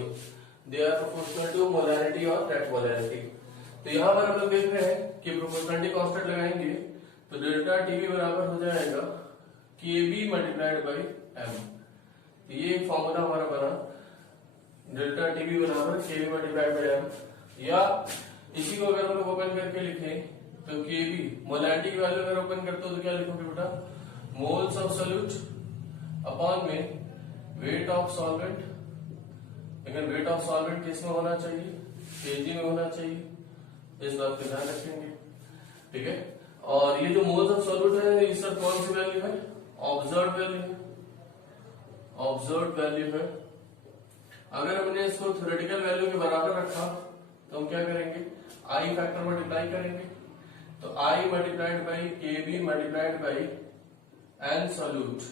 they are proportional to molarity और नेट मोलैरिटी। तो यहां पर हम लोग देख रहे हैं कि प्रोपोर्शनलिटी कांस्टेंट लगाएंगे तो डेल्टा टीवी बराबर हो जाएगा KB मल्टीप्लाइड बाई M। तो ये एक फॉर्मूला हमारा बना, डेल्टा टीवी बराबर KB मल्टीप्लाइड बाई M, या इसी को अगर हम लोग ओपन करके लिखें तो KB मोलैरिटी की वैल्यू अगर ओपन करते हो तो क्या लिखोगे बेटा, मोल्स ऑफ सॉल्यूट अपॉन में वेट ऑफ सॉल्वेंट। लेकिन वेट ऑफ सॉल्वेंट किस में होना चाहिए, KG में होना चाहिए, इस बात का ध्यान रखेंगे। ठीक है, और ये जो मोल्स ऑफ सॉल्यूट है इस पर कौन सी वैल्यू है, ऑब्जर्व वैल्यू है, ऑब्जर्व वैल्यू है। अगर हमने इसको थ्योरेटिकल वैल्यू के बराबर रखा तो हम क्या करेंगे, आई फैक्टर मल्टीप्लाई करेंगे। तो i multiplied by KB multiplied by n solute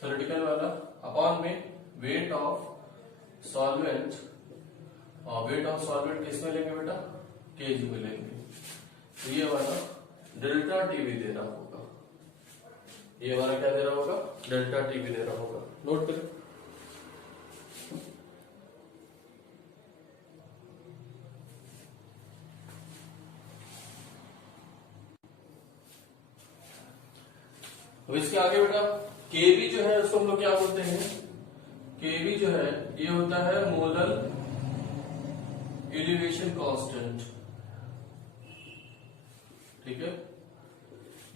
theoretical वाला अपॉन में वेट ऑफ सॉल्वेंट, और वेट ऑफ सॉल्वेंट किस में लेंगे बेटा, KG में लेंगे। तो ये वाला डेल्टा टीवी दे रहा होगा, ये हमारा क्या दे रहा होगा, डेल्टा टीवी दे रहा होगा। नोट करें। अब इसके आगे बेटा KB जो है उसको हम लोग क्या बोलते हैं, KB जो है ये होता है मोलर एलिवेशन कांस्टेंट। ठीक है,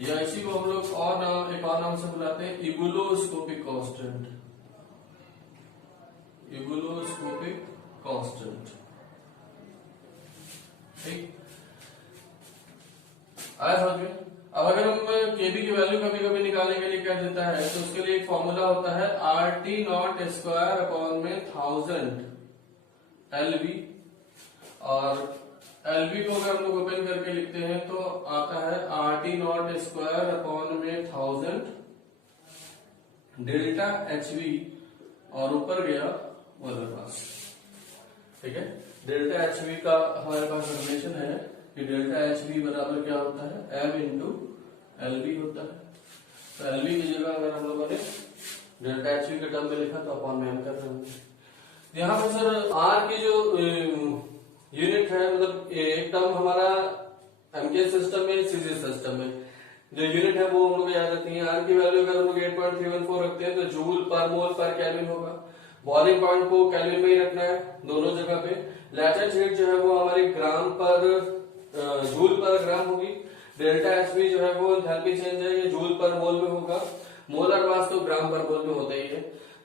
या इसी को हम लोग एक और नाम से बुलाते हैं इबुलोस्कोपिक कांस्टेंट, इबुलोस्कोपिक कांस्टेंट। ठीक, आया समझ में। अब अगर हम KB की वैल्यू कभी कभी निकालने के लिए क्या देता है तो उसके लिए एक फॉर्मूला होता है RT नॉट स्क्वायर अपॉन में 1000 LV, और LV को अगर हम लोग ओपन करके लिखते हैं तो आता है RT नॉट स्क्वायर अपॉन में 1000 डेल्टा HV, और ऊपर गया मोलर मास। ठीक है, डेल्टा HV का हमारे पास रिलेशन है कि डेल्टा HV बराबर क्या होता है, M इंटू LV होता है। तो LV की जगह अगर हम लोगों ने डेल्टा HV के टर्म में लिखा तो अपॉन में M कर रहे होंगे। यहाँ पर सर R की जो यूनिट है, मतलब एक टर्म हमारा MK सिस्टम में, सीजी सिस्टम में जो यूनिट है वो हम लोग याद रखती है। R की वैल्यू अगर हम लोग 8.314 रखते हैं तो जूल पर मोल पर केल्विन होगा। बॉइलिंग पॉइंट को केल्विन में ही रखना है दोनों जगह पे। लैटेंट हीट जो है वो हमारी ग्राम पर जूल पर ग्राम होगी। डेल्टा HV जो है वो एंथैल्पी चेंज है, ये जूल पर मोल में होगा। मोलर मास तो ग्राम पर मोल में होता ही है।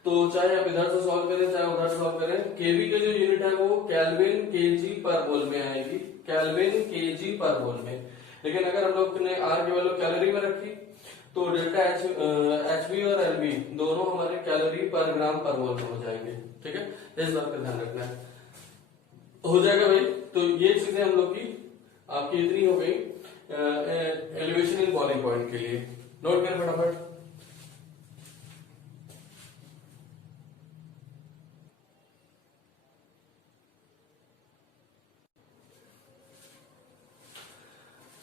तो चाहे आप इधर से सॉल्व करें चाहे उधर से सॉल्व करें, केवी की जो यूनिट है वो केल्विन केजी पर मोल में आएगी, केल्विन केजी पर मोल में। लेकिन अगर हम लोग ने आर की वैल्यू कैलोरी में रखी तो डेल्टा HV और LV दोनों हमारे कैलोरी पर ग्राम पर मोल में हो जाएंगे। ठीक है, इस बात का ध्यान रखना है। हो जाएगा भाई। तो ये चीजें हम लोग की आपकी इतनी हो गई एलिवेशन इन बॉइलिंग पॉइंट के लिए। नोट करें फटाफट।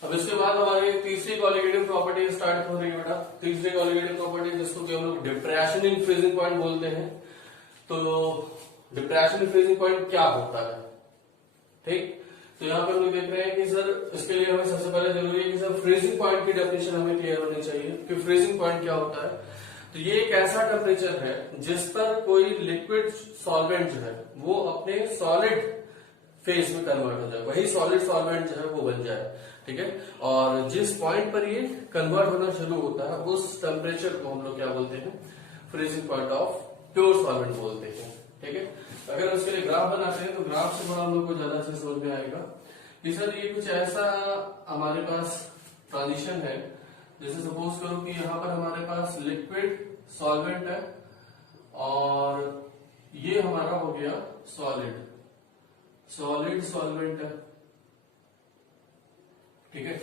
अब इसके बाद हमारी तीसरी कॉलिगेटिव प्रॉपर्टी स्टार्ट हो रही है बेटा। तीसरी कॉलिगेटिव प्रॉपर्टी जिसको कि हम लोग डिप्रेशन इन फ्रीजिंग पॉइंट बोलते हैं। तो डिप्रेशन इन फ्रीजिंग पॉइंट क्या होता है, ठीक। तो यहाँ पे हम लोग देख रहे हैं कि सर इसके लिए हमें सबसे पहले जरूरी है कि सर फ्रीजिंग पॉइंट की डेफिनेशन हमें क्लियर होनी चाहिए कि फ्रीजिंग पॉइंट क्या होता है। तो ये एक ऐसा टेम्परेचर है जिस पर कोई लिक्विड सॉल्वेंट जो है वो अपने सॉलिड फेज में कन्वर्ट हो जाए, वही सॉलिड सॉल्वेंट जो है वो बन जाए, ठीक है। और जिस पॉइंट पर ये कन्वर्ट होना शुरू होता है उस टेम्परेचर को हम लोग क्या बोलते हैं, freezing point of pure solvent बोलते हैं, ठीक है। अगर उसके लिए ग्राफ बनाते हैं तो ग्राफ से थोड़ा हम लोग को ज्यादा अच्छे समझ में आएगा कि सर ये कुछ ऐसा हमारे पास ट्रांजिशन है, जैसे सपोज करो कि यहाँ पर हमारे पास लिक्विड सॉल्वेंट है और ये हमारा हो गया सॉलिड सॉल्वेंट है, ठीक है।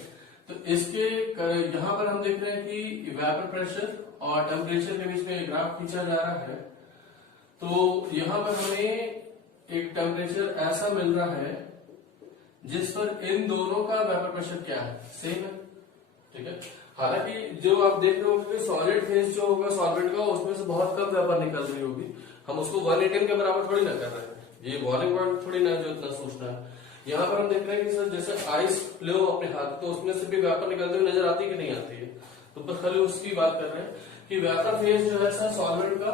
तो इसके यहाँ पर हम देख रहे हैं कि वेपर प्रेशर और टेम्परेचर के बीच में ग्राफ खींचा जा रहा है। तो यहाँ पर हमें एक टेम्परेचर ऐसा मिल रहा है जिस पर इन दोनों का वेपर प्रेशर क्या है, सेम है, ठीक है। हालांकि जो आप देख रहे होंगे सॉलिड फेज जो होगा सॉल्वेंट का उसमें से बहुत कम वेपर निकल रही होगी, हम उसको 1 एटम के बराबर थोड़ी ना कर रहे हैं, ये बॉइलिंग पॉइंट थोड़ी ना जो इतना सोचना है। यहाँ पर हम देख रहे हैं कि सर जैसे आइस लो अपने हाथ, तो उसमें से भी वेपर निकलते हुए नजर आती है कि नहीं आती है, तो बस खाली उसकी बात कर रहे हैं कि वेपर फेज जो है सर सॉल्वेंट का,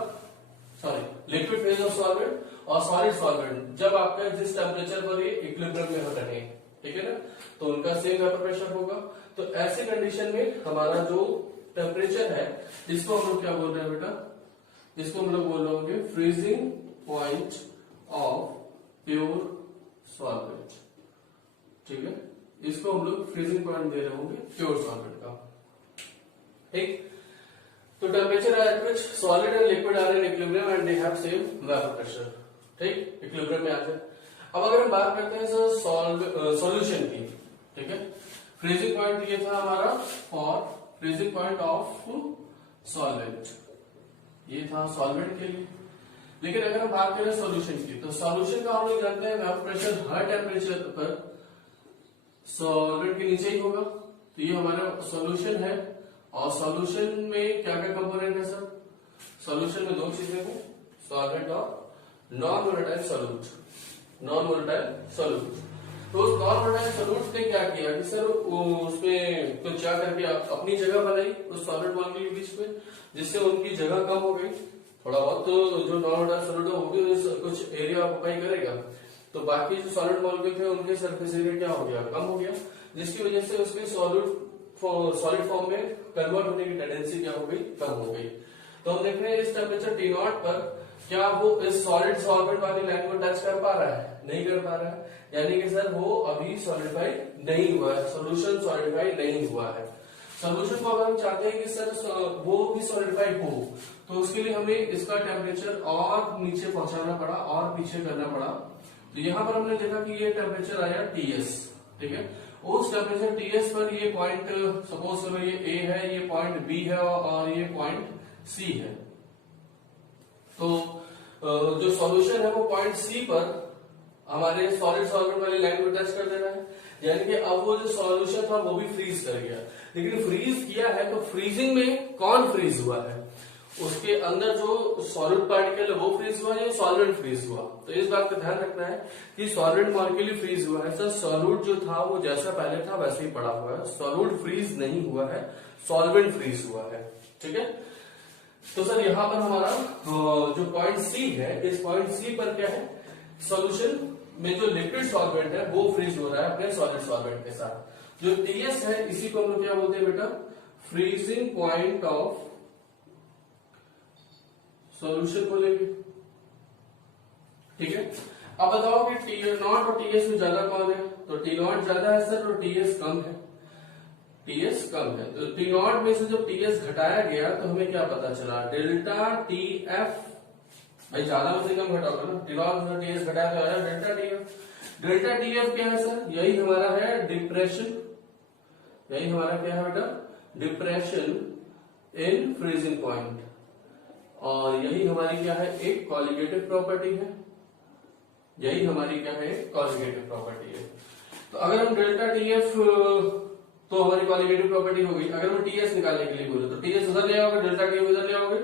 sorry liquid phase of solvent और सॉलिड सॉल्वेंट जब आपका जिस टेम्परेचर पर ये इक्विलिब्रियम में हो रहे हैं, ठीक है ना, तो उनका सेम वेपर प्रेशर होगा। तो ऐसे कंडीशन में हमारा जो टेम्परेचर है इसको हम लोग क्या बोल रहे हैं बेटा, इसको हम लोग बोल रहे होंगे freezing point of pure solvent, ठीक है। इसको हम लोग फ्रीजिंग पॉइंट दे रहे होंगे प्योर सॉल्वेंट का, ठीक। तो temperature at which solid and liquid are in equilibrium and they have same vapour pressure, ठीक, इक्विलिब्रियम में आ जाए। अब अगर हम बात करते हैं सर सॉल्यूशन की, ठीक है, फ्रीजिंग पॉइंट ये था हमारा for freezing point of solvent, ये था सॉल्वेंट के लिए। लेकिन अगर हम बात करें सॉल्यूशन की, तो सॉल्यूशन का हम लोग जानते हैं वेपर प्रेशर हर टेम्परेचर पर सॉल्वेंट के नीचे ही होगा, तो ये हमारा सॉल्यूशन है। और सॉल्यूशन में क्या क्या कंपोनेंट है सर, सॉल्यूशन में दो चीजें हैं, सॉल्वेंट और non volatile solute, non volatile solute. तो उस नॉन वोलेटाइल सॉल्यूट ने क्या किया कि सर उसमें कुछ क्या करके अपनी जगह बनाई उस सॉलिड मॉलिक्यूल के बीच में, जिससे उनकी जगह कम हो गई थोड़ा बहुत, तो जो नॉन वोलेटाइल सॉल्यूट होगी कुछ एरिया ऑक्यूपाई करेगा, तो बाकी जो सॉलिड मॉलिक्यूल थे उनके सरफेस एरिया क्या हो गया, कम हो गया, जिसकी वजह से उसके सॉलिड फॉर्म में कन्वर्ट होने की टेंडेंसी क्या हो गई, कम हो गई। तो हम देख रहे हैं इस टेम्परेचर T0 पर क्या वो इस सॉलिड सॉल्वेंट वाली लाइन को टच कर पा रहा है, नहीं कर पा रहा है, यानी कि सर वो अभी सॉलिडिफाइड नहीं हुआ है, सोल्यूशन सॉलिडिफाइड नहीं हुआ है। सोल्यूशन को अगर हम चाहते हैं कि सर वो भी सॉलिडिफाइड हो, तो उसके लिए हमें इसका टेम्परेचर और नीचे पहुंचाना पड़ा और पीछे करना पड़ा। तो यहाँ पर हमने देखा कि ये टेम्परेचर आया Ts, ठीक है। उस टेम्परेचर Ts पर ये पॉइंट सपोज करो ये A है, ये पॉइंट B है और ये पॉइंट C है। तो जो सॉल्यूशन है वो पॉइंट C पर हमारे सॉलिड सॉल्वेंट वाली लाइन को टच कर देना है, यानी कि अब वो जो सॉल्यूशन था वो भी फ्रीज कर गया। लेकिन फ्रीज किया है तो फ्रीजिंग में कौन फ्रीज हुआ है, उसके अंदर जो सॉलिड पार्टिकल है वो फ्रीज हुआ या सॉल्वेंट फ्रीज हुआ। तो इस बात का ध्यान रखना है कि सॉल्वेंट मॉलिक्यूल ही फ्रीज हुआ है सर, सॉल्यूट जो था वो जैसा पहले था वैसे ही पड़ा हुआ है, सॉल्यूट फ्रीज नहीं हुआ है, सॉल्वेंट फ्रीज हुआ है, ठीक है। तो सर यहाँ पर हमारा जो पॉइंट सी है, इस पॉइंट सी पर क्या है, सॉल्यूशन में जो लिक्विड सॉल्वेंट है वो फ्रीज हो रहा है अपने सॉलिड सॉल्वेंट के साथ। जो टीएस है इसी को हम लोग क्या बोलते हैं बेटा, फ्रीजिंग पॉइंट ऑफ सॉल्यूशन बोलेंगे, ठीक है। अब बताओ कि T0 और TS में ज्यादा कौन है, तो T0 ज्यादा है सर और TS कम है, TS कम है। तो T0 में से जब TS घटाया गया तो हमें क्या पता चला, डेल्टा TF, भाई ज्यादा में से कम घटा होगा ना, T0 में TS घटाया तो आया डेल्टा TF। डेल्टा TF क्या है सर, यही हमारा है डिप्रेशन, यही हमारा क्या है बेटा, डिप्रेशन इन फ्रीजिंग पॉइंट, और यही हमारी क्या है, एक कॉलिगेटिव प्रॉपर्टी है, यही हमारी क्या है, कॉलिगेटिव प्रॉपर्टी है। तो अगर हम डेल्टा TF तो हमारी कॉलिगेटिव प्रॉपर्टी हो गई। अगर हम TS निकालने के लिए बोले तो TS उधर ले आओगे, डेल्टा TF उधर ले आओगे,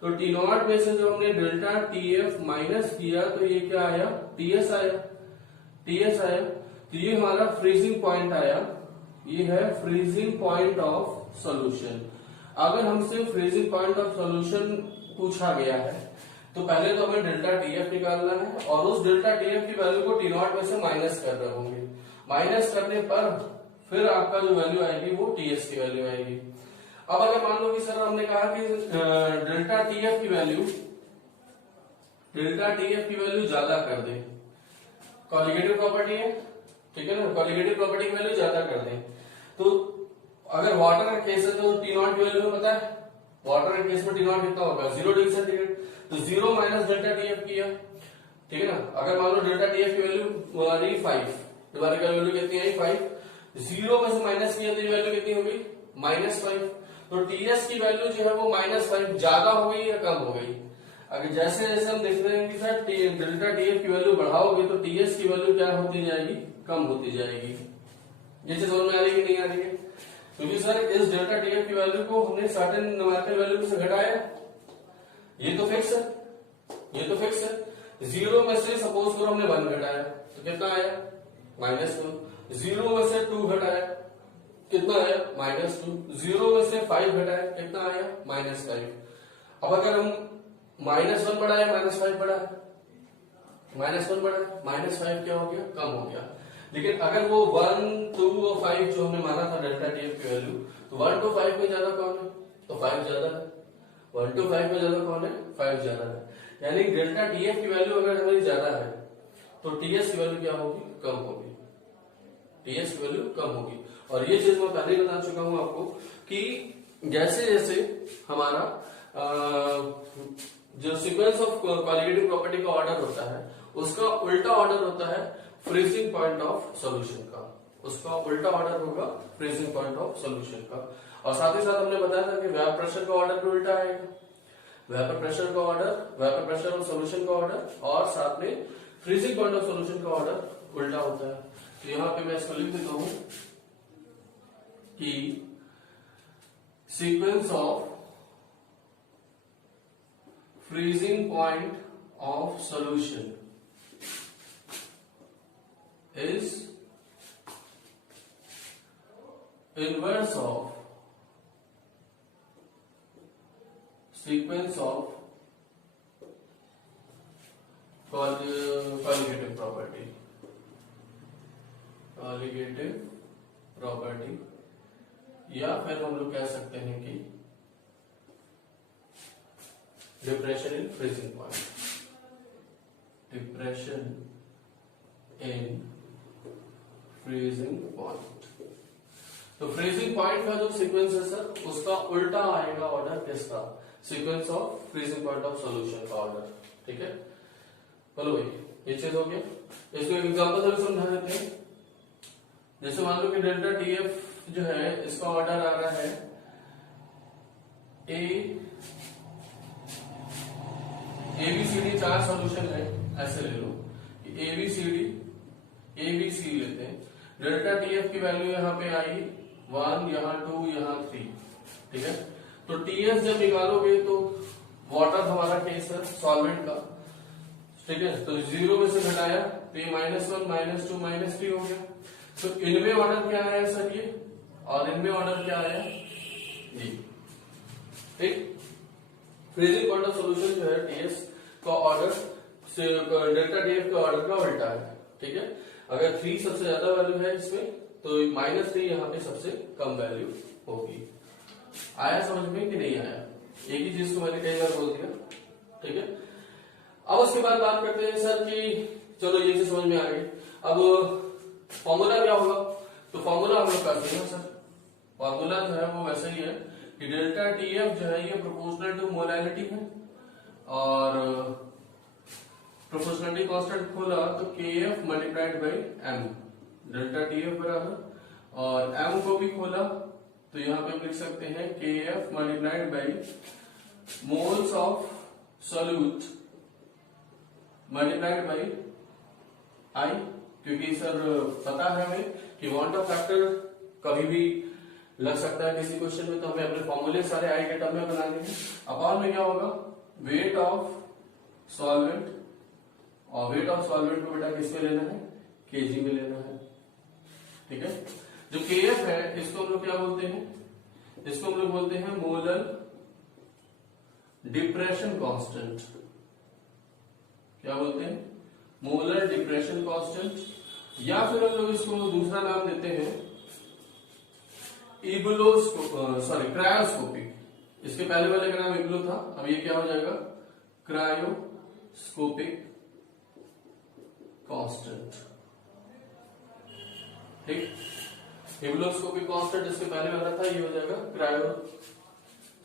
तो T0 में से जो हमने डेल्टा TF माइनस किया तो ये क्या आया, TS आया, TS आया। तो ये हमारा फ्रीजिंग पॉइंट आया, ये है फ्रीजिंग पॉइंट ऑफ सॉल्यूशन। अगर हमसे फ्रीजिंग पॉइंट ऑफ सॉल्यूशन पूछा गया है तो पहले तो हमें डेल्टा टीएफ निकालना है और उस डेल्टा टीएफ की वैल्यू को टी नॉट में से माइनस कर रहे होंगे। माइनस करने पर फिर आपका जो वैल्यू आएगी वो टीएस की वैल्यू आएगी। अब अगर मान लो कि सर हमने कहा कि डेल्टा टीएफ की वैल्यू ज्यादा कर दें, कॉलिगेटिव प्रॉपर्टी है, ठीक है ना, कॉलिगेटिव प्रॉपर्टी की वैल्यू ज्यादा कर दें, तो अगर वाटर का केस है तो टी नॉट की वैल्यू पता है, वाटर के केस में टी नॉट कितना होगा 0 डिग्री सेंटीग्रेड, तो 0 माइनस डेल्टा टीएफ किया, ठीक है ना। अगर मान लो डेल्टा टीएफ की वैल्यू आ रही 5, दोबारा की वैल्यू कितनी आई 5, 0 में से माइनस किया तो वैल्यू कितनी हो गई -5, तो टीएस की वैल्यू जो है वो -5 ज्यादा हो गई या कम हो गई। अगर जैसे जैसे हम देख रहे हैं कि सर डेल्टा टीएफ की वैल्यू बढ़ाओगे तो टीएस की वैल्यू क्या होती जाएगी, कम होती जाएगी। ये चीज समझ में आ रही है कि नहीं आ रही है? क्योंकि सर इस डेल्टा टीएफ की वैल्यू को हमने सर्टेन न्यूमेरिकल वैल्यू से घटाया, ये तो फिक्स है, ये तो फिक्स है। 0 में से सपोज करो हमने 1 घटाया तो कितना आया -1, 0 में से 2 घटाया कितना आया -2, 0 में से 5 घटाया कितना आया -5। अब अगर हम -1 बढ़ाया -5 बढ़ाया, -1 बढ़ाया -5 क्या हो गया, कम हो गया। लेकिन अगर वो 1, 2 और 5 जो हमने माना था डेल्टा टीएफ की वैल्यू, तो 1 to 5 में ज्यादा कौन है, तो 5 ज्यादा है। 1 to 5 में ज्यादा कौन है, 5 ज्यादा है। यानी डेल्टा टीएफ की वैल्यू अगर हमारी ज्यादा है तो टीएस की वैल्यू क्या होगी, कम होगी, टीएस की वैल्यू कम होगी। और ये चीज मैं पहले ही बता चुका हूं आपको कि जैसे जैसे हमारा जो सीक्वेंस ऑफ क्वालिटेटिव प्रॉपर्टी का ऑर्डर होता है उसका उल्टा ऑर्डर होता है फ्रीजिंग पॉइंट ऑफ सॉल्यूशन का, उसका उल्टा ऑर्डर होगा फ्रीजिंग पॉइंट ऑफ सॉल्यूशन का। और साथ ही साथ हमने बताया था कि वेपर प्रेशर का ऑर्डर भी उल्टा आएगा, वेपर प्रेशर का order, vapour pressure of solution का ऑर्डर और साथ में फ्रीजिंग पॉइंट ऑफ सॉल्यूशन का ऑर्डर उल्टा होता है। तो यहां पे मैं इसको लिख देता हूं कि sequence of freezing point of solution is inverse of sequence of colligative property, colligative property, या फिर हम लोग कह सकते हैं कि depression in freezing point, depression in freezing point. तो फ्रीजिंग पॉइंट का जो सीक्वेंस है सर उसका उल्टा आएगा ऑर्डर किसका, sequence of freezing point of solution का ऑर्डर, ठीक है। बोलो भाई ये चीज हो गया। इसको एक एग्जांपल से समझा देते हैं। जैसे मान लो कि डेल्टा टीएफ जो है इसका ऑर्डर आ रहा है एबीसीडी 4 सॉल्यूशन है, ऐसे ले लो कि एबीसी लेते हैं। डेल्टा टीएफ की वैल्यू यहाँ पे आई 1, यहाँ 2, यहाँ 3, ठीक है। तो टीएस जब निकालोगे तो वाटर हमारा केस है सॉल्वेंट का, ठीक है। तो 0 में से घटाया तो ये -1 -2 -3 हो गया। तो इनमें ऑर्डर क्या आया सर ये, और इनमें ऑर्डर क्या आया ये, ठीक। फ्रीजिंग पॉइंट ऑफ सॉल्यूशन जो है टीएस का ऑर्डर डेल्टा टीएफ के ऑर्डर का उल्टा है, ठीक है। अगर 3 सबसे ज्यादा वैल्यू है इसमें तो -3 यहाँ पे सबसे कम वैल्यू होगी। आया समझ में कि नहीं आया, एक ही चीज को मैंने कई बार बोल दिया, ठीक है। अब उसके बाद बात करते हैं सर कि चलो ये चीज समझ में आ गई। अब फॉर्मूला क्या होगा, तो फॉर्मूला हम लोग करते हैं सर, फॉर्मूला जो है वो वैसे ही है कि डेल्टा टीएफ जो है ये प्रोपोर्शनल टू मोलैलिटी है, और प्रोपोर्शनलिटी कांस्टेंट खोला तो KF multiplied by M, delta TF बराबर, और M को भी खोला तो यहां पे लिख सकते हैं KF multiplied by moles of solute multiplied by I, क्योंकि सर पता है हमें कि वांट ऑफ फैक्टर कभी भी लग सकता है किसी क्वेश्चन में, तो हमें अपने फॉर्मूले सारे I के टर्म में बना देंगे। अपॉन में क्या होगा, वेट ऑफ सॉल्वेंट, और वेट ऑफ सॉल्वेंट को बेटा किस में लेना है, केजी में लेना है, ठीक है। जो केएफ है इसको हम लोग क्या बोलते हैं, इसको हम लोग बोलते हैं मोलर डिप्रेशन कांस्टेंट, क्या बोलते हैं, मोलर डिप्रेशन कांस्टेंट, या फिर हम लोग इसको दूसरा नाम देते हैं क्रायोस्कोपिक। इसके पहले वाले का नाम इग्लो था, अब ये क्या हो जाएगा, क्रायोस्कोपिक कांस्टेंट। ठीक, हिब्लोस्कोपिक कांस्टेंट इसके पहले वाला था, ये हो जाएगा क्रायो,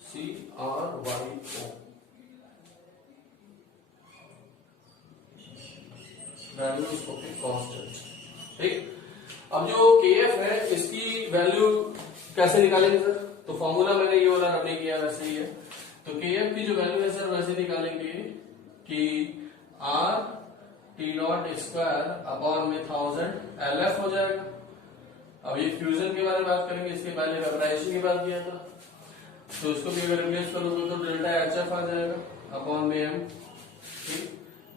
CRYO, क्रायोस्कोपिक कांस्टेंट। ठीक, अब जो KF है इसकी वैल्यू कैसे निकालेंगे सर, तो फॉर्मूला मैंने ये वाला रब नहीं किया, वैसे ही है। तो KF की जो वैल्यू है सर वैसे निकालेंगे कि RT0² अपॉन में 1000 LF हो जाएगा। अब ये फ्यूजन के बारे में बात करेंगे, इसके पहले वेपराइजेशन की बात किया था, तो इसको भी अगर रिप्लेस करोगे तो डेल्टा HF आ जाएगा अपॉन में M। ठीक,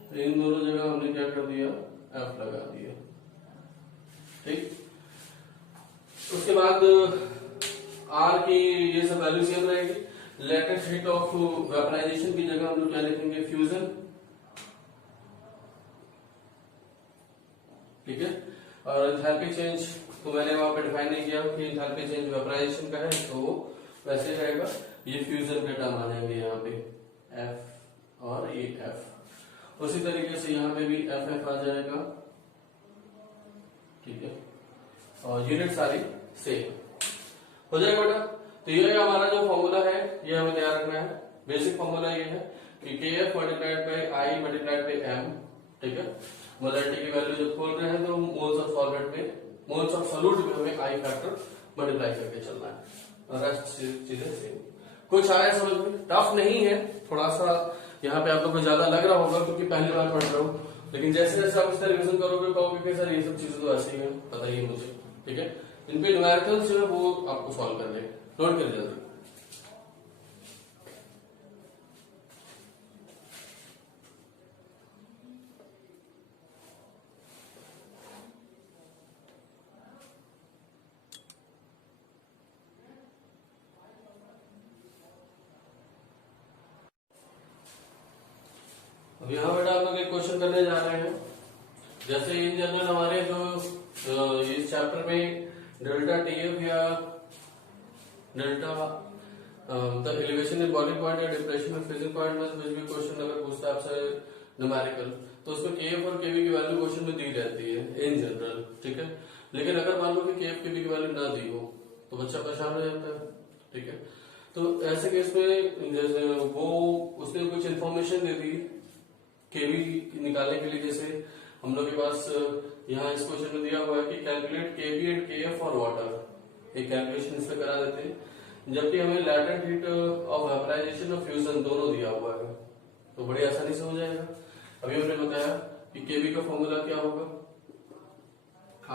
तो इन दोनों जगह हमने क्या कर दिया, F लगा दिया। ठीक, उसके बाद R की ये सब वैल्यू सेम रहेगी। लेटेस्ट रेट ऑफ वेपराइजेशन की जगह हम लोग क्या लिखेंगे, फ्यूजन। ठीक है, और एंथैल्पी चेंज तो मैंने वहां पे डिफाइन नहीं किया कि एंथैल्पी चेंज वेपराइजेशन का है, तो वो वैसे रहेगा। ये फ्यूजन के टर्म आ जाएंगे यहाँ पे F और ये F। उसी तरीके से यहाँ पे भी FF आ जाएगा। ठीक है, और यूनिट सारी सेम हो जाएगा बेटा। तो ये हमारा जो फॉर्मूला है ये हमें ध्यान रखना है। बेसिक फॉर्मूला ये है कि KF multiplied by I multiplied by M। ठीक है, मोलैरिटी की वैल्यू जब खोल रहे हैं तो मोल्स ऑफ सॉल्वेंट में, मोल्स ऑफ सॉल्यूट में हमें I फैक्टर मल्टीप्लाई करके चलना है, रेस्ट चीजें सेम। कुछ आया समझ में, टफ नहीं है, थोड़ा सा यहाँ पे आप लोग को ज्यादा लग रहा होगा क्योंकि पहली बार पढ़ रहा हूँ, लेकिन जैसे जैसे आप इसका रिविजन करोगे कहोगे कि सर ये सब चीजें तो ऐसे ही है, पता ही है मुझे। ठीक है, इन पे न्यूमेरिकल्स जो है वो आपको सॉल्व कर ले, नोट कर जल्दी। अब यहाँ बेटा आप लोग एक क्वेश्चन करने जा रहे हैं। जैसे इन जनरल हमारे जो इस चैप्टर में डेल्टा TF या delta the elevation in boiling point या डिप्रेशन में फ्रीजिंग पॉइंट में कुछ भी क्वेश्चन अगर पूछता है आपसे न्यूमेरिकल, तो उसमें KF और KB की वैल्यू क्वेश्चन में दी रहती है इन जनरल। ठीक है, लेकिन अगर मान लो कि KF KB की वैल्यू ना दी हो तो बच्चा परेशान हो जाता है। ठीक है, तो ऐसे केस में जैसे वो उसने कुछ इन्फॉर्मेशन दे दी KB निकालने के लिए, जैसे हम लोग के पास यहाँ इस क्वेश्चन में दिया हुआ है कि calculate KB and KF for water, एक कैलकुलेशन इसमें करा देते हैं, जबकि हमें लैटेंट हीट ऑफ वेपराइजेशन और फ्यूजन दोनों दिया हुआ है, तो बड़ी आसानी से हो जाएगा। अभी हमने बताया कि KB का फॉर्मूला क्या होगा,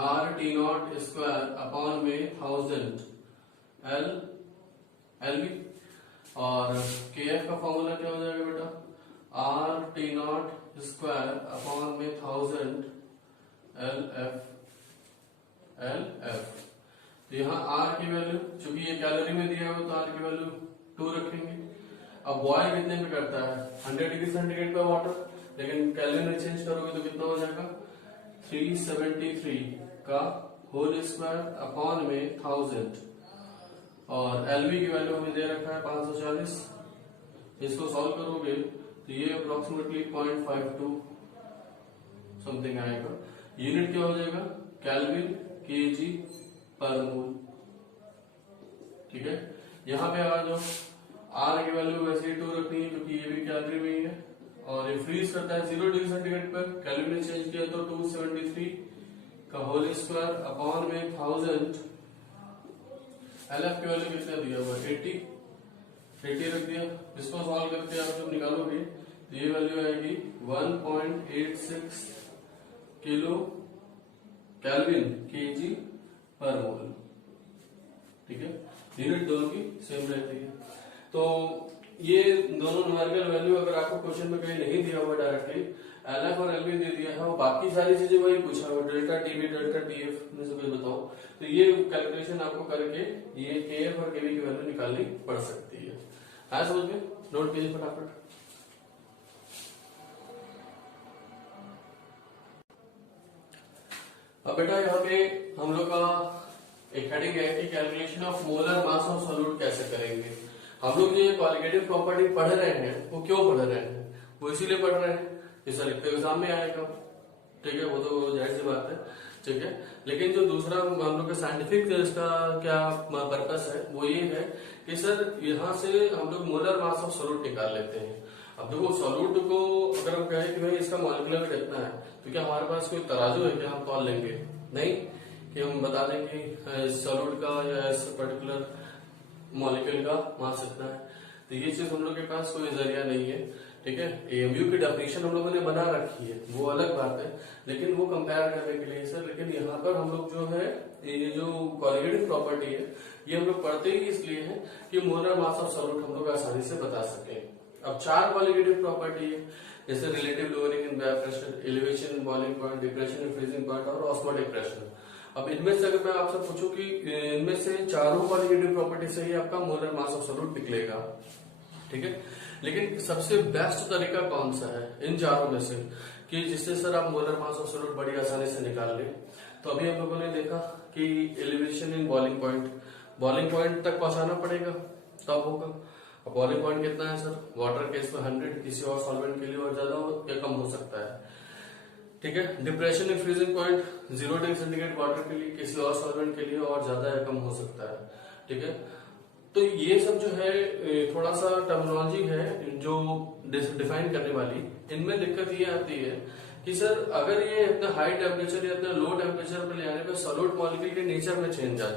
RT0² अपॉन में 1000 LV, और KF का फॉर्मूला क्या हो जाएगा बेटा, RT0² अपॉन में 1000 LF। तो यहाँ R की वैल्यू, चूंकि ये कैलोरी में दिया हुआ तो R की वैल्यू 2 रखेंगे। अब बॉयल कितने में करता है, 100 डिग्री सेंटीग्रेड पे वाटर, लेकिन कैलोरी में चेंज करोगे तो कितना हो जाएगा, 373 का होल स्क्वायर अपॉन में 1000, और LV की वैल्यू हमें दे रखा है 540। इसको सॉल्व करोगे तो ये अप्रोक्सीमेटली 0.52 समथिंग आएगा। यूनिट क्या हो जाएगा, केल्विन केजी पर मोल। ठीक है, यहाँ पे आ जाओ, R की वैल्यू वैसे ही 2 रखनी है क्योंकि ये भी कैलोरी में ही है, और ये फ्रीज करता है 0 डिग्री सेंटीग्रेड पर, केल्विन ने चेंज किया तो 273 का होल स्क्वायर अपॉन में 1000। LF की वैल्यू कितना दिया हुआ है, 80 रख दिया। इसको सॉल्व करके आप जब निकालोगे तो ये वैल्यू आएगी 1.86 किलो केल्विन केजी पर मोल। ठीक है, यूनिट दोनों की सेम रहती है। तो ये दोनों न्यूमेरिकल वैल्यू अगर आपको क्वेश्चन में कहीं नहीं दिया हुआ डायरेक्टली, LF और LV दे दिया है और बाकी सारी चीजें वही पूछा हुआ, डेल्टा TB डेल्टा TF में से कुछ बताओ, तो ये कैलकुलेशन आपको करके ये KF और KB की वैल्यू निकालनी पड़ सकती है। समझ में, नोट कीजिए फटाफट। अब बेटा यहाँ पे हम लोग का एक हेडिंग है कि calculation of molar mass of solute कैसे करेंगे। हम लोग ये क्वालिटेटिव प्रॉपर्टी पढ़ रहे हैं, वो क्यों पढ़ रहे हैं? वो इसीलिए पढ़ रहे हैं कि सर एग्जाम में आएगा, ठीक है, वो तो जाहिर सी बात है, ठीक है। लेकिन जो दूसरा हम लोग का साइंटिफिक इसका क्या पर्पस है, वो ये है कि सर यहाँ से हम लोग मोलर मास ऑफ सॉल्यूट निकाल लेते हैं। अब देखो सॉल्यूट को अगर हम कहें कि भाई इसका मॉलिक्यूलर वेट इतना है, तो क्या हमारे पास कोई तराजू है कि हम तौल लेंगे? नहीं, कि हम बता दें कि सॉल्यूट का या इस पर्टिकुलर मॉलिक्यूल का मास इतना है। तो ये चीज हम लोग के पास कोई जरिया नहीं है, ठीक है। एएमयू की डेफिनेशन हम लोगों ने बना रखी है, वो अलग बात है, लेकिन वो कंपेयर करने के लिए सर। लेकिन यहाँ पर हम लोग जो है ये जो क्वालिटेटिव प्रॉपर्टी है ये हम लोग पढ़ते ही इसलिए है कि मोलर मास ऑफ सॉल्यूट हम लोग आसानी से बता सके। अब 4 क्वालिटेटिव प्रॉपर्टी है, जैसे relative lowering in vapour pressure, elevation in boiling point, depression in freezing point और ऑस्मोटिक प्रेशर। अब इनमें से अगर मैं आपसे पूछूं कि इनमें से चारों क्वालिटेटिव प्रॉपर्टी से ही आपका मोलर मास ऑफ सॉल्यूट निकलेगा, ठीक है। लेकिन सबसे बेस्ट तरीका कौन सा है इन चारों में से कि जिससे सर आप मोलर मास ऑफ सॉल्यूट बड़ी आसानी से निकाल लें? तो अभी हम लोगों ने देखा कि एलिवेशन इन बॉइलिंग पॉइंट तक पहुंचाना पड़ेगा, तब होगा। अब बॉइलिंग पॉइंट कितना है सर? वाटर केस में 100, किसी और सॉल्वेंट के लिए और ज्यादा हो या कम हो सकता है, ठीक है। Depression in freezing point 0 degree centigrade water के लिए, किसी और सॉल्वेंट के लिए और ज्यादा या कम हो सकता है, ठीक है। तो ये सब जो है थोड़ा सा टर्मिनोलॉजी है जो डिफाइन करने वाली। इनमें दिक्कत ये आती है कि सर अगर ये इतना हाई टेम्परेचर या इतना लो टेम्परेचर पर ले आने पर सॉल्यूट मॉलिक्यूल के नेचर में चेंज आ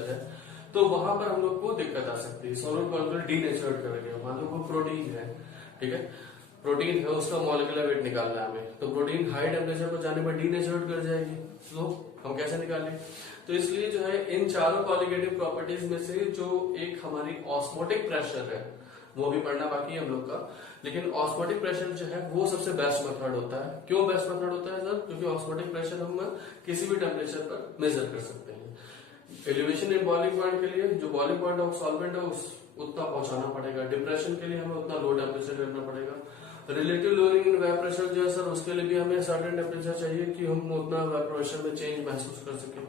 जाए, तो वहां पर हम लोग को दिक्कत आ सकती है। सॉल्यूट मॉलिक्यूल डीनेचर्ड कर गया, मान लो वो प्रोटीन है, ठीक है, प्रोटीन है, उसका मॉलिक्यूलर वेट निकालना है हमें, तो प्रोटीन हाई टेम्परेचर पर जाने पर डीनेचर्ड कर जाएगी, तो हम कैसे निकालें? तो इसलिए जो है इन चारों क्वालिटेटिव प्रॉपर्टीज में से जो एक हमारी ऑस्मोटिक प्रेशर है वो भी पढ़ना बाकी है हम लोग का। लेकिन ऑस्मोटिक प्रेशर जो है वो सबसे बेस्ट मेथड होता है। क्यों बेस्ट मेथड होता है सर? क्योंकि ऑस्मोटिक प्रेशर हम किसी भी टेम्परेचर पर मेजर कर सकते हैं। एलिवेशन इन बॉइलिंग पॉइंट के लिए जो बॉइलिंग पॉइंट ऑफ सॉल्वेंट है उतना पहुंचाना पड़ेगा। डिप्रेशन के लिए हमें उतना लो टेम्परेचर करना पड़ेगा। Relative lowering in vapour pressure जो है सर उसके लिए भी हमें सर्टेन टेम्परेचर चाहिए कि हम उतना वेपर प्रेशर में चेंज महसूस कर सके।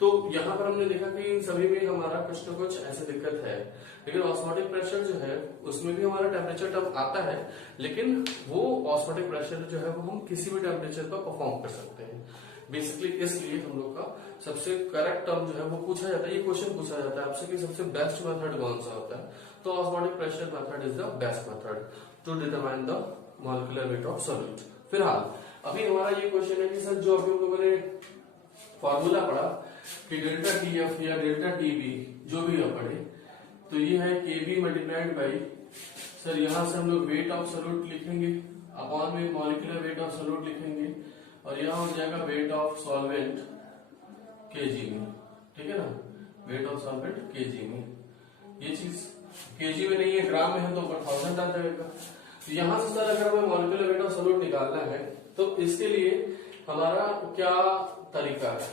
तो यहाँ पर हमने देखा कि इन सभी में हमारा कुछ न कुछ ऐसी दिक्कत है। लेकिन ऑस्मोटिक प्रेशर जो है उसमें भी हमारा टेम्परेचर टर्म आता है, लेकिन वो ऑस्मोटिक प्रेशर जो है वो हम किसी भी टेम्परेचर पर परफॉर्म कर सकते हैं। बेसिकली इसलिए हम लोग का सबसे करेक्ट टर्म जो है वो पूछा जाता है, ये क्वेश्चन पूछा जाता है आपसे कि सबसे बेस्ट मेथड कौन सा होता है, तो osmotic pressure method is the best method to determine the molecular weight of solute. फिलहाल अभी हमारा ये क्वेश्चन है कि सर जो अभी हम लोगों ने फॉर्मूला पढ़ा कि डेल्टा टी एफ या डेल्टा टी बी जो भी आप पढ़े, तो ये है के बी मल्टीप्लाइड बाई, सर यहां से हम लोग वेट ऑफ सॉल्यूट लिखेंगे अपॉन में मॉलिक्यूलर वेट ऑफ सॉल्यूट लिखेंगे, और यहाँ हो जाएगा वेट ऑफ सॉल्वेंट केजी में, ठीक है ना, वेट ऑफ सॉल्वेंट केजी में। ये चीज केजी में नहीं है, ग्राम में है तो ऊपर 1000 आ जाएगा। तो यहां से सर अगर हमें मॉलिक्यूलर वेट ऑफ सॉल्यूट निकालना है तो इसके लिए हमारा क्या तरीका है?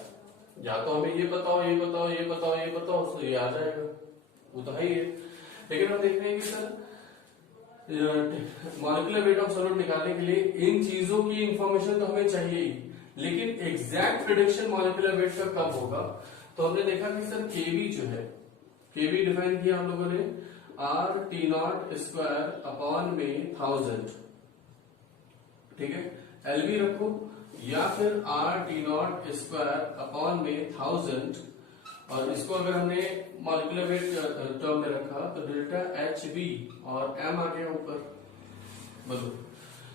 या तो हमें ये बताओ, ये बताओ, ये बताओ, ये बताओ, तो ये आ जाएगा, वो तो है ही है। लेकिन हम देख रहे हैं कि sir molecular weight of solute निकालने के लिए इन चीजों की इंफॉर्मेशन तो हमें चाहिए ही, लेकिन एग्जैक्ट प्रेडिक्शन मॉलिक्यूलर वेट का कब होगा? तो हमने देखा कि सर केवी जो है, केवी डिफाइन किया हम लोगों ने R T not square upon में 1000, ठीक है, एलवी रखो, या फिर R T not square upon में 1000, और इसको अगर हमने मॉलिक्यूलर वेट टर्म में रखा तो डेल्टा एच बी और एम आ गया ऊपर, बोलो।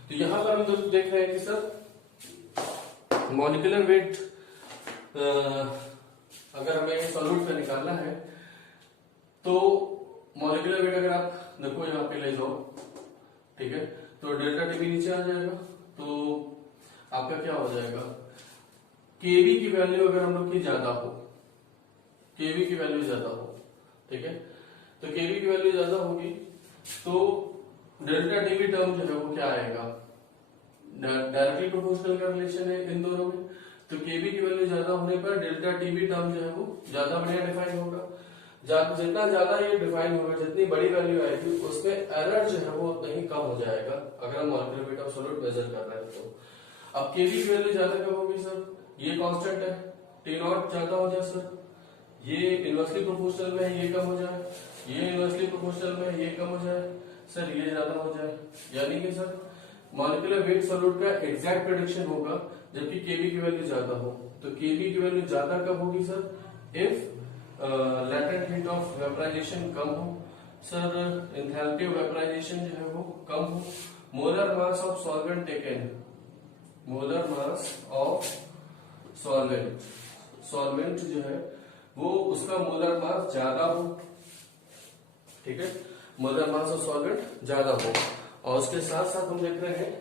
तो यहां पर हम देख रहे हैं कि सर मॉलिक्यूलर वेट अगर हमें सॉल्यूट पे निकालना है तो मॉलिक्यूलर वेट अगर आप देखो यहाँ पे ले जाओ, ठीक है, तो डेल्टा टी बी नीचे आ जाएगा, तो आपका क्या हो जाएगा, केवी की वैल्यू अगर हम लोग की ज्यादा हो, केवी की वैल्यू ज्यादा हो, ठीक है, तो केवी की वैल्यू ज्यादा होगी तो डेल्टा टीवी टर्म जो है वो क्या आएगा, डायरेक्टली प्रोपोर्शनल का रिलेशन है इन दोनों में। तो केवी की वैल्यू ज्यादा होने पर डेल्टा टीवी टर्म जो है वो ज्यादा बढ़िया डिफाइन होगा। जितना ज्यादा ये डिफाइन होगा, जितनी बड़ी वैल्यू आएगी उसमें एरर जो है वो उतना ही कम हो जाएगा अगर हम molecular weight of solute measure कर रहे हैं तो। अब केवी की वैल्यू ज्यादा कब होगी सर, ये कांस्टेंट है, टी नॉट ज्यादा हो जाए सर, ये इनवर्सली प्रोपोर्शनल में है, ये कम हो जाए, ये इनवर्सली प्रोपोर्शनल में है, ये कम हो जाए सर, ये ज्यादा हो जाए, यानी कि सर मॉलिक्यूलर वेट सॉल्यूट का एग्जैक्ट प्रेडिक्शन होगा जबकि केवी की वैल्यू ज्यादा हो। तो केवी की वैल्यू ज्यादा कब होगी sir, if latent heat of vaporisation कम हो सर, एंथैल्पी ऑफ वेपराइजेशन जो है वो कम हो, molar mass of solvent taken, molar mass of solvent, solvent जो है वो उसका मोलर मास ज्यादा हो, ठीक है, मोलर मास ऑफ सॉल्वेंट ज्यादा हो। और उसके साथ साथ हम देख रहे हैं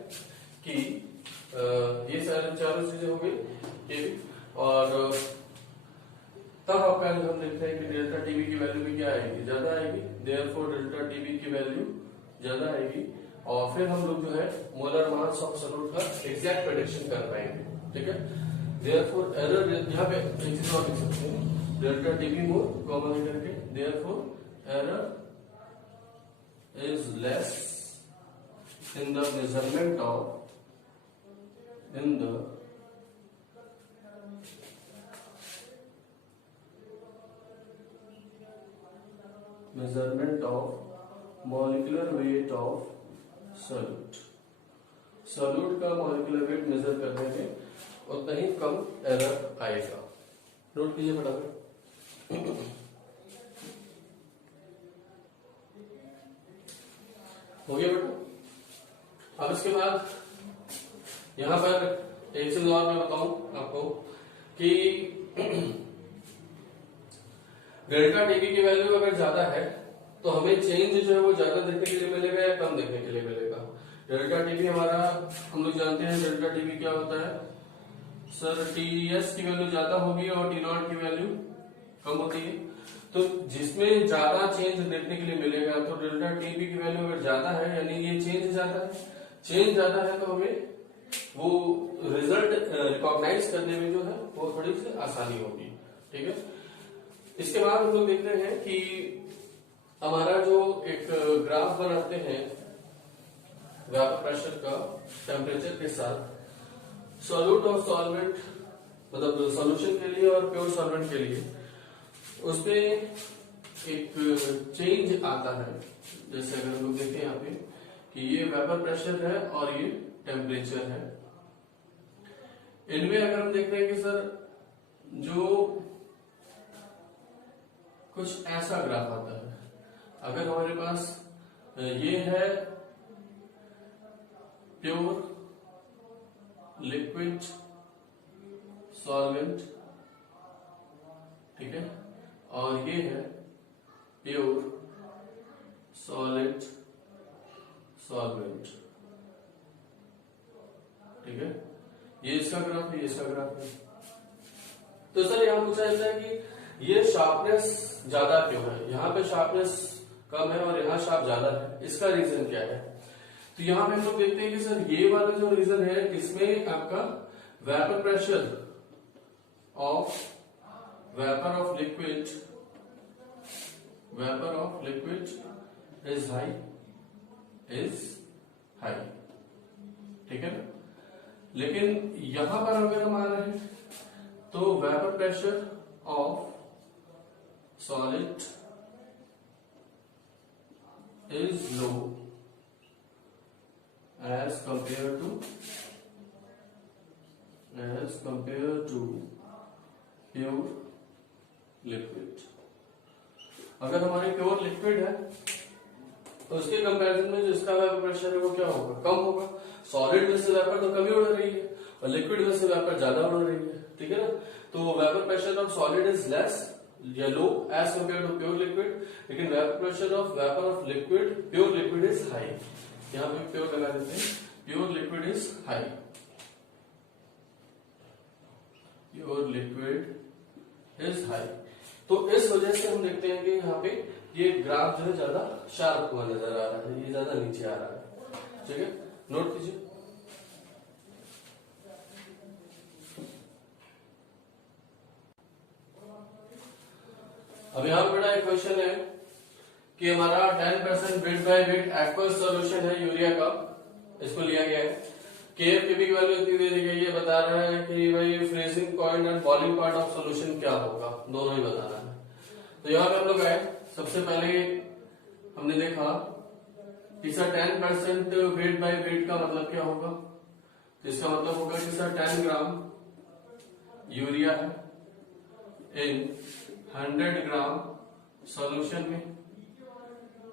कि ये सारे चारों चीजें हो गई, और तब आपका हम देखते हैं कि डेल्टा टीबी की वैल्यू भी क्या आएगी, ज्यादा आएगी, देयरफॉर डेल्टा टीबी की वैल्यू ज्यादा आएगी, और फिर हम लोग जो है मोलर मास ऑफ सॉल्यूट का एग्जैक्ट प्रेडिक्शन कर पाएंगे, ठीक है। देयरफॉर एरर यहाँ पे एक चीज और लिख सकते हैं, डेल्टा टीबी मोर कॉमन करके, therefore error is less in the measurement of, in the measurement of molecular weight of solute, solute का molecular weight मेजर करने में उतना ही कम एरर आएगा। नोट कीजिए फटाफट। हो गया बेटा। अब इसके बाद यहां पर एक चीज और मैं बताऊं आपको कि डेल्टा टीबी की वैल्यू अगर ज्यादा है तो हमें चेंज जो है वो ज्यादा देखने के लिए मिलेगा या कम देखने के लिए मिलेगा। डेल्टा टीबी हमारा हम लोग जानते हैं डेल्टा टीबी क्या होता है सर, टीएस की वैल्यू ज्यादा होगी और टी नॉट की वैल्यू कम होती है। तो जिसमें ज्यादा चेंज देखने के लिए मिलेगा तो डेल्टा टीबी की वैल्यू अगर ज्यादा है यानी ये चेंज ज्यादा है, चेंज ज्यादा है तो हमें वो रिजल्ट रिकॉग्नाइज करने में जो है वो थोड़ी सी आसानी होगी, ठीक है। इसके बाद हम लोग देखते हैं कि हमारा जो एक ग्राफ बनाते हैं वेपर प्रेशर का टेम्परेचर के साथ, सॉल्यूट और सॉल्वेंट मतलब सॉल्यूशन के लिए और प्योर सॉल्वेंट के लिए, उसमें एक चेंज आता है। जैसे अगर हम लोग देखें यहाँ पे कि ये वेपर प्रेशर है और ये टेम्परेचर है, इनमें अगर हम देखते हैं कि सर जो कुछ ऐसा ग्राफ आता है, अगर हमारे पास ये है प्योर लिक्विड सॉल्वेंट, ठीक है, और ये है प्योर सॉलिड सॉल्वेंट, ठीक है, ये इसका ग्राफ है, ये इसका ग्राफ है। तो सर यहां पूछा जाता है कि ये शार्पनेस ज्यादा क्यों है, यहाँ पे शार्पनेस कम है और यहाँ शार्प ज्यादा है, इसका रीजन क्या है। तो यहाँ पे हम लोग देखते हैं कि सर ये वाला जो रीजन है इसमें आपका vapour pressure of vapour of liquid is high, ठीक है ना। लेकिन यहां पर अगर हम आ रहे हैं तो vapour pressure of solid is low as compared to pure liquid. अगर हमारी प्योर लिक्विड है तो उसके कंपैरिजन में जो इसका वेपर प्रेशर है वो क्या होगा, कम होगा। सॉलिड में से वेपर तो कम ही उड़ रही है और लिक्विड में से वेपर ज्यादा उड़ रही है, ठीक है ना। तो vapour pressure of solid is less या low as compare to pure liquid, लेकिन vapour pressure of vapour of liquid pure liquid is high. यहां पे प्योर लगा देते हैं, pure liquid is high, pure liquid is high. तो इस वजह से हम देखते हैं कि यहाँ पे ये ग्राफ जो है ज्यादा शार्प हुआ नजर आ रहा है, ये ज्यादा नीचे आ रहा है, ठीक है, नोट कीजिए। अब यहाँ बड़ा एक क्वेश्चन है कि हमारा 10% weight by weight aqueous solution है यूरिया का, इसको लिया गया है केएफ केबी की वैल्यू इतनी दे दी गई है, बता रहा है कि भाई freezing point and boiling point of solution क्या होगा, दोनों ही बताना है। तो यहाँ पे हम लोग आए, सबसे पहले हमने देखा कि सर 10% वेट बाय वेट का मतलब क्या होगा। तो इसका मतलब होगा कि सर 10 ग्राम यूरिया है इन 100 ग्राम सॉल्यूशन में।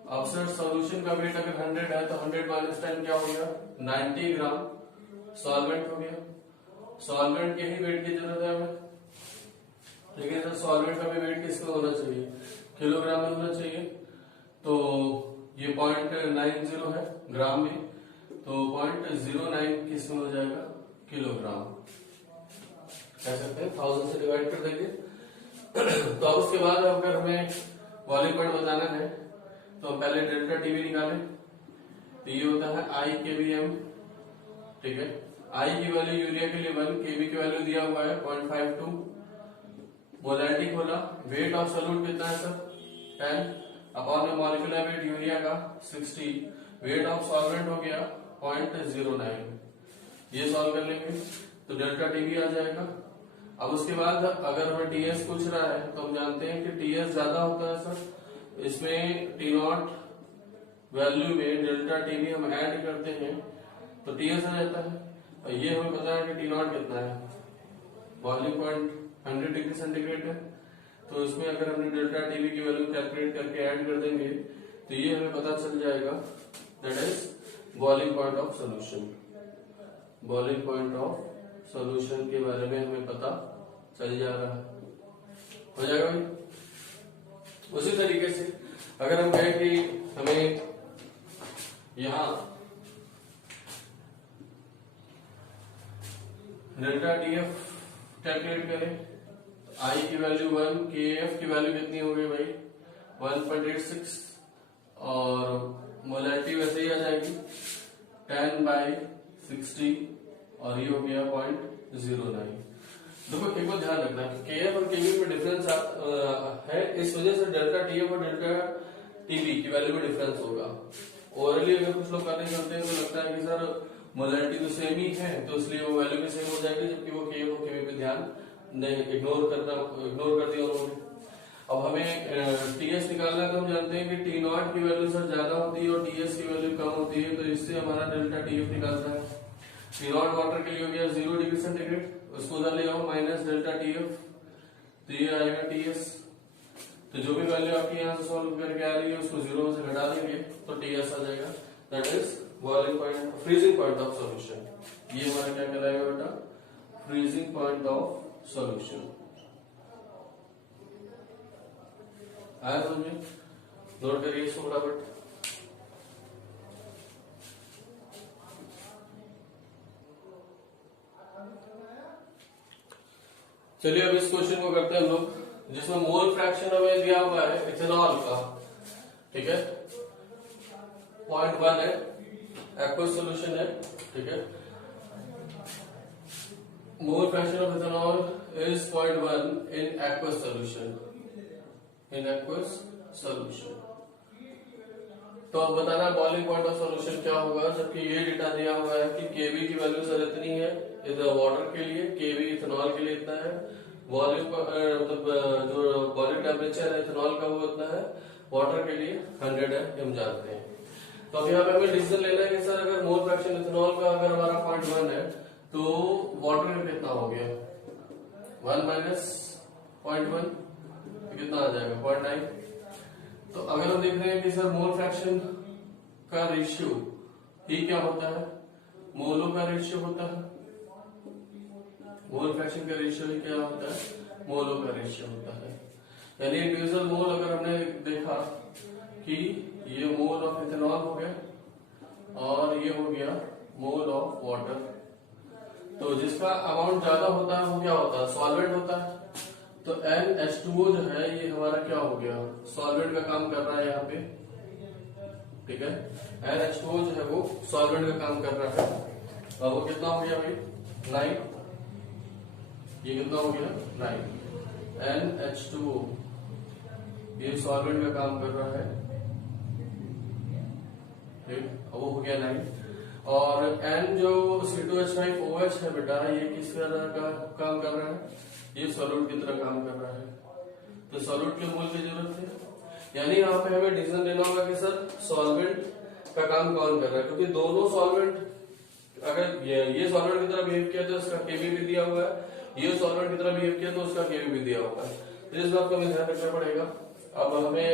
अब सर सॉल्यूशन का वेट अगर 100 है तो 100 माइनस 10 क्या हो गया, 90 ग्राम सॉल्वेंट हो गया। सॉल्वेंट के ही वेट की जरूरत है हमें, लेकिन सर सॉल्वेंट का भी वेट किसका होना चाहिए, किलोग्राम में होना चाहिए। तो ये 0.90 है ग्राम में, तो 0.09 किसमें हो जाएगा, किलोग्राम कह सकते हैं, 1000 से डिवाइड कर देंगे। तो अब उसके बाद अगर हमें बॉइलिंग पॉइंट बताना है तो हम पहले डेल्टा टीवी निकालें। तो ये होता है आई केवीएम, ठीक है। आई की वैल्यू यूरिया के लिए 1, केवी की वैल्यू दिया हुआ है 0.52। मोलैरिटी खोला, वेट ऑफ सॉल्यूट कितना है सर 10 अपॉन में मॉलिक्यूलर वेट यूरिया का 60, वेट ऑफ सॉल्वेंट हो गया 0.09। ये सॉल्व कर लेंगे तो डेल्टा टीवी आ जाएगा। अब उसके बाद अगर हमें टीएस पूछ रहा है तो हम जानते हैं कि टीएस ज्यादा होता है सर, इसमें टी नॉट वैल्यू में डेल्टा टीवी हम ऐड करते हैं तो टीएस आ जाता है। और ये हमें पता है कि टी नॉट कितना है, बॉइलिंग पॉइंट 100 डिग्री सेंटीग्रेड है। तो इसमें अगर हमने डेल्टा टीवी की वैल्यू कैलकुलेट करके ऐड कर देंगे तो ये हमें पता चल जाएगा, that is boiling point of solution. Boiling point of solution के बारे में हमें पता चल जा रहा है, हो जाएगा भाई। उसी तरीके से अगर हम कहें कि हमें यहां डेल्टा टीएफ कैलकुलेट करें तो आई की वैल्यू 1, के एफ की वैल्यू कितनी हो गई भाई 1.86 और मोलैरिटी वैसे ही आ जाएगी 10/60 और ये हो गया 0.09। देखो एक बार ध्यान रखना है के एफ और केवी में डिफरेंस है, इस वजह से डेल्टा टीएफ और डेल्टा टीवी की वैल्यू में डिफरेंस होगा। ओरली अगर कुछ लोग करने चलते हैं तो लगता है कि सर मोलैरिटी तो सेम ही है तो इसलिए वो वैल्यू भी सेम हो जाएगी, जबकि वो के एफ और केवी पे ध्यान नहीं, इग्नोर कर दिया उन्होंने। अब हमें टीएस निकालना है तो हम जानते हैं कि टी नॉट की वैल्यू सर ज्यादा होती है और टीएस की वैल्यू कम होती है, तो इससे हमारा डेल्टा टीएफ निकालता है। टी नॉट वाटर के लिए हो गया 0 डिग्री सेंटीग्रेड, उसको उधर ले जाओ माइनस डेल्टा टीएफ, तो ये आएगा टीएस। तो जो भी वैल्यू आपकी यहाँ से सॉल्व करके आ रही है उसको 0 में से घटा देंगे तो टीएस आ जाएगा, that is boiling point, freezing point of solution. ये हमारा क्या कहलाएगा बेटा, फ्रीजिंग पॉइंट ऑफ सॉल्यूशन। आया समझे, नोट करिए इसको फटाफट। चलिए अब इस क्वेश्चन को करते हैं हम लोग, जिसमें मोल फ्रैक्शन हमें दिया हुआ है इथेनॉल का, ठीक है 0.1 है, एक्वस सॉल्यूशन है, ठीक है। Mole fraction of ethanol is 0.1 in aqueous solution, in aqueous solution. तो अब बताना बॉइलिंग पॉइंट ऑफ सॉल्यूशन क्या होगा, जबकि ये डेटा दिया हुआ है कि केवी की वैल्यू सर इतनी है वाटर के लिए, केवी इथेनॉल के लिए इतना है, वॉल्यूम मतलब जो बॉइलिंग टेम्परेचर है इथेनॉल का वो इतना है, वाटर के लिए 100 है, हम जानते हैं। तो अब यहाँ पे हमें डिसीजन लेना है कि सर अगर मोल फ्रैक्शन इथेनॉल का अगर हमारा 0.1 है तो वाटर का कितना हो गया 1 माइनस 0.1 कितना आ जाएगा 0.9। तो अगर हम देख रहे हैं कि सर मोल फ्रैक्शन का रेशियो ही क्या होता है, मोलों का रेशियो होता है, मोल फ्रैक्शन का रेशियो ही क्या होता है, मोलों का रेशियो होता है। यानी इंडिविजुअल मोल अगर हमने देखा कि ये मोल ऑफ इथेनॉल हो गया और ये हो गया मोल ऑफ वाटर, तो जिसका अमाउंट ज्यादा होता है वो क्या होता है, सॉल्वेंट होता है। तो NH2O जो है ये हमारा क्या हो गया, सॉल्वेंट का काम कर रहा है यहाँ पे, ठीक है। NH2O जो है वो सॉल्वेंट का काम कर रहा है और वो कितना हो गया भाई 9, ये कितना हो गया 9। NH2O ये सॉल्वेंट का काम कर रहा है, ठीक, वो हो गया 9। और N जो C2H5OH है बेटा, ये किस तरह का काम कर रहा है, ये सॉल्यूट की तरह काम कर रहा है, तो सॉल्यूट के मोल की जरूरत है। यानी यहाँ पे हमें डिसीजन लेना होगा कि सर सॉल्वेंट का काम कौन कर रहा है, क्योंकि दोनों सॉल्वेंट, अगर ये सॉल्वेंट की तरह बिहेव किया तो इसका केवी भी दिया हुआ है, ये सॉल्वेंट की तरह बिहेव किया तो उसका केवी भी दिया हुआ है, तो इस बात को हमें ध्यान रखना पड़ेगा। अब हमें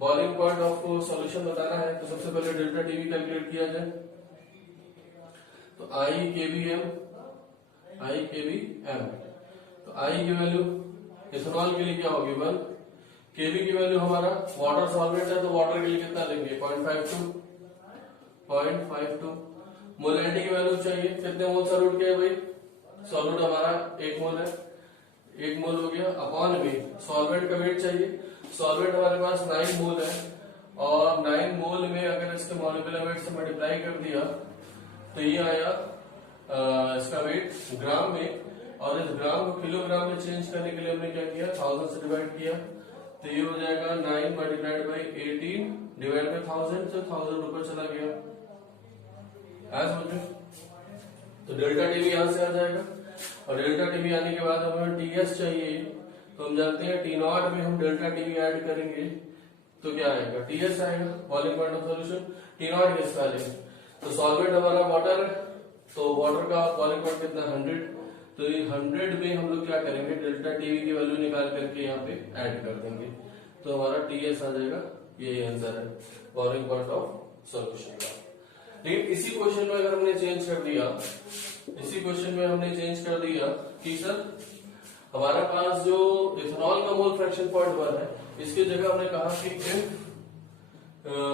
बॉइलिंग पॉइंट ऑफ सॉल्यूशन बताना है, तो सबसे पहले डेल्टा टीवी कैलकुलेट किया जाए। तो आई केवी एम, तो आई की वैल्यू इथेनॉल के लिए क्या होगी 1, केवी की वैल्यू हमारा वाटर सॉल्वेंट है तो वाटर के लिए कितना लेंगे 0.52, मोलैरिटी की वैल्यू चाहिए, कितने मोल सॉल्यूट के है भाई, सॉल्यूट हमारा 1 मोल है, 1 मोल हो गया, अपॉन में सॉल्वेंट का वेट चाहिए, सॉल्वेंट हमारे पास 9 मोल है, और 9 मोल में अगर इसके मॉलिक्यूलर वेट से मल्टीप्लाई कर दिया तो ये आया इसका वेट ग्राम में, और इस ग्राम को किलोग्राम में चेंज करने के लिए हमने क्या किया 1000 से डिवाइड किया, तो ये हो जाएगा 9 मल्टीप्लाइड बाई 18 डिवाइड बाई 1000, तो 1000 ऊपर चला गया एज मुझे, तो डेल्टा टीवी यहां से आ जाएगा, और डेल्टा टीवी आने के बाद हमें टीएस चाहिए, तो हम जानते हैं टी नॉट में हम डेल्टा टीवी ऐड करेंगे तो क्या आएगा टीएस आएगा, boiling point of solution. T not किसका लेंगे, तो सॉल्वेंट हमारा वाटर है, तो वाटर का बॉइलिंग पॉइंट कितना 100, तो ये 100 में हम लोग क्या करेंगे डेल्टा टीवी की वैल्यू निकाल करके यहाँ पे ऐड कर देंगे, तो हमारा टीएस आ जाएगा, ये आंसर है बॉइलिंग पॉइंट ऑफ सॉल्यूशन का। लेकिन इसी क्वेश्चन में अगर हमने चेंज कर दिया, इसी क्वेश्चन में हमने चेंज कर दिया कि सर हमारे पास जो इथेनॉल का मोल फ्रैक्शन 0.1 है, इसकी जगह हमने कहा कि इफ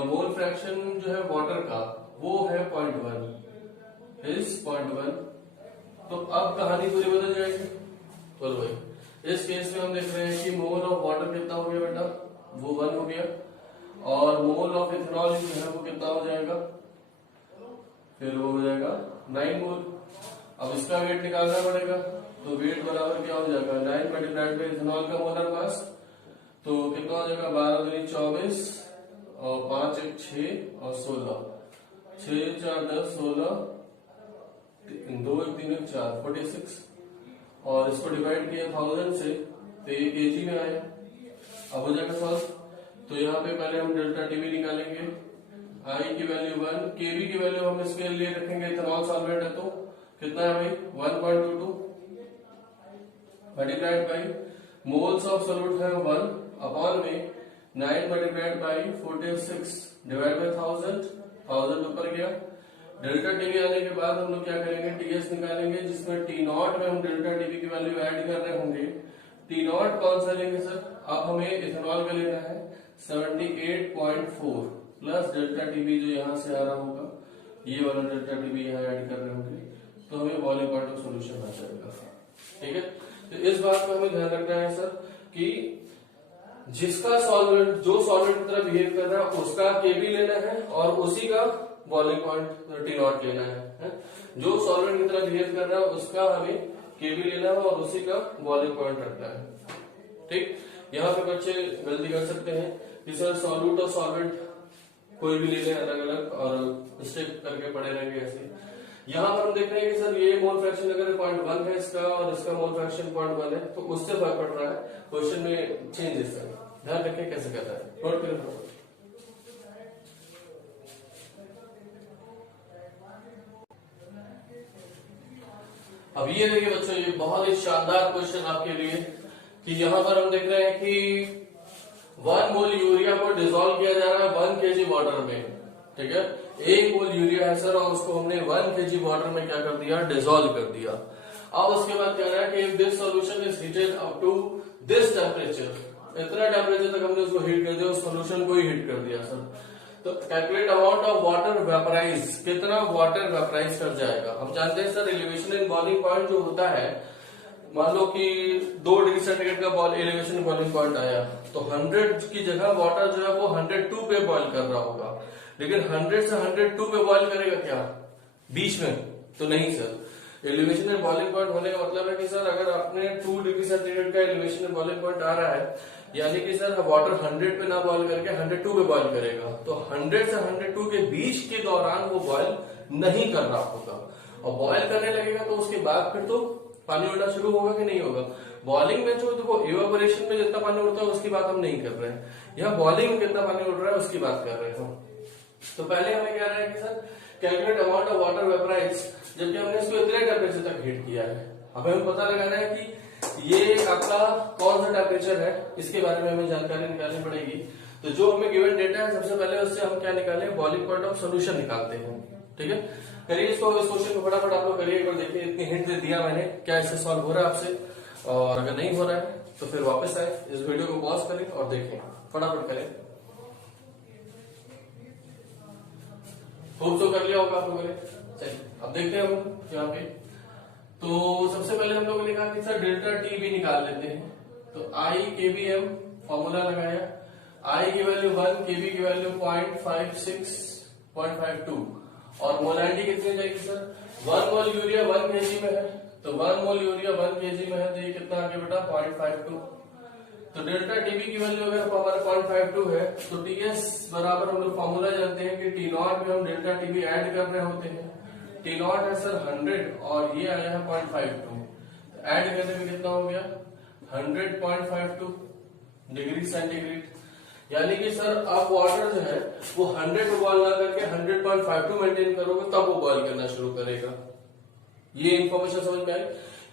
मोल फ्रैक्शन जो है वाटर का वो है 0.1 इज 0.1, तो अब कहानी पूरी बदल जाएगी। बोलो भाई, इस केस में हम देख रहे हैं कि मोल ऑफ वाटर कितना हो गया बेटा, वो 1 हो गया, और मोल ऑफ इथेनॉल जो है वो कितना हो जाएगा, फिर वो हो जाएगा 9 मोल। अब इसका वेट निकालना पड़ेगा, तो वेट बराबर क्या हो जाएगा 9 मल्टीप्लाइड बाई इथेनॉल का मोलर मास, तो कितना हो जाएगा 12 दूनी 24 और 5 1 6 और 16, 6 4 10 16, 2 1 3 1 4 46, और इसको डिवाइड किया 1000 से तो ये केजी में आया। अब हो जाएगा सॉल्व, तो यहाँ पे पहले हम डेल्टा टीवी निकालेंगे, आई की वैल्यू 1, केवी की वैल्यू हम इसके लिए रखेंगे, इथेनॉल सॉल्वेंट है तो कितना है भाई 1.22 multiplied by moles of solute है 1 अपॉन में 9 मल्टीप्लाइड बाई 46 डिवाइड बाई 1000 ऊपर गया। डेल्टा टीवी आने के बाद हम लोग क्या करेंगे टीएस निकालेंगे, जिसमें टी नॉट में हम डेल्टा टीवी की वैल्यू ऐड कर रहे होंगे। टी नॉट कौन सा लेंगे सर, अब हमें इथेनॉल का लेना है 78.4 प्लस डेल्टा टीवी जो यहाँ से आ रहा होगा, ये वाला डेल्टा टीवी यहाँ ऐड कर रहे होंगे, तो हमें बॉइलिंग पॉइंट ऑफ सॉल्यूशन आ जाएगा। ठीक है, तो इस बात को हमें ध्यान रखना है सर कि जिसका सॉल्वेंट जो सॉल्वेंट की तरह बिहेव कर रहा है उसका केबी लेना है और उसी का बॉइलिंग पॉइंट टी नॉट लेना है। जो सॉल्वेंट की तरह बिहेव कर रहा है उसका हमें केबी लेना है और उसी का बॉइलिंग पॉइंट रखना है। ठीक, यहाँ पे बच्चे गलती कर सकते हैं कि सर सॉल्यूट और सॉल्वेंट कोई भी ले लें अलग अलग और मिस्टेक करके पड़े रहेंगे ऐसे। यहाँ पर हम देख रहे हैं कि सर ये मोल फ्रैक्शन अगर 0.1 है इसका और इसका मोल फ्रैक्शन 0.1 है, तो उससे फर्क पड़ रहा है क्वेश्चन में चेंजेस है। ध्यान रखें कैसे करता है, नोट करें। अब ये देखिए बच्चों, ये बहुत ही शानदार क्वेश्चन आपके लिए कि यहाँ पर हम देख रहे हैं कि 1 मोल यूरिया को डिसॉल्व किया जा रहा है 1 kg वाटर में। ठीक है, 1 मोल यूरिया है सर और उसको हमने 1 kg वाटर में क्या कर दिया, डिसॉल्व कर दिया। अब उसके बाद कह रहा है कि this solution is heated up to this temperature, इतना टेम्परेचर तक हमने उसको हीट कर दिया, उस सोल्यूशन को ही हीट कर दिया सर। तो calculate amount of water vaporise, कितना वाटर वेपराइज कर जाएगा। हम जानते हैं sir elevation in boiling point जो होता है, मान लो कि 2 डिग्री सेंटीग्रेड का एलिवेशन बॉइलिंग पॉइंट आया तो 100 की जगह वाटर जो है वो 102 पे बॉइल कर रहा होगा, लेकिन 100 से 102 पे बॉइल करेगा क्या बीच में, तो नहीं sir. Elevation in boiling point होने का मतलब है कि सर अगर आपने 2 डिग्री सेंटीग्रेड का एलिवेशन इन बॉइलिंग पॉइंट आ रहा है, यानी कि सर वाटर 100 पे ना बॉइल करके 102 पे बॉइल करेगा, तो 100 से 102 के बीच के दौरान वो बॉइल नहीं कर रहा होगा, और बॉयल करने लगेगा तो उसके बाद फिर तो पानी उड़ना शुरू होगा कि नहीं होगा। बॉइलिंग में जो देखो इवेपोरेशन में जितना पानी उड़ता है उसकी बात हम नहीं कर रहे हैं, यहाँ बॉइलिंग में कितना पानी उड़ रहा है उसकी बात कर रहे हैं। तो पहले हमें क्या रहा है कि sir calculate amount of water vaporise, जबकि हमने इसको इतने टेम्परेचर तक हीट किया है। अब हमें पता लगाना है कि ये आपका कौन सा टेम्परेचर है, इसके बारे में हमें जानकारी निकालनी पड़ेगी। तो जो हमें गिवन डेटा है सबसे पहले उससे हम क्या निकालें, बॉइलिंग पॉइंट ऑफ सोल्यूशन निकालते हैं। ठीक है, करिए इसको, इस क्वेश्चन को फटाफट आप लोग करिए, एक बार देखिए इतनी हिंट दे दिया मैंने, क्या इससे सॉल्व हो रहा है आपसे, और अगर नहीं हो रहा है तो फिर वापस आए, इस वीडियो को पॉज करें और देखें, फटाफट करें। होप तो कर लिया होगा आप लोगों ने। चलिए अब देखते हैं हम यहाँ पे। तो सबसे पहले हम लोगों ने कहा कि सर डेल्टा टी भी निकाल लेते हैं। तो आई के बी एम फॉर्मूला लगाया, आई की वैल्यू 1, के बी की वैल्यू 0.52 और मोलैरिटी कितनी जाएगी सर, 1 मोल यूरिया 1 kg में है, तो 1 मोल यूरिया 1 kg में है, तो ये कितना आ गया बेटा 0.52। तो डेल्टा टीबी की वैल्यू अगर हमारा 0.52 है तो टीएस बराबर हम लोग फॉर्मूला जानते हैं कि टी नॉट में हम डेल्टा टीबी ऐड कर रहे होते हैं। टी नॉट है सर 100 और ये आया है 0.52, तो ऐड करने में कितना हो गया 100.52 डिग्री सेंटीग्रेड। यानी कि सर अब वाटर जो है वो 100 बॉयल ना करके 100.52 मेंटेन करोगे तब वो बॉयल करना शुरू करेगा। ये इंफॉर्मेशन समझ में आई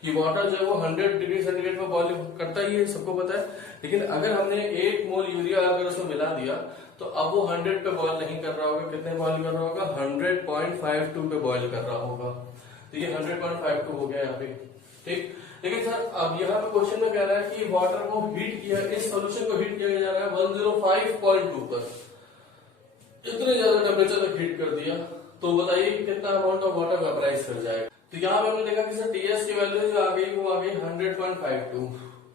कि वाटर जो है वो 100 डिग्री सेंटीग्रेड पर बॉयल करता ही है, सबको पता है। लेकिन अगर हमने 1 मोल यूरिया अगर उसमें मिला दिया तो अब वो 100 पे बॉयल नहीं कर रहा होगा, कितने बॉयल कर रहा होगा 100.52 पे बॉयल कर रहा होगा। तो ये 100.52 हो गया यहाँ पे, ठीक। लेकिन सर अब यहाँ पे क्वेश्चन में कह रहा है कि वाटर को हीट किया, इस सोल्यूशन को हीट किया जा रहा है 105.2 पर, इतने ज्यादा टेम्परेचर तक हीट कर दिया, तो बताइए कितना अमाउंट ऑफ वाटर वेपराइज कर जाएगा। तो यहाँ पे हमने देखा कि सर टीएस की वैल्यू जो आ गई वो आ गई 100.52,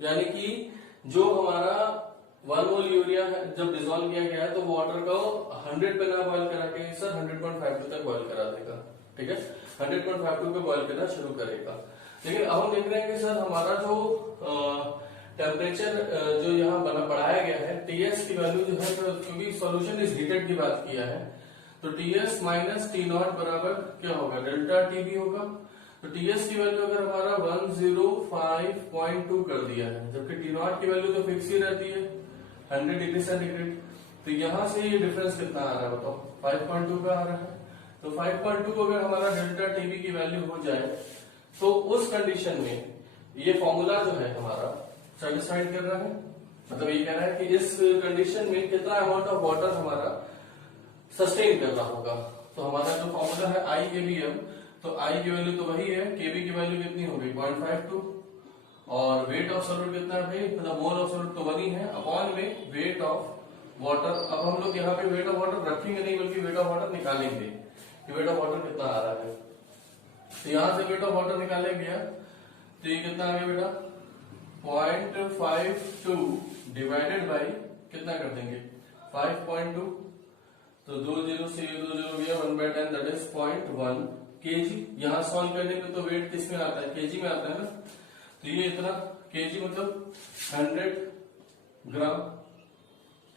यानी कि जो हमारा 1 मोल यूरिया जब डिजोल्व किया गया है तो वाटर को 100 पे ना बॉयल करा के सर 100.52 तक बॉयल करा देगा, ठीक है, 100.52 पे बॉयल करना शुरू करेगा। लेकिन अब हम देख रहे हैं कि सर हमारा जो टेम्परेचर जो यहाँ बना बढ़ाया गया है, टीएस की वैल्यू जो है, क्योंकि सॉल्यूशन इज हीटेड की बात किया है, तो टीएस माइनस टी नॉट बराबर क्या होगा डेल्टा टीबी होगा। तो टीएस की वैल्यू अगर हमारा 105.2 कर दिया है, जबकि टी नॉट की वैल्यू तो फिक्स ही रहती है 100 डिग्री सेंटीग्रेड, तो यहां से ये डिफरेंस कितना आ रहा है बताओ 5.2 का आ रहा है। तो 5.2 अगर हमारा डेल्टा टीबी की वैल्यू हो जाए तो उस कंडीशन में ये फॉर्मूला जो है हमारा सेटिस्फाइड कर रहा है, मतलब ये कह रहा है कि इस कंडीशन में कितना अमाउंट ऑफ वाटर हमारा सस्टेन कर रहा होगा। तो हमारा जो फॉर्मूला है आई के बी एम, तो आई की वैल्यू तो वही है, केबी की वैल्यू कितनी हो गई 0.52 और वेट ऑफ सॉल्यूट कितना है भाई, मतलब मोल ऑफ सॉल्यूट तो वही है अपॉन में वेट ऑफ वाटर। अब हम लोग यहाँ पे वेट ऑफ वाटर रखेंगे नहीं बल्कि वेट ऑफ वाटर निकालेंगे कि वेट ऑफ वाटर कितना आ रहा है। तो यहां से वेट ऑफ वाटर निकाले गया तो ये कितना आ गया बेटा 0.52 डिवाइडेड बाई कितना कर देंगे 5.2, तो 2 0 से 2 0 गया 1/10 दैट इज 0.1 kg। यहाँ सॉल्व करने पे तो वेट किस में आता है केजी में आता है ना, तो ये इतना केजी मतलब 100 ग्राम,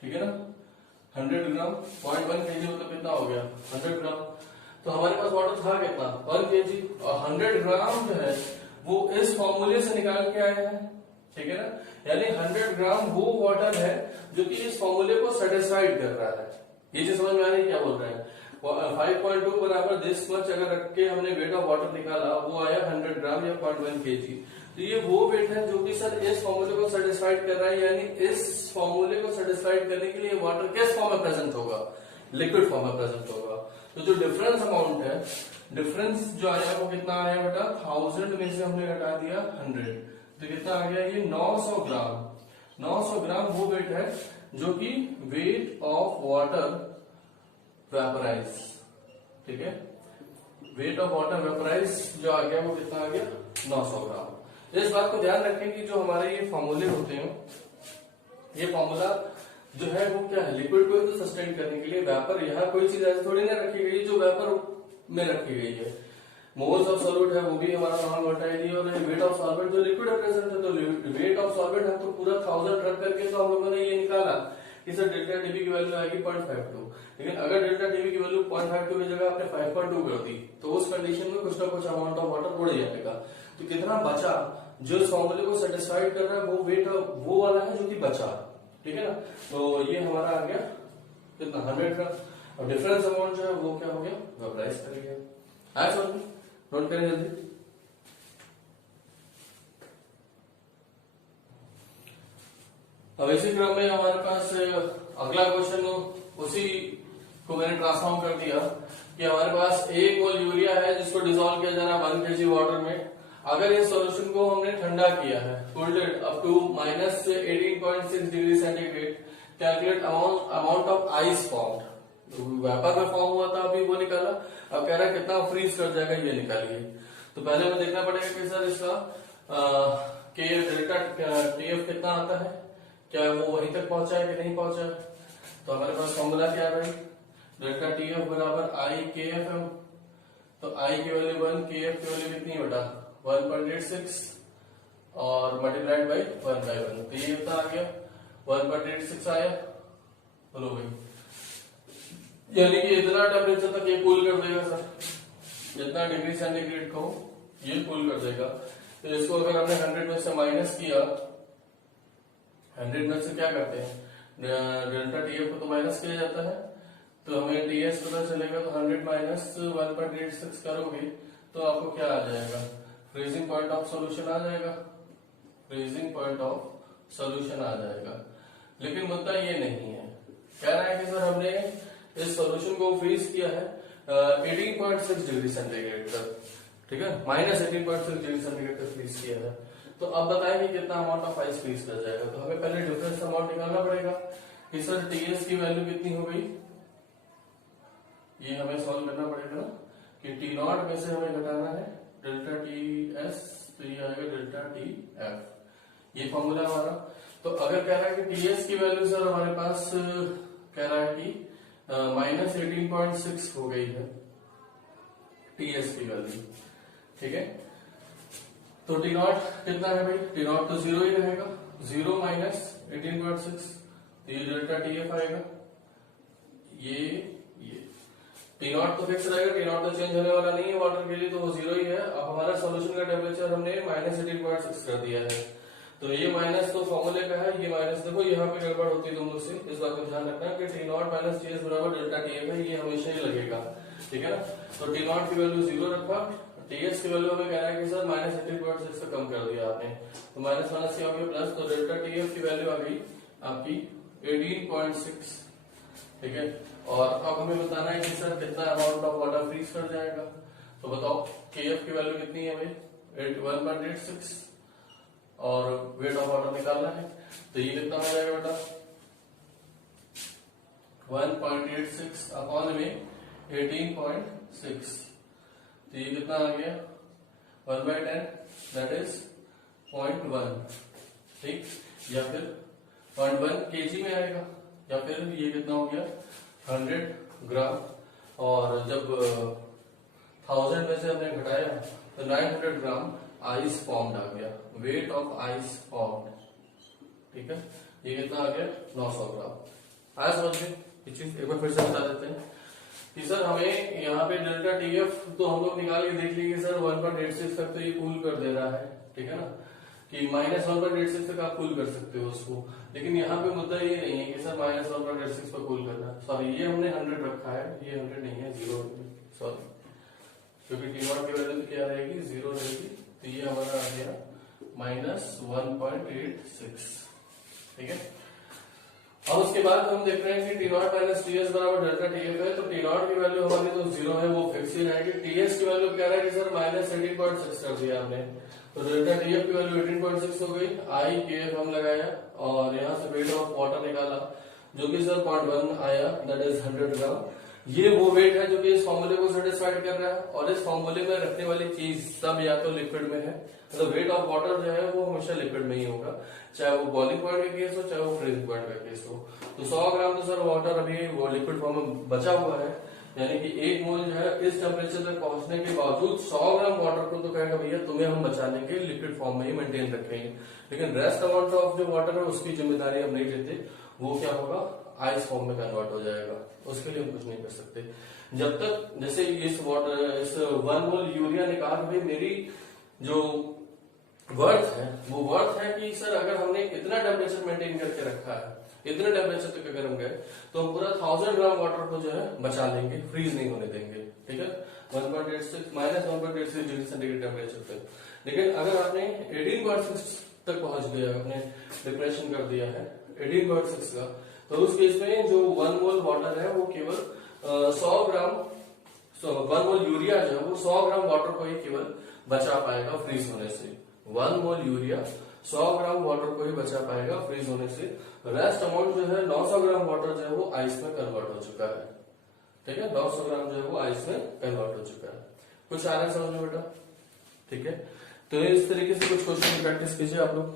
ठीक है ना, 100 ग्राम 0.1 kg मतलब कितना हो गया 100 ग्राम। तो हमारे पास वाटर था कितना 1 kg, और 100 ग्राम जो है वो इस फॉर्मूले से निकाल के आया है, ठीक है ना, यानी 100 ग्राम वो वाटर है जो कि इस फॉर्मूले को सेटिस्फाइड कर रहा है। ये चीज समझ में आ रही है क्या बोल रहे हैं, 5.2 बराबर दिस मच अगर रख के हमने वेट ऑफ वाटर निकाला वो आया 100 ग्राम या 0.1 kg। तो ये वो वेट है जो कि सर इस फॉर्मूले को सेटिस्फाइड कर रहा है, यानी इस फॉर्मूले को सेटिस्फाइड करने के लिए वाटर किस फॉर्म में प्रेजेंट होगा, लिक्विड फॉर्म में प्रेजेंट होगा। तो जो डिफरेंस अमाउंट है, डिफरेंस जो आया वो कितना आया बेटा 1000 में से हमने घटा दिया 100, तो कितना आ गया ये 900 ग्राम। 900 ग्राम वो वेट है जो कि वेट ऑफ वाटर वेपराइज, ठीक है, वेट ऑफ वाटर वेपराइज जो आ गया वो कितना आ गया 900 ग्राम। इस बात को ध्यान रखें कि जो हमारे ये फॉर्मूले होते हैं, ये फॉर्मूला जो है वो क्या है लिक्विड को तो सस्टेन करने के लिए, वेपर यहाँ कोई चीज ऐसी थोड़ी ना रखी गई जो वेपर में रखी गई है। मोल्स ऑफ सॉल्वेंट है वो भी हमारा नॉन वोलेटाइल, और वेट ऑफ सॉल्वेंट जो लिक्विड है प्रेजेंट है, तो वेट ऑफ सॉल्वेंट हम तो पूरा 1000 रख करके तो हम लोगों ने ये निकाला कि सर डेल्टा टीबी की वैल्यू आएगी 0.52, लेकिन अगर डेल्टा टीबी की वैल्यू 0.52 की जगह आपने 5.2 कर दी तो उस कंडीशन में कुछ ना कुछ अमाउंट ऑफ वाटर उड़ जाएगा। तो कितना बचा जो इस फॉर्मूले को सेटिस्फाइड कर रहा है वो वेट वो वाला है जो कि बचा, ठीक है ना। तो ये हमारा आ गया कितना 100 का, और डिफरेंस अमाउंट जो है वो क्या हो गया, वेपराइज कर गया। आया समझ में, नोट करें जल्दी। अब इसी क्रम में हमारे पास अगला क्वेश्चन उसी को मैंने ट्रांसफॉर्म कर दिया कि हमारे पास 1 मोल यूरिया है जिसको डिसॉल्व किया जा रहा है 1 kg वाटर में। अगर इस सॉल्यूशन को हमने ठंडा किया है, cooled it up to -18.6 degree centigrade, calculate amount of ice formed. Vapour में फॉर्म हुआ था अभी वो निकाला, अब कह रहा है कितना फ्रीज कर जाएगा ये निकालिए। तो पहले हमें देखना पड़ेगा कि सर इसका डेल्टा टीएफ कितना आता है, क्या वो वहीं तक पहुंचा है कि नहीं पहुंचा है। तो हमारे पास फॉर्मूला क्या है भाई, डेल्टा टीएफ बराबर आई के एफ एम। तो आई की वैल्यू 1, के एफ की वैल्यू कितनी बेटा 1.86 और मल्टीप्लाइड बाई 1/1। तो ये कितना आ गया 1.86 आया, बोलो भाई, यानी कि इतना टेम्परेचर तक ये कूल कर देगा सर, जितना डिग्री सेंटीग्रेड को ये कूल कर देगा। तो इसको अगर हमने 100 में से माइनस किया, 100 में से क्या करते हैं डेल्टा टीएफ को तो माइनस किया जाता है, तो हमें टीएस पता चलेगा। तो 100 माइनस 1.86 करोगे तो आपको क्या आ जाएगा, फ्रीजिंग पॉइंट ऑफ सोल्यूशन आ जाएगा, फ्रीजिंग पॉइंट ऑफ सोल्यूशन आ जाएगा। लेकिन मुद्दा ये नहीं है, कह रहा है कि सर हमने इस सोल्यूशन को फ्रीज किया है 18.6 डिग्री सेंटीग्रेड तक, ठीक है, -18.6 डिग्री सेंटीग्रेड तक फ्रीज किया है। तो अब बताएं कि कितना अमाउंट ऑफ आइस फ्रीज कर जाएगा। तो हमें पहले डिफरेंस अमाउंट निकालना पड़ेगा कि सर टीएस की वैल्यू कितनी हो गई, ये हमें सॉल्व करना पड़ेगा ना कि टी नॉट में से हमें घटाना है डेल्टा टी एस, तो ये आएगा डेल्टा टी एफ, ये फॉर्मूला हमारा। तो अगर कह रहा है कि टीएस की वैल्यू सर हमारे पास कह रहा है कि -18.6 हो गई है टीएस की वैल्यू, ठीक है। तो टी नॉट कितना है भाई, टी नॉट तो 0 ही रहेगा, 0 माइनस 18.6, तो ये डेल्टा टी एफ आएगा। ये टी नॉट तो फिक्स रहेगा, टी नॉट तो चेंज होने वाला नहीं है वाटर के लिए, तो वो 0 ही है। अब हमारा सोल्यूशन का टेम्परेचर हमने -18.6 कर दिया है, तो ये माइनस तो फॉर्मूले का है, ये माइनस देखो यहाँ पे गड़बड़ होती है तुम लोग से, इस बात का ध्यान रखना कि T not minus T S बराबर डेल्टा टी एफ है, ये हमेशा ही लगेगा, ठीक है ना। तो टी नॉट की वैल्यू 0 रखा, टीएस की वैल्यू हमें कह रहा है कि सर -18.6 से कम कर दिया आपने, तो माइनस माइनस क्या हो गया प्लस, तो डेल्टा टीएफ की वैल्यू आ गई आपकी 18.6, ठीक है। और अब हमें बताना है कि सर कितना अमाउंट ऑफ वाटर फ्रीज कर जाएगा। तो बताओ केएफ की वैल्यू कितनी है भाई 1.86 और वेट ऑफ वाटर निकालना है, तो ये कितना हो जाएगा बेटा 1.86 अपॉन में 18.6, तो ये कितना आ गया 1/10, दैट इज 0.1, ठीक, या फिर 0.1 kg में आएगा, या फिर ये कितना हो गया 100 ग्राम, और जब 1000 में से हमने घटाया तो 900 ग्राम आइस फॉर्म्ड आ गया, वेट ऑफ आइस फॉर्म्ड, ठीक है। ये कितना आ गया 900 ग्राम। आया समझ में ये चीज, एक बार फिर से बता देते हैं कि सर हमें यहाँ पे डेल्टा टीएफ तो हम लोग निकाल के देख लेंगे सर 1.86 तक तो ये कूल कर दे रहा है, ठीक है ना, कि -1.86 तक आप कूल कर सकते हो उसको। लेकिन यहाँ पे मुद्दा ये नहीं है कि सर -1.86 पर कूल करना, सॉरी ये हमने 100 रखा है, ये 100 नहीं है 0, सॉरी, क्योंकि टी नॉट की वैल्यू क्या रहेगी 0 रहेगी, तो ये हमारा आ गया -1.86, ठीक है। और उसके बाद हम देख रहे हैं कि टी नॉट माइनस टीएस बराबर डेल्टा टीएफ है, तो टी नॉट की वैल्यू हमारी तो 0 है, वो फिक्स ही रहेगी। टीएस की वैल्यू कह रहा है कि सर -18.6 कर दिया हमने, तो डेल्टा टीएफ की वैल्यू 18.6 हो गई, आई के एफ हम लगाया और यहाँ से वेट ऑफ वाटर निकाला जो कि सर 0.1 आया, दैट इज 100 ग्राम। ये वो वेट है जो कि इस फॉर्मूले को सेटिस्फाइड कर रहा है, और इस फॉर्मूले में रखने वाली चीज सब या तो लिक्विड में है, मतलब वेट ऑफ वाटर जो है वो हमेशा लिक्विड में ही होगा, चाहे वो बॉइलिंग पॉइंट का केस हो चाहे वो फ्रीजिंग पॉइंट का केस हो। तो 100 ग्राम तो सर वाटर अभी वो लिक्विड फॉर्म में बचा हुआ है, यानी कि 1 मोल जो है इस टेम्परेचर तक पहुंचने के बावजूद 100 ग्राम वाटर को तो कहेगा भैया तुम्हें हम बचा लेंगे, लिक्विड फॉर्म में ही मेंटेन रखेंगे, लेकिन रेस्ट अमाउंट ऑफ जो वाटर है उसकी जिम्मेदारी हम नहीं लेते, वो क्या होगा, आइस फॉर्म में कन्वर्ट हो जाएगा। उसके लिए हम कुछ नहीं कर सकते जब तक, जैसे इस 1 मोल यूरिया ने कहा कि भाई मेरी जो वर्थ है वो वर्थ है कि सर अगर हमने इतना टेम्परेचर मेंटेन करके रखा है, इतने टेम्परेचर तक अगर हम गए तो हम पूरा 1000 ग्राम वाटर को जो है बचा लेंगे, फ्रीज नहीं होने देंगे, ठीक है, 1.86 माइनस 1.86 डिग्री सेंटीग्रेड टेम्परेचर पे। लेकिन अगर आपने 18.6 तक पहुंच गया, आपने डिप्रेशन कर दिया है 18.6 का, तो उस केस में जो 1 मोल वाटर है वो केवल 100 ग्राम 1 मोल यूरिया जो है वो 100 ग्राम वाटर को ही केवल बचा पाएगा फ्रीज होने से। 1 मोल यूरिया 100 ग्राम वाटर को ही बचा पाएगा फ्रीज होने से। रेस्ट अमाउंट जो है 900 ग्राम वाटर जो है वो आइस में कन्वर्ट हो चुका है, ठीक है, 900 ग्राम जो है वो आइस में कन्वर्ट हो चुका है। कुछ आ रहा है समझ में बेटा, ठीक है। तो इस तरीके से कुछ क्वेश्चन प्रैक्टिस कीजिए आप लोग।